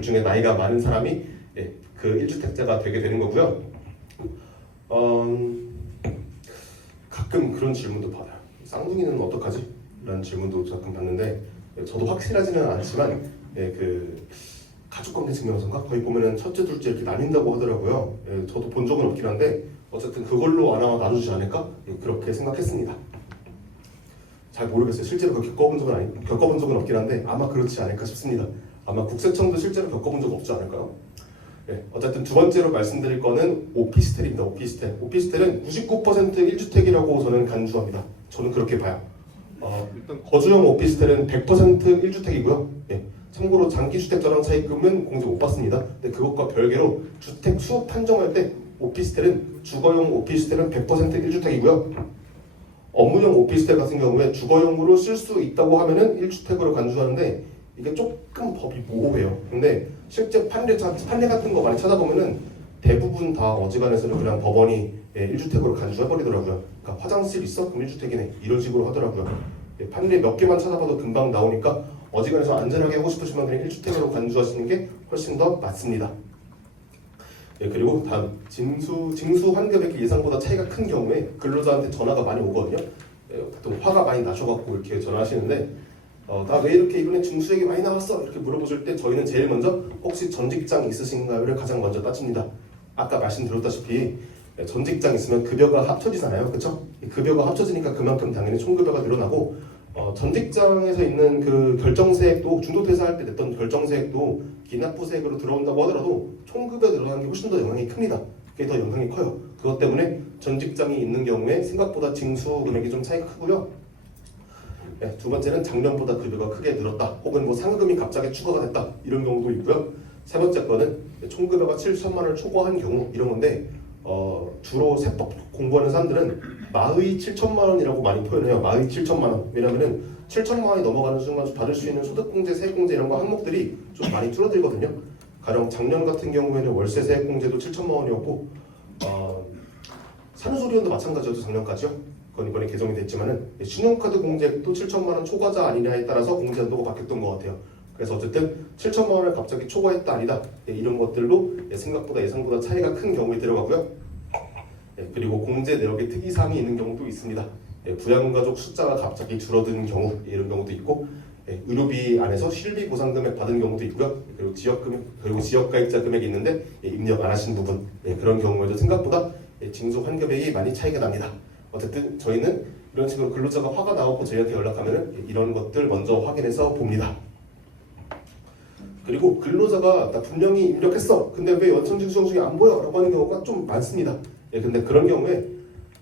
중에 나이가 많은 사람이 그 1주택자가 되게 되는 거고요. 가끔 그런 질문도 받아요. 쌍둥이는 어떡하지? 라는 질문도 가끔 받는데, 저도 확실하지는 않지만 그 가족관계 증명서인가 거기 보면은 첫째, 둘째 이렇게 나뉜다고 하더라고요. 저도 본 적은 없긴 한데 어쨌든 그걸로 아마 나누지 않을까 그렇게 생각했습니다. 잘 모르겠어요. 실제로 겪어본 적은 없긴 한데 아마 그렇지 않을까 싶습니다. 아마 국세청도 실제로 겪어본 적 없지 않을까요? 어쨌든 두 번째로 말씀드릴 거는 오피스텔입니다. 오피스텔은 99% 1주택이라고 저는 간주합니다. 저는 그렇게 봐요. 일단 거주형 오피스텔은 100% 1주택이고요. 참고로 장기주택자랑 차입금은 공제 못 받습니다. 근데 그것과 별개로 주택 수 판정할 때 주거용 오피스텔은 100% 1주택이고요. 업무용 오피스텔 같은 경우에 주거용으로 쓸 수 있다고 하면은 1주택으로 간주하는데 이게 조금 법이 모호해요. 근데 실제 판례 같은 거 많이 찾아보면은 대부분 다 어지간해서는 그냥 법원이 1주택으로 간주해버리더라고요. 그러니까 화장실 있어? 그럼 1주택이네. 이런 식으로 하더라고요. 판례 몇 개만 찾아봐도 금방 나오니까 어지간해서 안전하게 하고 싶으시면 그냥 1주택으로 간주하시는 게 훨씬 더 맞습니다. 그리고 다음 징수 환급액이 예상보다 차이가 큰 경우에 근로자한테 전화가 많이 오거든요. 보통 화가 많이 나셔갖고 이렇게 전화하시는데 나 왜 이렇게 이번에 징수액이 많이 나왔어? 이렇게 물어보실 때 저희는 제일 먼저 혹시 전 직장 있으신가요를 가장 먼저 따집니다. 아까 말씀드렸다시피 전 직장 있으면 급여가 합쳐지잖아요, 그렇죠? 급여가 합쳐지니까 그만큼 당연히 총급여가 늘어나고 전 직장에서 있는 그 결정세액도 중도퇴사할 때 냈던 결정세액도 기납부세액으로 들어온다고 하더라도 총급여 늘어나는 게 훨씬 더 영향이 큽니다. 그게 더 영향이 커요. 그것 때문에 전 직장이 있는 경우에 생각보다 징수 금액이 좀 차이가 크고요. 두 번째는 작년보다 급여가 크게 늘었다 혹은 뭐 상금이 갑자기 추가가 됐다 이런 경우도 있고요. 세 번째 거는 총급여가 7천만 원을 초과한 경우 이런 건데 주로 세법 공부하는 사람들은 마의 7천만 원이라고 많이 표현해요. 마의 7천만 원. 왜냐면은 7천만 원이 넘어가는 순간 받을 수 있는 소득공제, 세액공제 이런 거 항목들이 좀 많이 줄어들거든요. 가령 작년 같은 경우에는 월세 세액공제도 7천만 원이었고 산후조리원도 마찬가지였죠. 작년까지요. 그건 이번에 개정이 됐지만은 신용카드 공제도 7천만 원 초과자 아니냐에 따라서 공제 한도가 바뀌었던 것 같아요. 그래서 어쨌든 7천만 원을 갑자기 초과했다 아니다 이런 것들로 생각보다 예상보다 차이가 큰 경우에 들어가고요. 그리고 공제 내역에 특이사항이 있는 경우도 있습니다. 부양가족 숫자가 갑자기 줄어드는 경우 이런 경우도 있고 의료비 안에서 실비 보상금액 받은 경우도 있고요. 그리고 지역가입자 금액이 있는데 입력 안 하신 부분 그런 경우에도 생각보다 징수 환급액이 많이 차이가 납니다. 어쨌든 저희는 이런 식으로 근로자가 화가 나고 저희한테 연락하면은 이런 것들 먼저 확인해서 봅니다. 그리고 근로자가 나 분명히 입력했어. 근데 왜 연천징수영수증이 안 보여? 라고 하는 경우가 좀 많습니다. 근데 그런 경우에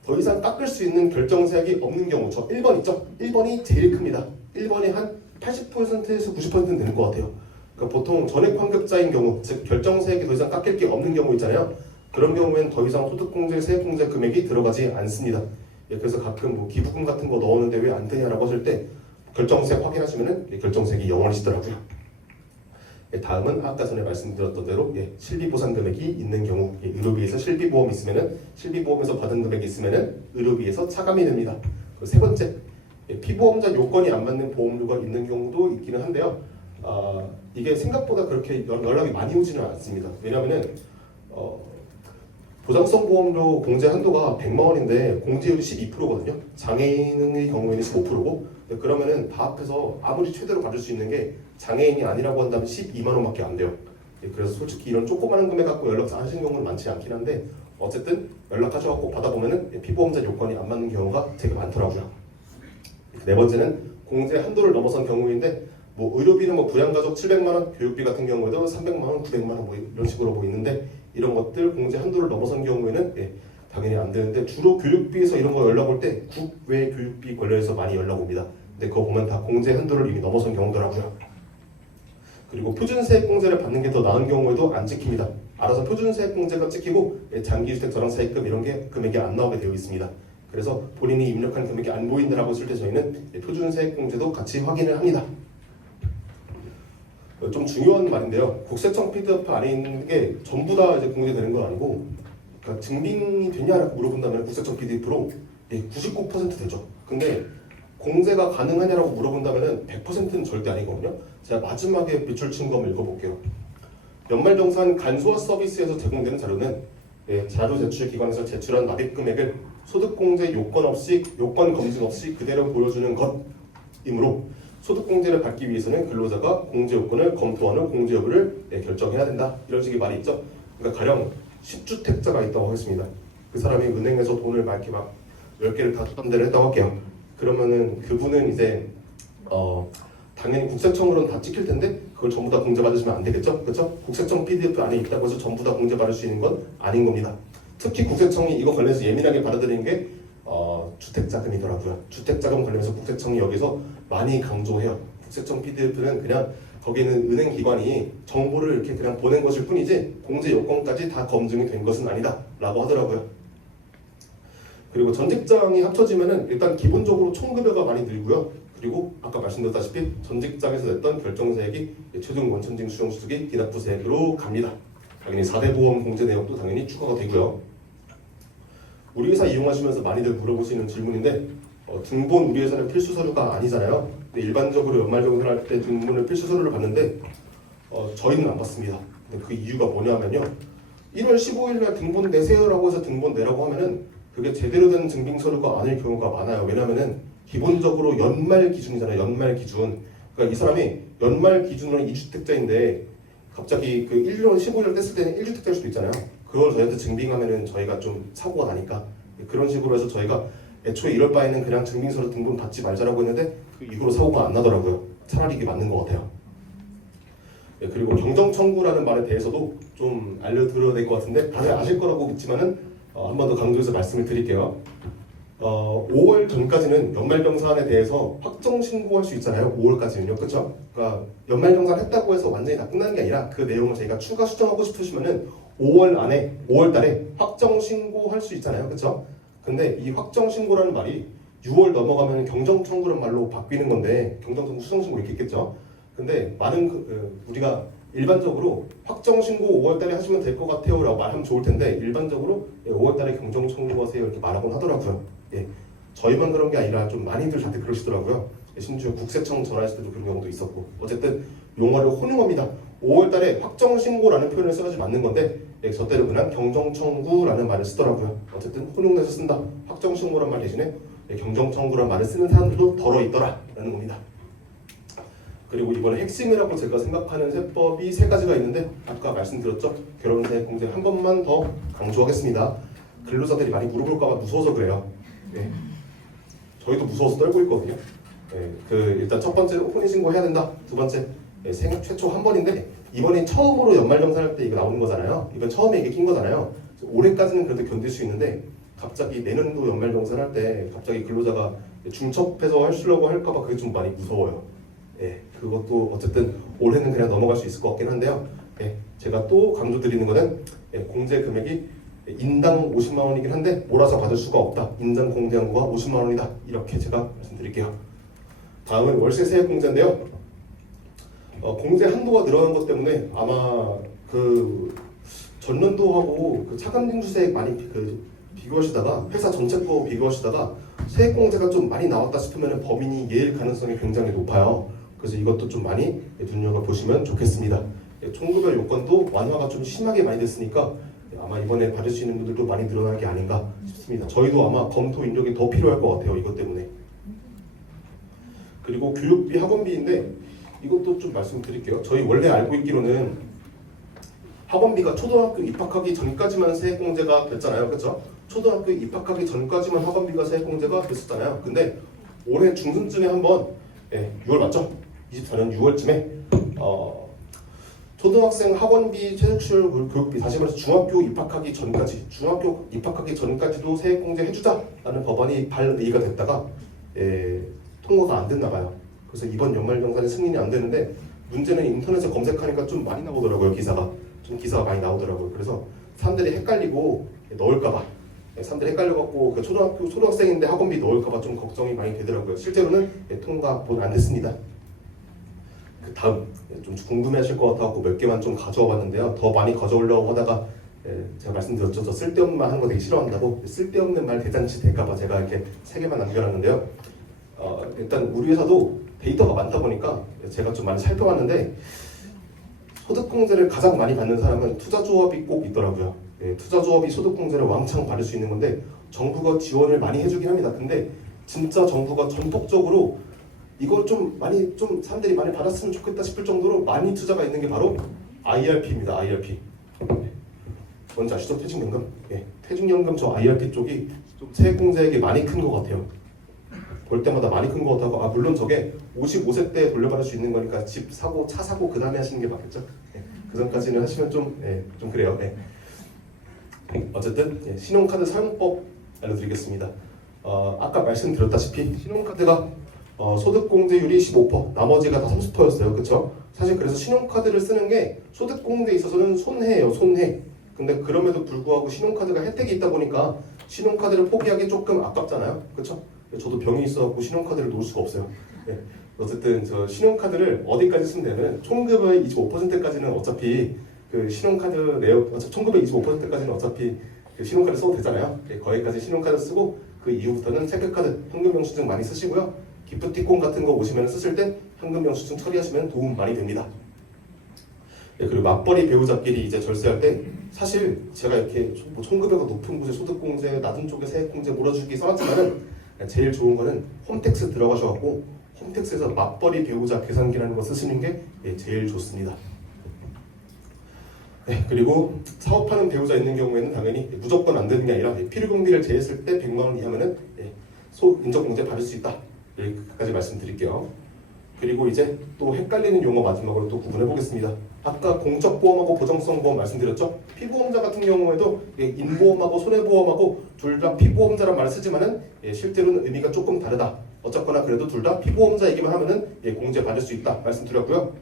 더 이상 깎을 수 있는 결정세액이 없는 경우 저 1번 있죠? 1번이 제일 큽니다. 1번이 한 80%에서 90%는 되는 것 같아요. 그러니까 보통 전액 환급자인 경우, 즉 결정세액이 더 이상 깎일 게 없는 경우 있잖아요. 그런 경우에는 더 이상 소득공제, 세액공제 금액이 들어가지 않습니다. 그래서 가끔 뭐 기부금 같은 거 넣었는데 왜 안 되냐라고 하실 때 결정색 확인하시면은 결정색이 0원이시더라고요. 다음은 아까 전에 말씀드렸던 대로 실비보상 금액이 있는 경우 의료비에서 실비보험 있으면은 실비보험에서 받은 금액이 있으면은 의료비에서 차감이 됩니다. 그리고 세 번째, 피보험자 요건이 안 맞는 보험료가 있는 경우도 있기는 한데요. 이게 생각보다 그렇게 연락이 많이 오지는 않습니다. 왜냐하면은 보장성 보험료 공제 한도가 100만 원인데 공제율이 12%거든요. 장애인의 경우에는 15%고 그러면은 다 합해서 아무리 최대로 받을 수 있는 게 장애인이 아니라고 한다면 12만 원밖에 안 돼요. 그래서 솔직히 이런 조그마한 금액 갖고 연락 하시는 경우는 많지 않긴 한데 어쨌든 연락하셔서 받아보면은 피보험자 요건이 안 맞는 경우가 되게 많더라고요. 네 번째는 공제 한도를 넘어선 경우인데 뭐 의료비는 뭐 부양가족 700만 원, 교육비 같은 경우에도 300만 원, 900만 원 뭐 이런 식으로 뭐 있는데 이런 것들 공제 한도를 넘어선 경우에는 당연히 안 되는데 주로 교육비에서 이런 거 연락 올 때 국외 교육비 관련해서 많이 연락 옵니다. 근데 그거 보면 다 공제 한도를 이미 넘어선 경우더라고요. 그리고 표준세액 공제를 받는 게 더 나은 경우에도 안 찍힙니다. 알아서 표준세액 공제가 찍히고 장기주택 저당세액금 이런 게 금액이 안 나오게 되어 있습니다. 그래서 본인이 입력한 금액이 안 보인다라고 했을 때 저희는 표준세액 공제도 같이 확인을 합니다. 좀 중요한 말인데요. 국세청 PDF 안에 있는 게 전부 다 이제 공개되는 건 아니고, 그러니까 증빙이 되냐라고 물어본다면 국세청 PDF로 99% 되죠. 근데 공제가 가능하냐라고 물어본다면 100%는 절대 아니거든요. 제가 마지막에 비출 친구 한번 읽어볼게요. 연말정산 간소화 서비스에서 제공되는 자료는 자료 제출 기관에서 제출한 납입 금액을 소득공제 요건 검증 없이 그대로 보여주는 것이므로 소득공제를 받기 위해서는 근로자가 공제 요건을 검토한 후 공제 여부를 결정해야 된다. 이런 식의 말이 있죠. 그러니까 가령 10주택자가 있다고 하겠습니다. 그 사람이 은행에서 돈을 막 이렇게 막 10개를 다 던대를 했다고 할게요. 그러면은 그분은 이제 당연히 국세청으로는 다 찍힐 텐데 그걸 전부 다 공제받으시면 안 되겠죠? 그렇죠? 국세청 PDF 안에 있다고 해서 전부 다 공제받을 수 있는 건 아닌 겁니다. 특히 국세청이 이거 관련해서 예민하게 받아들이는 게 주택자금이더라고요. 주택자금 관련해서 국세청이 여기서 많이 강조해요. 국세청 PDF는 그냥 거기는 은행 기관이 정보를 이렇게 그냥 보낸 것일 뿐이지 공제 요건까지 다 검증이 된 것은 아니다 라고 하더라고요. 그리고 전 직장이 합쳐지면은 일단 기본적으로 총급여가 많이 늘고요. 그리고 아까 말씀드렸다시피 전 직장에서 냈던 결정세액이 최종 원천징 수령소득이 기납부세액으로 갑니다. 당연히 4대 보험 공제 내역도 당연히 추가가 되고요. 우리 회사 이용하시면서 많이들 물어보시는 질문인데 등본 우리 회사는 필수 서류가 아니잖아요. 근데 일반적으로 연말정산할 때 등본을 필수 서류를 받는데 저희는 안 받습니다. 근데 그 이유가 뭐냐면요. 1월 15일 날 등본 내세요라고 해서 등본 내라고 하면은 그게 제대로 된 증빙 서류가 아닐 경우가 많아요. 왜냐면은 기본적으로 연말 기준이잖아요. 연말 기준. 그러니까 이 사람이 연말 기준으로 2주택자인데 갑자기 그 1월 15일 뗐을 때는 1주택자일 수도 있잖아요. 그걸 저희한테 증빙하면은 저희가 좀 사고가 나니까 그런 식으로 해서 저희가 애초에 이럴 바에는 그냥 증빙서류 등본 받지 말자라고 했는데 그 이후로 사고가 안 나더라고요. 차라리 이게 맞는 것 같아요. 그리고 경정청구라는 말에 대해서도 좀 알려드려야 될 것 같은데 다들 아실 거라고 믿지만은 한 번 더 강조해서 말씀을 드릴게요. 5월 전까지는 연말정산에 대해서 확정 신고할 수 있잖아요. 5월까지는요, 그렇죠? 그러니까 연말정산 했다고 해서 완전히 다 끝나는 게 아니라 그 내용을 저희가 추가 수정하고 싶으시면은 5월 달에 확정 신고할 수 있잖아요, 그렇죠? 근데 이 확정 신고라는 말이 6월 넘어가면 경정 청구란 말로 바뀌는 건데 경정 청구, 수정 신고 이렇게 있겠죠. 근데 많은 우리가 일반적으로 확정 신고 5월 달에 하시면 될 것 같아요라고 말하면 좋을 텐데 일반적으로 5월 달에 경정 청구하세요 이렇게 말하곤 하더라고요. 저희만 그런 게 아니라 좀 많이들 다들 그러시더라고요. 심지어 국세청 전화했을 때도 그런 경우도 있었고 어쨌든 용어를 혼용합니다. 5월 달에 확정 신고라는 표현을 써야지 맞는 건데 저 때는 그냥 경정 청구라는 말을 쓰더라고요. 어쨌든 혼용해서 쓴다. 확정 신고란 말 대신에 경정 청구라는 말을 쓰는 사람들도 덜어 있더라라는 겁니다. 그리고 이번에 핵심이라고 제가 생각하는 세법이 3가지가 있는데 아까 말씀드렸죠. 결혼세 공제 한 번만 더 강조하겠습니다. 근로자들이 많이 물어볼까 봐 무서워서 그래요. 저희도 무서워서 떨고 있거든요. 일단 첫 번째 혼인신고 해야 된다. 두 번째 생애 최초 한 번인데 이번이 처음으로 연말정산할 때 이거 나오는 거잖아요. 이번 처음에 이게 낀 거잖아요. 올해까지는 그래도 견딜 수 있는데 갑자기 내년도 연말정산할 때 갑자기 근로자가 중첩해서 하시려고 할까 봐 그게 좀 많이 무서워요. 그것도 어쨌든 올해는 그냥 넘어갈 수 있을 것 같긴 한데요. 제가 또 강조드리는 거는 공제 금액이 인당 50만 원이긴 한데 몰아서 받을 수가 없다. 인당 공제 항구가 50만 원이다. 이렇게 제가 말씀드릴게요. 다음은 월세 세액 공제인데요. 공제 한도가 늘어난 것 때문에 아마 그 전년도하고 그 차감징수세액 많이 비교하시다가 회사 전체 거 비교하시다가 세액 공제가 좀 많이 나왔다 싶으면 범인이 얘일 가능성이 굉장히 높아요. 그래서 이것도 좀 많이 눈여겨보시면 좋겠습니다. 총급여 요건도 완화가 좀 심하게 많이 됐으니까 아마 이번에 받을 수 있는 분들도 많이 늘어난 게 아닌가 싶습니다. 저희도 아마 검토 인력이 더 필요할 것 같아요. 이것 때문에. 그리고 교육비 학원비인데 이것도 좀 말씀드릴게요. 저희 원래 알고 있기로는 학원비가 초등학교 입학하기 전까지만 세액공제가 됐잖아요. 그렇죠? 초등학교 입학하기 전까지만 학원비가 세액공제가 됐었잖아요. 근데 올해 중순쯤에 한번 6월 맞죠? 24년 6월쯤에 초등학생 학원비 최저시설 교육비 다시 말해서 중학교 입학하기 전까지도 세액공제 해주자라는 법안이 발의가 됐다가 통과가 안 됐나 봐요. 그래서 이번 연말정산에 승인이 안 되는데 문제는 인터넷에 검색하니까 좀 많이 나오더라고요. 기사가 많이 나오더라고요. 그래서 사람들이 헷갈리고 넣을까봐 사람들이 헷갈려갖고 그 초등학생인데 학원비 넣을까봐 좀 걱정이 많이 되더라고요. 실제로는 통과가 안 됐습니다. 그 다음 좀 궁금해하실 것 같아서 몇 개만 좀 가져와 봤는데요. 더 많이 가져오려고 하다가 제가 말씀드렸죠. 저 쓸데없는 말 하는 거 되게 싫어한다고. 쓸데없는 말 대잔치 될까봐 제가 이렇게 3개만 남겨놨는데요. 일단 우리 회사도 데이터가 많다 보니까 제가 좀 많이 살펴봤는데 소득공제를 가장 많이 받는 사람은 투자조합이 꼭 있더라고요. 투자조합이 소득공제를 왕창 받을 수 있는 건데 정부가 지원을 많이 해주긴 합니다. 근데 진짜 정부가 전폭적으로 이걸 좀 사람들이 많이 받았으면 좋겠다 싶을 정도로 많이 투자가 있는 게 바로 IRP입니다. IRP. 뭔지 아시죠? 퇴직연금. 퇴직연금 저 IRP 쪽이 좀 세액공제액이 많이 큰 것 같아요. 볼 때마다 많이 큰 것 같다고. 물론 저게 55세 때 돌려받을 수 있는 거니까 집 사고 차 사고 그 다음에 하시는 게 맞겠죠. 그 전까지는 하시면 좀 그래요. 어쨌든 신용카드 사용법 알려드리겠습니다. 아까 말씀드렸다시피 신용카드가 소득공제율이 15%, 나머지가 다 30%였어요. 그렇죠? 사실 그래서 신용카드를 쓰는 게 소득공제에 있어서는 손해예요. 손해. 근데 그럼에도 불구하고 신용카드가 혜택이 있다 보니까 신용카드를 포기하기 조금 아깝잖아요. 그렇죠? 저도 병이 있어갖고 신용카드를 놓을 수가 없어요. 어쨌든 저 신용카드를 어디까지 쓰면 되냐면 총급의 25%까지는 어차피 그 신용카드 총급의 25%까지는 어차피 그 신용카드 써도 되잖아요. 거기까지 신용카드 쓰고 그 이후부터는 체크카드, 현금영수증 많이 쓰시고요. 기프티콘 같은 거 오시면 쓰실 때 현금영수증 처리하시면 도움 많이 됩니다. 그리고 맞벌이 배우자끼리 이제 절세할 때 사실 제가 이렇게 총급여가 높은 곳에 소득공제, 낮은 쪽에 세액공제 몰아주기 써놨지만은 제일 좋은 거는 홈택스 들어가셔갖고 홈택스에서 맞벌이 배우자 계산기라는 거 쓰시는 게 제일 좋습니다. 그리고 사업하는 배우자 있는 경우에는 당연히 무조건 안 되는 게 아니라 필요경비를 제했을 때 100만 원 이하면은 인적공제 받을 수 있다. 여기까지 말씀드릴게요. 그리고 이제 또 헷갈리는 용어 마지막으로 또 구분해 보겠습니다. 아까 공적보험하고 보정성보험 말씀드렸죠? 피보험자 같은 경우에도 인보험하고 손해보험하고 둘 다 피보험자란 말을 쓰지만은 실제로는 의미가 조금 다르다. 어쨌거나 그래도 둘 다 피보험자이기만 하면은 공제 받을 수 있다 말씀드렸고요.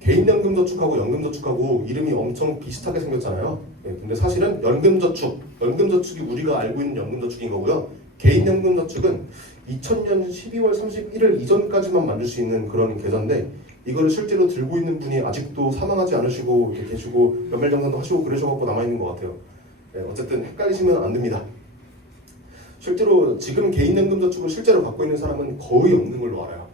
개인연금저축하고 연금저축하고 이름이 엄청 비슷하게 생겼잖아요. 근데 사실은 연금저축이 우리가 알고 있는 연금저축인 거고요. 개인연금저축은 2000년 12월 31일 이전까지만 만들 수 있는 그런 계좌인데 이거를 실제로 들고 있는 분이 아직도 사망하지 않으시고 이렇게 계시고 연말정산도 하시고 그러셔갖고 남아있는 것 같아요. 어쨌든 헷갈리시면 안 됩니다. 실제로 지금 개인연금저축을 실제로 갖고 있는 사람은 거의 없는 걸로 알아요.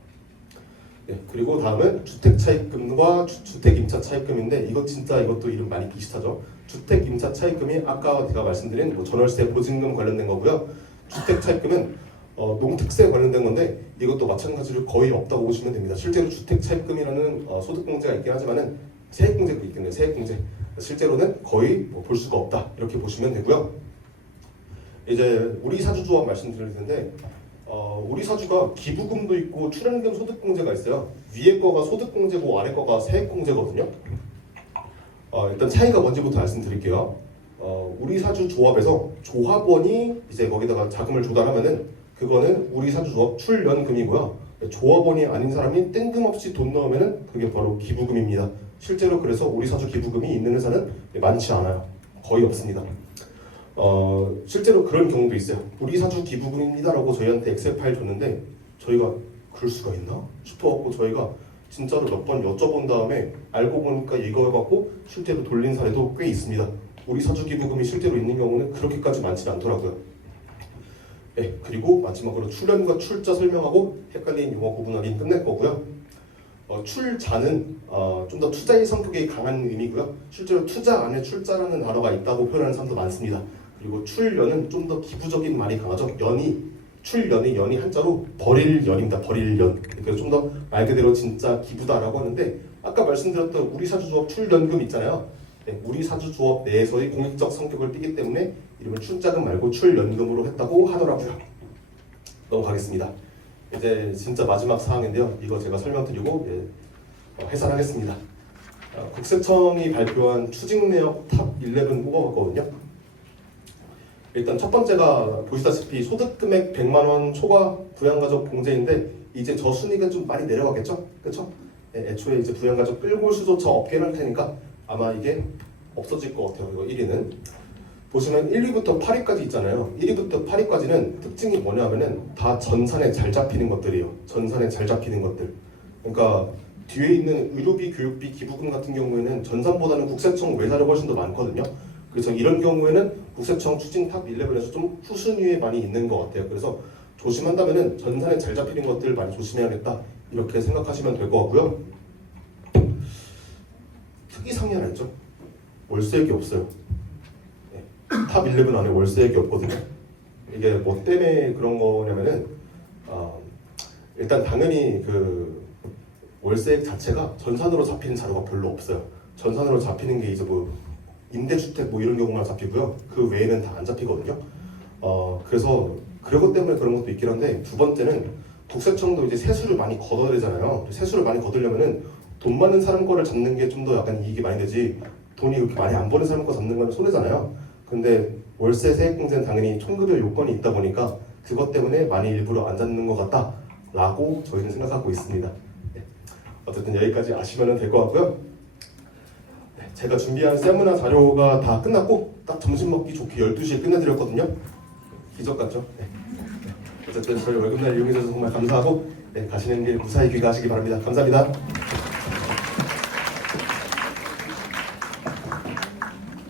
그리고 다음은 주택차입금과 주택임차차입금인데 이것도 이름 많이 비슷하죠. 주택임차차입금이 아까 제가 말씀드린 전월세 보증금 관련된 거고요. 주택차입금은 농특세 관련된 건데 이것도 마찬가지로 거의 없다고 보시면 됩니다. 실제로 주택차입금이라는 소득공제가 있긴 하지만은 세액공제도 있겠네요. 세액공제 실제로는 거의 볼 수가 없다 이렇게 보시면 되고요. 이제 우리 사주조합 말씀드릴 텐데 우리 사주가 기부금도 있고 출연금 소득공제가 있어요. 위에 거가 소득공제고 아래 거가 세액공제거든요. 일단 차이가 뭔지부터 말씀드릴게요. 우리 사주 조합에서 조합원이 이제 거기다가 자금을 조달하면은 그거는 우리 사주 조합 출연금이고요. 조합원이 아닌 사람이 뜬금없이 돈 넣으면은 그게 바로 기부금입니다. 실제로 그래서 우리 사주 기부금이 있는 회사는 많지 않아요. 거의 없습니다. 실제로 그런 경우도 있어요. 우리 사주 기부금입니다라고 저희한테 엑셀 파일 줬는데 저희가 그럴 수가 있나 싶어갖고 저희가 진짜로 몇 번 여쭤본 다음에 알고 보니까 이거 갖고 실제로 돌린 사례도 꽤 있습니다. 우리 사주기부금이 실제로 있는 경우는 그렇게까지 많지는 않더라고요. 네, 그리고 마지막으로 출연과 출자 설명하고 헷갈린 용어 구분 확인 끝낼 거고요. 출자는 좀 더 투자의 성격이 강한 의미고요. 실제로 투자 안에 출자라는 단어가 있다고 표현하는 사람도 많습니다. 그리고 출연은 좀 더 기부적인 말이 강하죠. 연이 한자로 버릴 연입니다. 버릴 연. 그래서 좀 더 말 그대로 진짜 기부다라고 하는데 아까 말씀드렸던 우리 사주조합 출연금 있잖아요. 네, 우리 사주조합 내에서의 공익적 성격을 띠기 때문에 이름을 출자금 말고 출연금으로 했다고 하더라고요. 넘어가겠습니다. 이제 진짜 마지막 사항인데요. 이거 제가 설명드리고 해산하겠습니다. 국세청이 발표한 추징 내역 탑 11 뽑아봤거든요. 일단 첫 번째가 보시다시피 소득 금액 100만 원 초과 부양가족 공제인데 이제 저 순위가 좀 많이 내려가겠죠? 그렇죠? 네, 애초에 이제 부양가족 끌고 올 수조차 없게 할 테니까 아마 이게 없어질 것 같아요. 이거 1위는 보시면 1위부터 8위까지 있잖아요. 1위부터 8위까지는 특징이 뭐냐면은 다 전산에 잘 잡히는 것들이에요. 전산에 잘 잡히는 것들. 그러니까 뒤에 있는 의료비, 교육비, 기부금 같은 경우에는 전산보다는 국세청 외사료가 훨씬 더 많거든요. 그래서 이런 경우에는 국세청 추징 탑 11에서 좀 후순위에 많이 있는 것 같아요. 그래서 조심한다면은 전산에 잘 잡히는 것들 많이 조심해야겠다 이렇게 생각하시면 될 것 같고요. 특이사항이 하나 있죠. 월세액이 없어요. 네. 탑 11 안에 월세액이 없거든요. 이게 뭐 때문에 그런 거냐면은 일단 당연히 그 월세액 자체가 전산으로 잡히는 자료가 별로 없어요. 전산으로 잡히는 게 이제 뭐 임대주택 뭐 이런 경우만 잡히고요. 그 외에는 다 안 잡히거든요. 그래서 그것 때문에 그런 것도 있긴 한데 두 번째는 국세청도 이제 세수를 많이 걷어야 되잖아요. 세수를 많이 걷으려면은 돈 많은 사람 거를 잡는 게 좀 더 약간 이익이 많이 되지 돈이 그렇게 많이 안 버는 사람 거 잡는 거는 손해잖아요. 근데 월세 세액공제는 당연히 총급여 요건이 있다 보니까 그것 때문에 많이 일부러 안 잡는 것 같다라고 저희는 생각하고 있습니다. 네. 어쨌든 여기까지 아시면 될 것 같고요. 네, 제가 준비한 세미나 자료가 다 끝났고 딱 점심 먹기 좋게 12시에 끝내드렸거든요. 기적 같죠? 네. 어쨌든 저희 월급날 이용해주셔서 정말 감사하고 가시는 길 무사히 귀가하시기 바랍니다. 감사합니다.